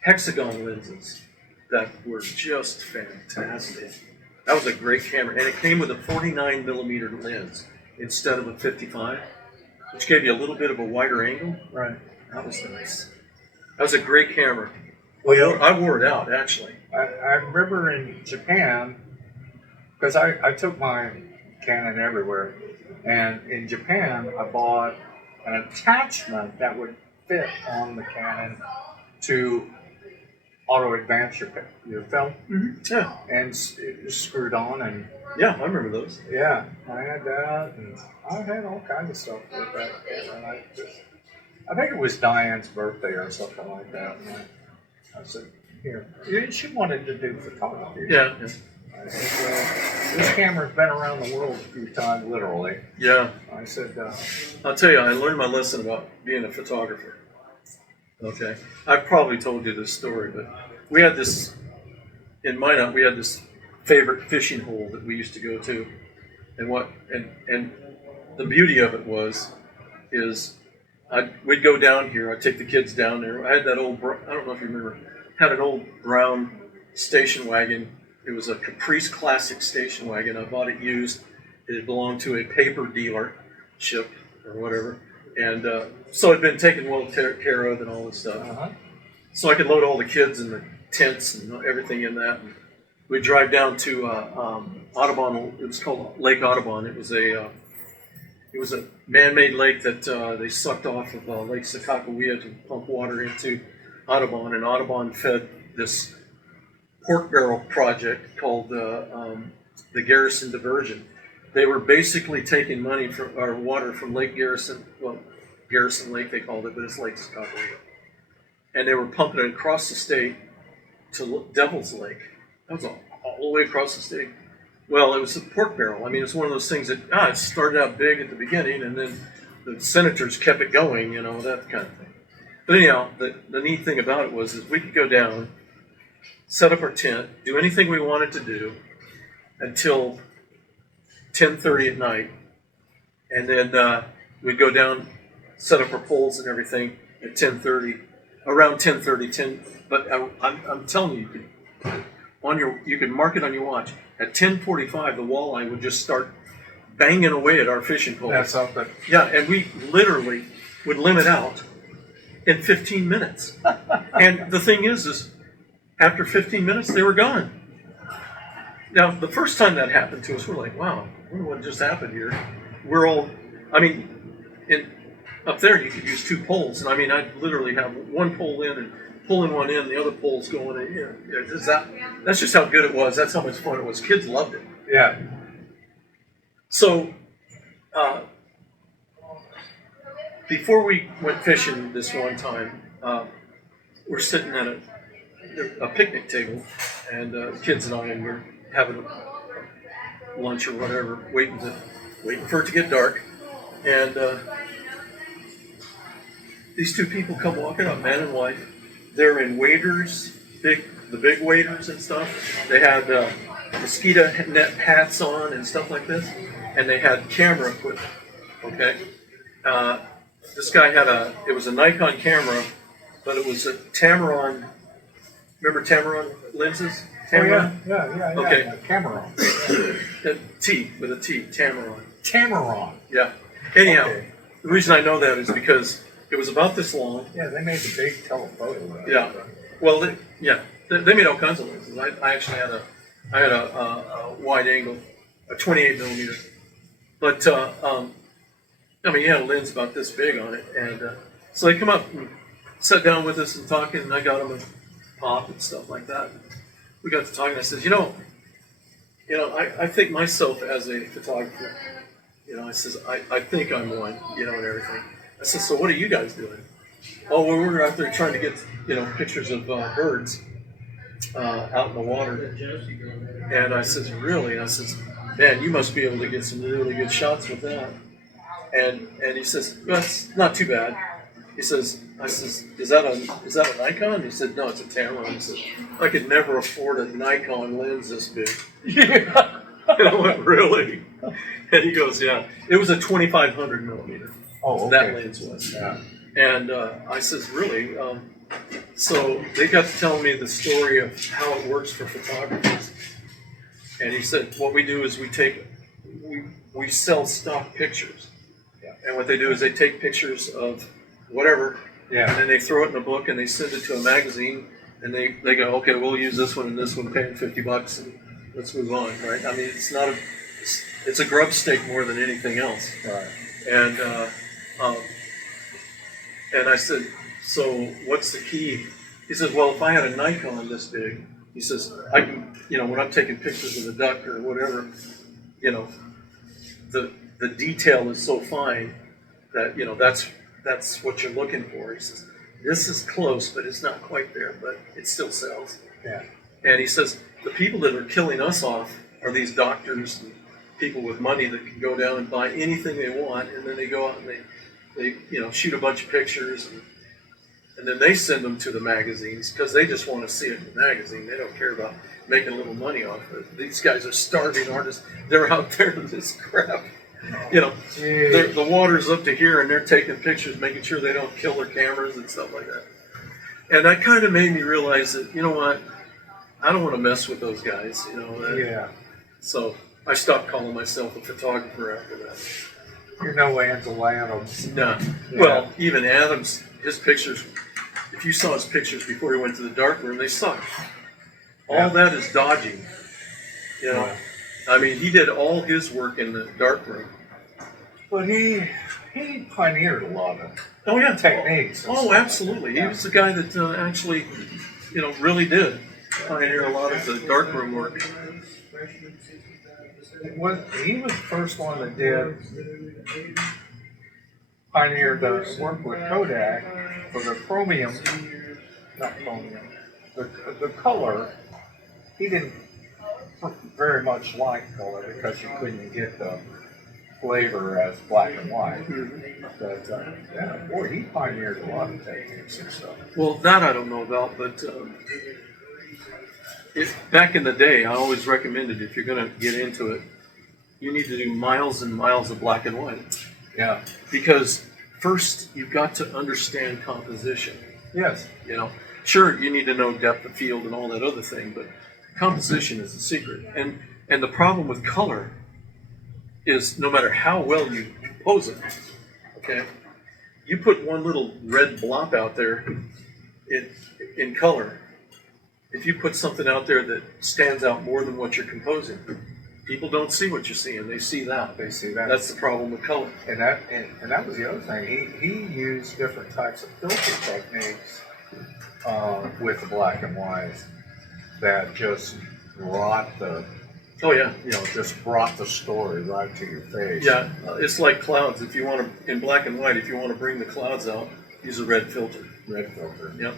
hexagon lenses that were just fantastic. That was a great camera, and it came with a 49 millimeter lens instead of a 55, which gave you a little bit of a wider angle. Right. That was nice. That was a great camera. Well, I wore it out actually. I remember in Japan, because I took my Canon everywhere, and in Japan I bought an attachment that would fit on the Canon to auto advance your film, Yeah, and it was screwed on, and yeah, I remember those. yeah, I had that, and I had all kinds of stuff with that camera. And I think it was Diane's birthday or something like that. And I said, here, she wanted to do photography. Yeah, I said, this camera's been around the world a few times, literally. yeah. I said, I'll tell you, I learned my lesson about being a photographer. Okay, I've probably told you this story, but we had this in Minot. We had this favorite fishing hole that we used to go to, and the beauty of it is we'd go down here. I'd take the kids down there. I had that old, I don't know if you remember, had an old brown station wagon. It was a Caprice Classic station wagon. I bought it used. It belonged to a paper dealership or whatever. And so it'd been taken well care of and all this stuff. So I could load all the kids in the tents and everything in that. And we'd drive down to Audubon. It was called Lake Audubon. It was a man-made lake that they sucked off of Lake Sakakawea to pump water into Audubon. And Audubon fed this pork barrel project called the Garrison Diversion. They were basically taking money from our water from Lake Garrison, well, Garrison Lake they called it, but it's Lake Sakakawea. And they were pumping it across the state to Devil's Lake. That was all the way across the state. Well, it was a pork barrel. I mean, it's one of those things that, it started out big at the beginning, and then the senators kept it going, that kind of thing. But anyhow, the neat thing about it was we could go down, set up our tent, do anything we wanted to do until 10:30 at night, and then we'd go down, set up our poles and everything at 10:30, around 10:30. But I'm telling you, you could mark it on your watch. At 10:45, the walleye would just start banging away at our fishing poles. that's something. Yeah, and we literally would limit out in 15 minutes. And the thing is after 15 minutes, they were gone. Now, the first time that happened to us, we're like, wow, I wonder what just happened here. Up there, you could use two poles. And I'd literally have one pole in and pulling one in, the other pole's going in. That's just how good it was. That's how much fun it was. Kids loved it. Yeah. So, before we went fishing this one time, we're sitting at a picnic table, and the kids and I, and we're having lunch or whatever, waiting for it to get dark, and these two people come walking up, man and wife. They're in waders, the big waders and stuff. They had mosquito net hats on and stuff like this, and they had camera equipment. Okay, this guy had it was a Nikon camera, but it was a Tamron. Remember Tamron lenses? Tamron? Oh, yeah. Okay. Cameron. T with a T, Tamron. Tamaron. Yeah. Anyhow, Okay. the reason I know that is because it was about this long. Yeah, they made the big telephoto. Yeah. Well, they made all kinds of lenses. I actually had a wide angle, a 28 millimeter. But I mean, you had a lens about this big on it, and so they come up and sat down with us and talking, and I got them a pop and stuff like that. We got to talking. I said, I think myself as a photographer. I says, I think I'm one, and everything. I said, so what are you guys doing? Oh, well, we're out there trying to get, pictures of birds out in the water. And I says, really? And I says, man, you must be able to get some really good shots with that. And he says, well, it's not too bad. He says, I says, is that a Nikon? He said, no, it's a Tamron. He said, I could never afford a Nikon lens this big. Yeah. And I went, really? And he goes, yeah. It was a 2500 millimeter. Oh, okay. That lens was. Yeah. And I says, really? So they got to tell me the story of how it works for photographers. And he said, what we do is we sell stock pictures. Yeah. And what they do is they take pictures of whatever, Yeah. and then they throw it in a book and they send it to a magazine, and they go, okay, we'll use this one and this one, pay them $50, and let's move on, right? I mean, it's a grub stake more than anything else. Right. And I said, so what's the key? He says, well, if I had a Nikon this big, he says, I can, when I'm taking pictures of the duck or whatever, the detail is so fine that, that's what you're looking for. He says, this is close, but it's not quite there, but it still sells. Yeah. And he says, the people that are killing us off are these doctors and people with money that can go down and buy anything they want, and then they go out and they shoot a bunch of pictures, and then they send them to the magazines because they just want to see it in the magazine. They don't care about making a little money off it. These guys are starving artists. They're out there to this crap. The water's up to here, and they're taking pictures, making sure they don't kill their cameras and stuff like that. And that kind of made me realize that, you know what, I don't want to mess with those guys, Yeah. So I stopped calling myself a photographer after that. You're no Ansel Adams. No. Yeah. Well, even Adams, his pictures, if you saw his pictures before he went to the darkroom, they suck. All that is dodging. Right. I mean, he did all his work in the darkroom. But he pioneered a lot of techniques. Oh, absolutely. He was the guy that actually, really did pioneer a lot of the darkroom work. He was the first one that pioneered the work with Kodak for the the color. He didn't very much like color because you couldn't get the flavor as black and white. But boy, he pioneered a lot of techniques and stuff. Well, that I don't know about, but back in the day, I always recommended if you're going to get into it, you need to do miles and miles of black and white. Yeah. Because first, you've got to understand composition. Yes. Sure, you need to know depth of field and all that other thing, but composition is the secret. And the problem with color is no matter how well you pose it, okay, you put one little red blop out there in color. If you put something out there that stands out more than what you're composing, people don't see what you're seeing. They see that. They see that. That's the problem with color. And that was the other thing. He used different types of filter techniques with the black and whites that just brought just brought the story right to your face. Yeah, it's like clouds. If you want to, in black and white, if you want to bring the clouds out, use a red filter. Red filter. Yep.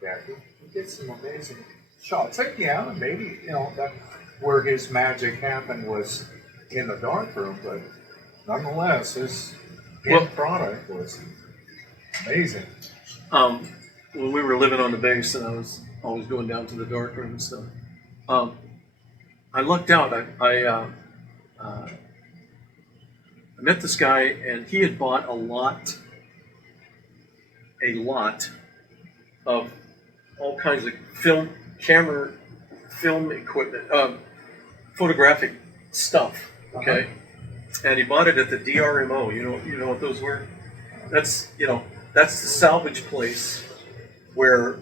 Yeah. He did some amazing shots. Yeah, and maybe that where his magic happened was in the darkroom, but nonetheless, his end product was Amazing. When we were living on the base, and I was always going down to the dark room and stuff. I lucked out. I met this guy, and he had bought a lot of all kinds of film equipment, photographic stuff. Okay, and he bought it at the DRMO. You know what those were? That's the salvage place where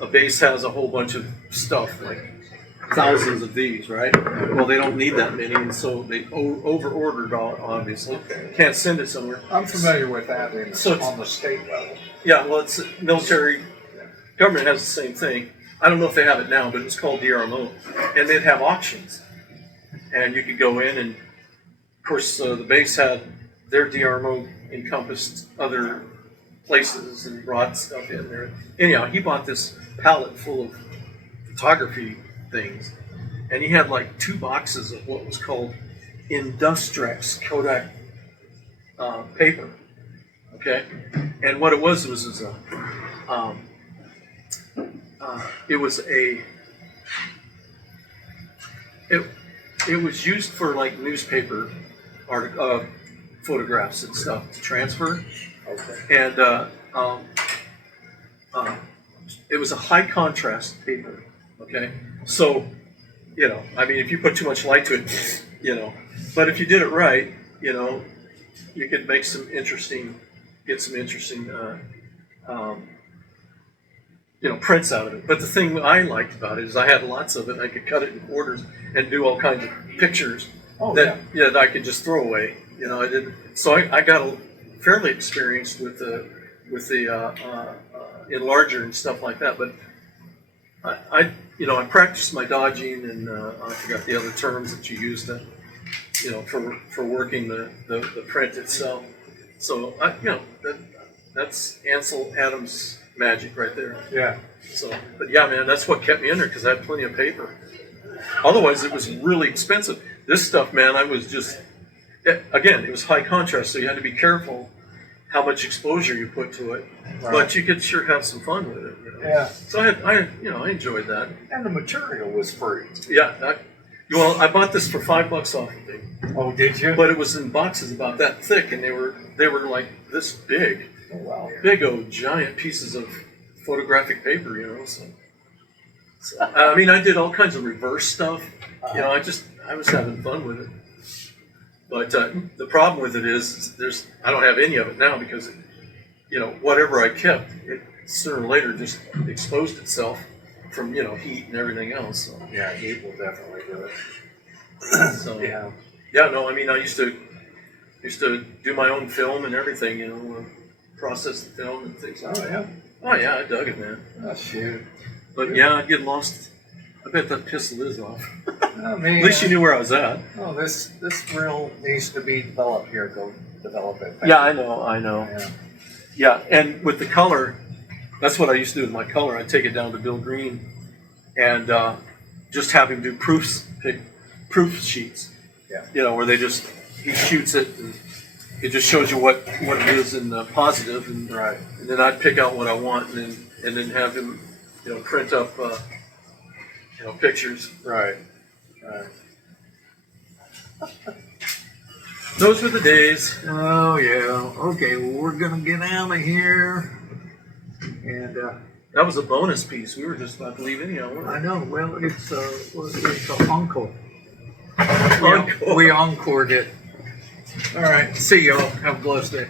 a base has a whole bunch of stuff, like thousands of these, right? Well, they don't need that many, and so they over-ordered, obviously. Can't send it somewhere. I'm familiar with that on the state level. Yeah, well, it's military. Government has the same thing. I don't know if they have it now, but it's called DRMO. And they'd have auctions. And you could go in, and of course, the base had their DRMO encompassed other places and brought stuff in there. Anyhow, he bought this pallet full of photography things, and he had like 2 boxes of what was called Industrex Kodak paper. Okay, and what it was it was used for like newspaper photographs and stuff to transfer. Okay. And it was a high contrast paper. Okay, so I mean, if you put too much light to it, but if you did it right, you could make get some interesting prints out of it. But the thing I liked about it is I had lots of it. I could cut it in quarters and do all kinds of pictures that I could just throw away. I didn't. So I got fairly experienced with the enlarger and stuff like that. But I practiced my dodging, and I forgot the other terms that you used to, for working the print itself. So that's Ansel Adams magic right there. Yeah. So, but yeah, man, that's what kept me in there, because I had plenty of paper. Otherwise, it was really expensive. This stuff, man, I was just, again, it was high contrast, so you had to be careful how much exposure you put to it. Right. But you could sure have some fun with it. Yeah. So I enjoyed that. And the material was free. Yeah. I bought this for $5 off of it. Oh, did you? But it was in boxes about that thick, and they were like this big. Oh, wow. Big old giant pieces of photographic paper, So I mean, I did all kinds of reverse stuff. I was having fun with it. But the problem with it is I don't have any of it now, because whatever I kept, it sooner or later just exposed itself from heat and everything else. So. Yeah, heat will definitely do it. So Yeah. No, I mean, I used to do my own film and everything, process the film and things like that. Yeah. Oh yeah, I dug it, man. Oh, shoot. But yeah, I'd get lost. I bet that pissed Liz off. I mean, At least you knew where I was at. Oh, this reel needs to be developed here. Go develop it. Yeah, I know. Yeah. Yeah, and with the color, that's what I used to do with my color. I'd take it down to Bill Green and just have him do proof sheets. Yeah. Where he shoots it, and it just shows you what it is in positive, and Right. And then I'd pick out what I want, and then have him print up pictures. Right. Those were the days. Oh yeah. Okay. Well, we're gonna get out of here. And That was a bonus piece. We were just about to leave anyhow. weren't we? I know. Well, it's an encore. Encore. We encored it. All right. See y'all. Have a blessed day.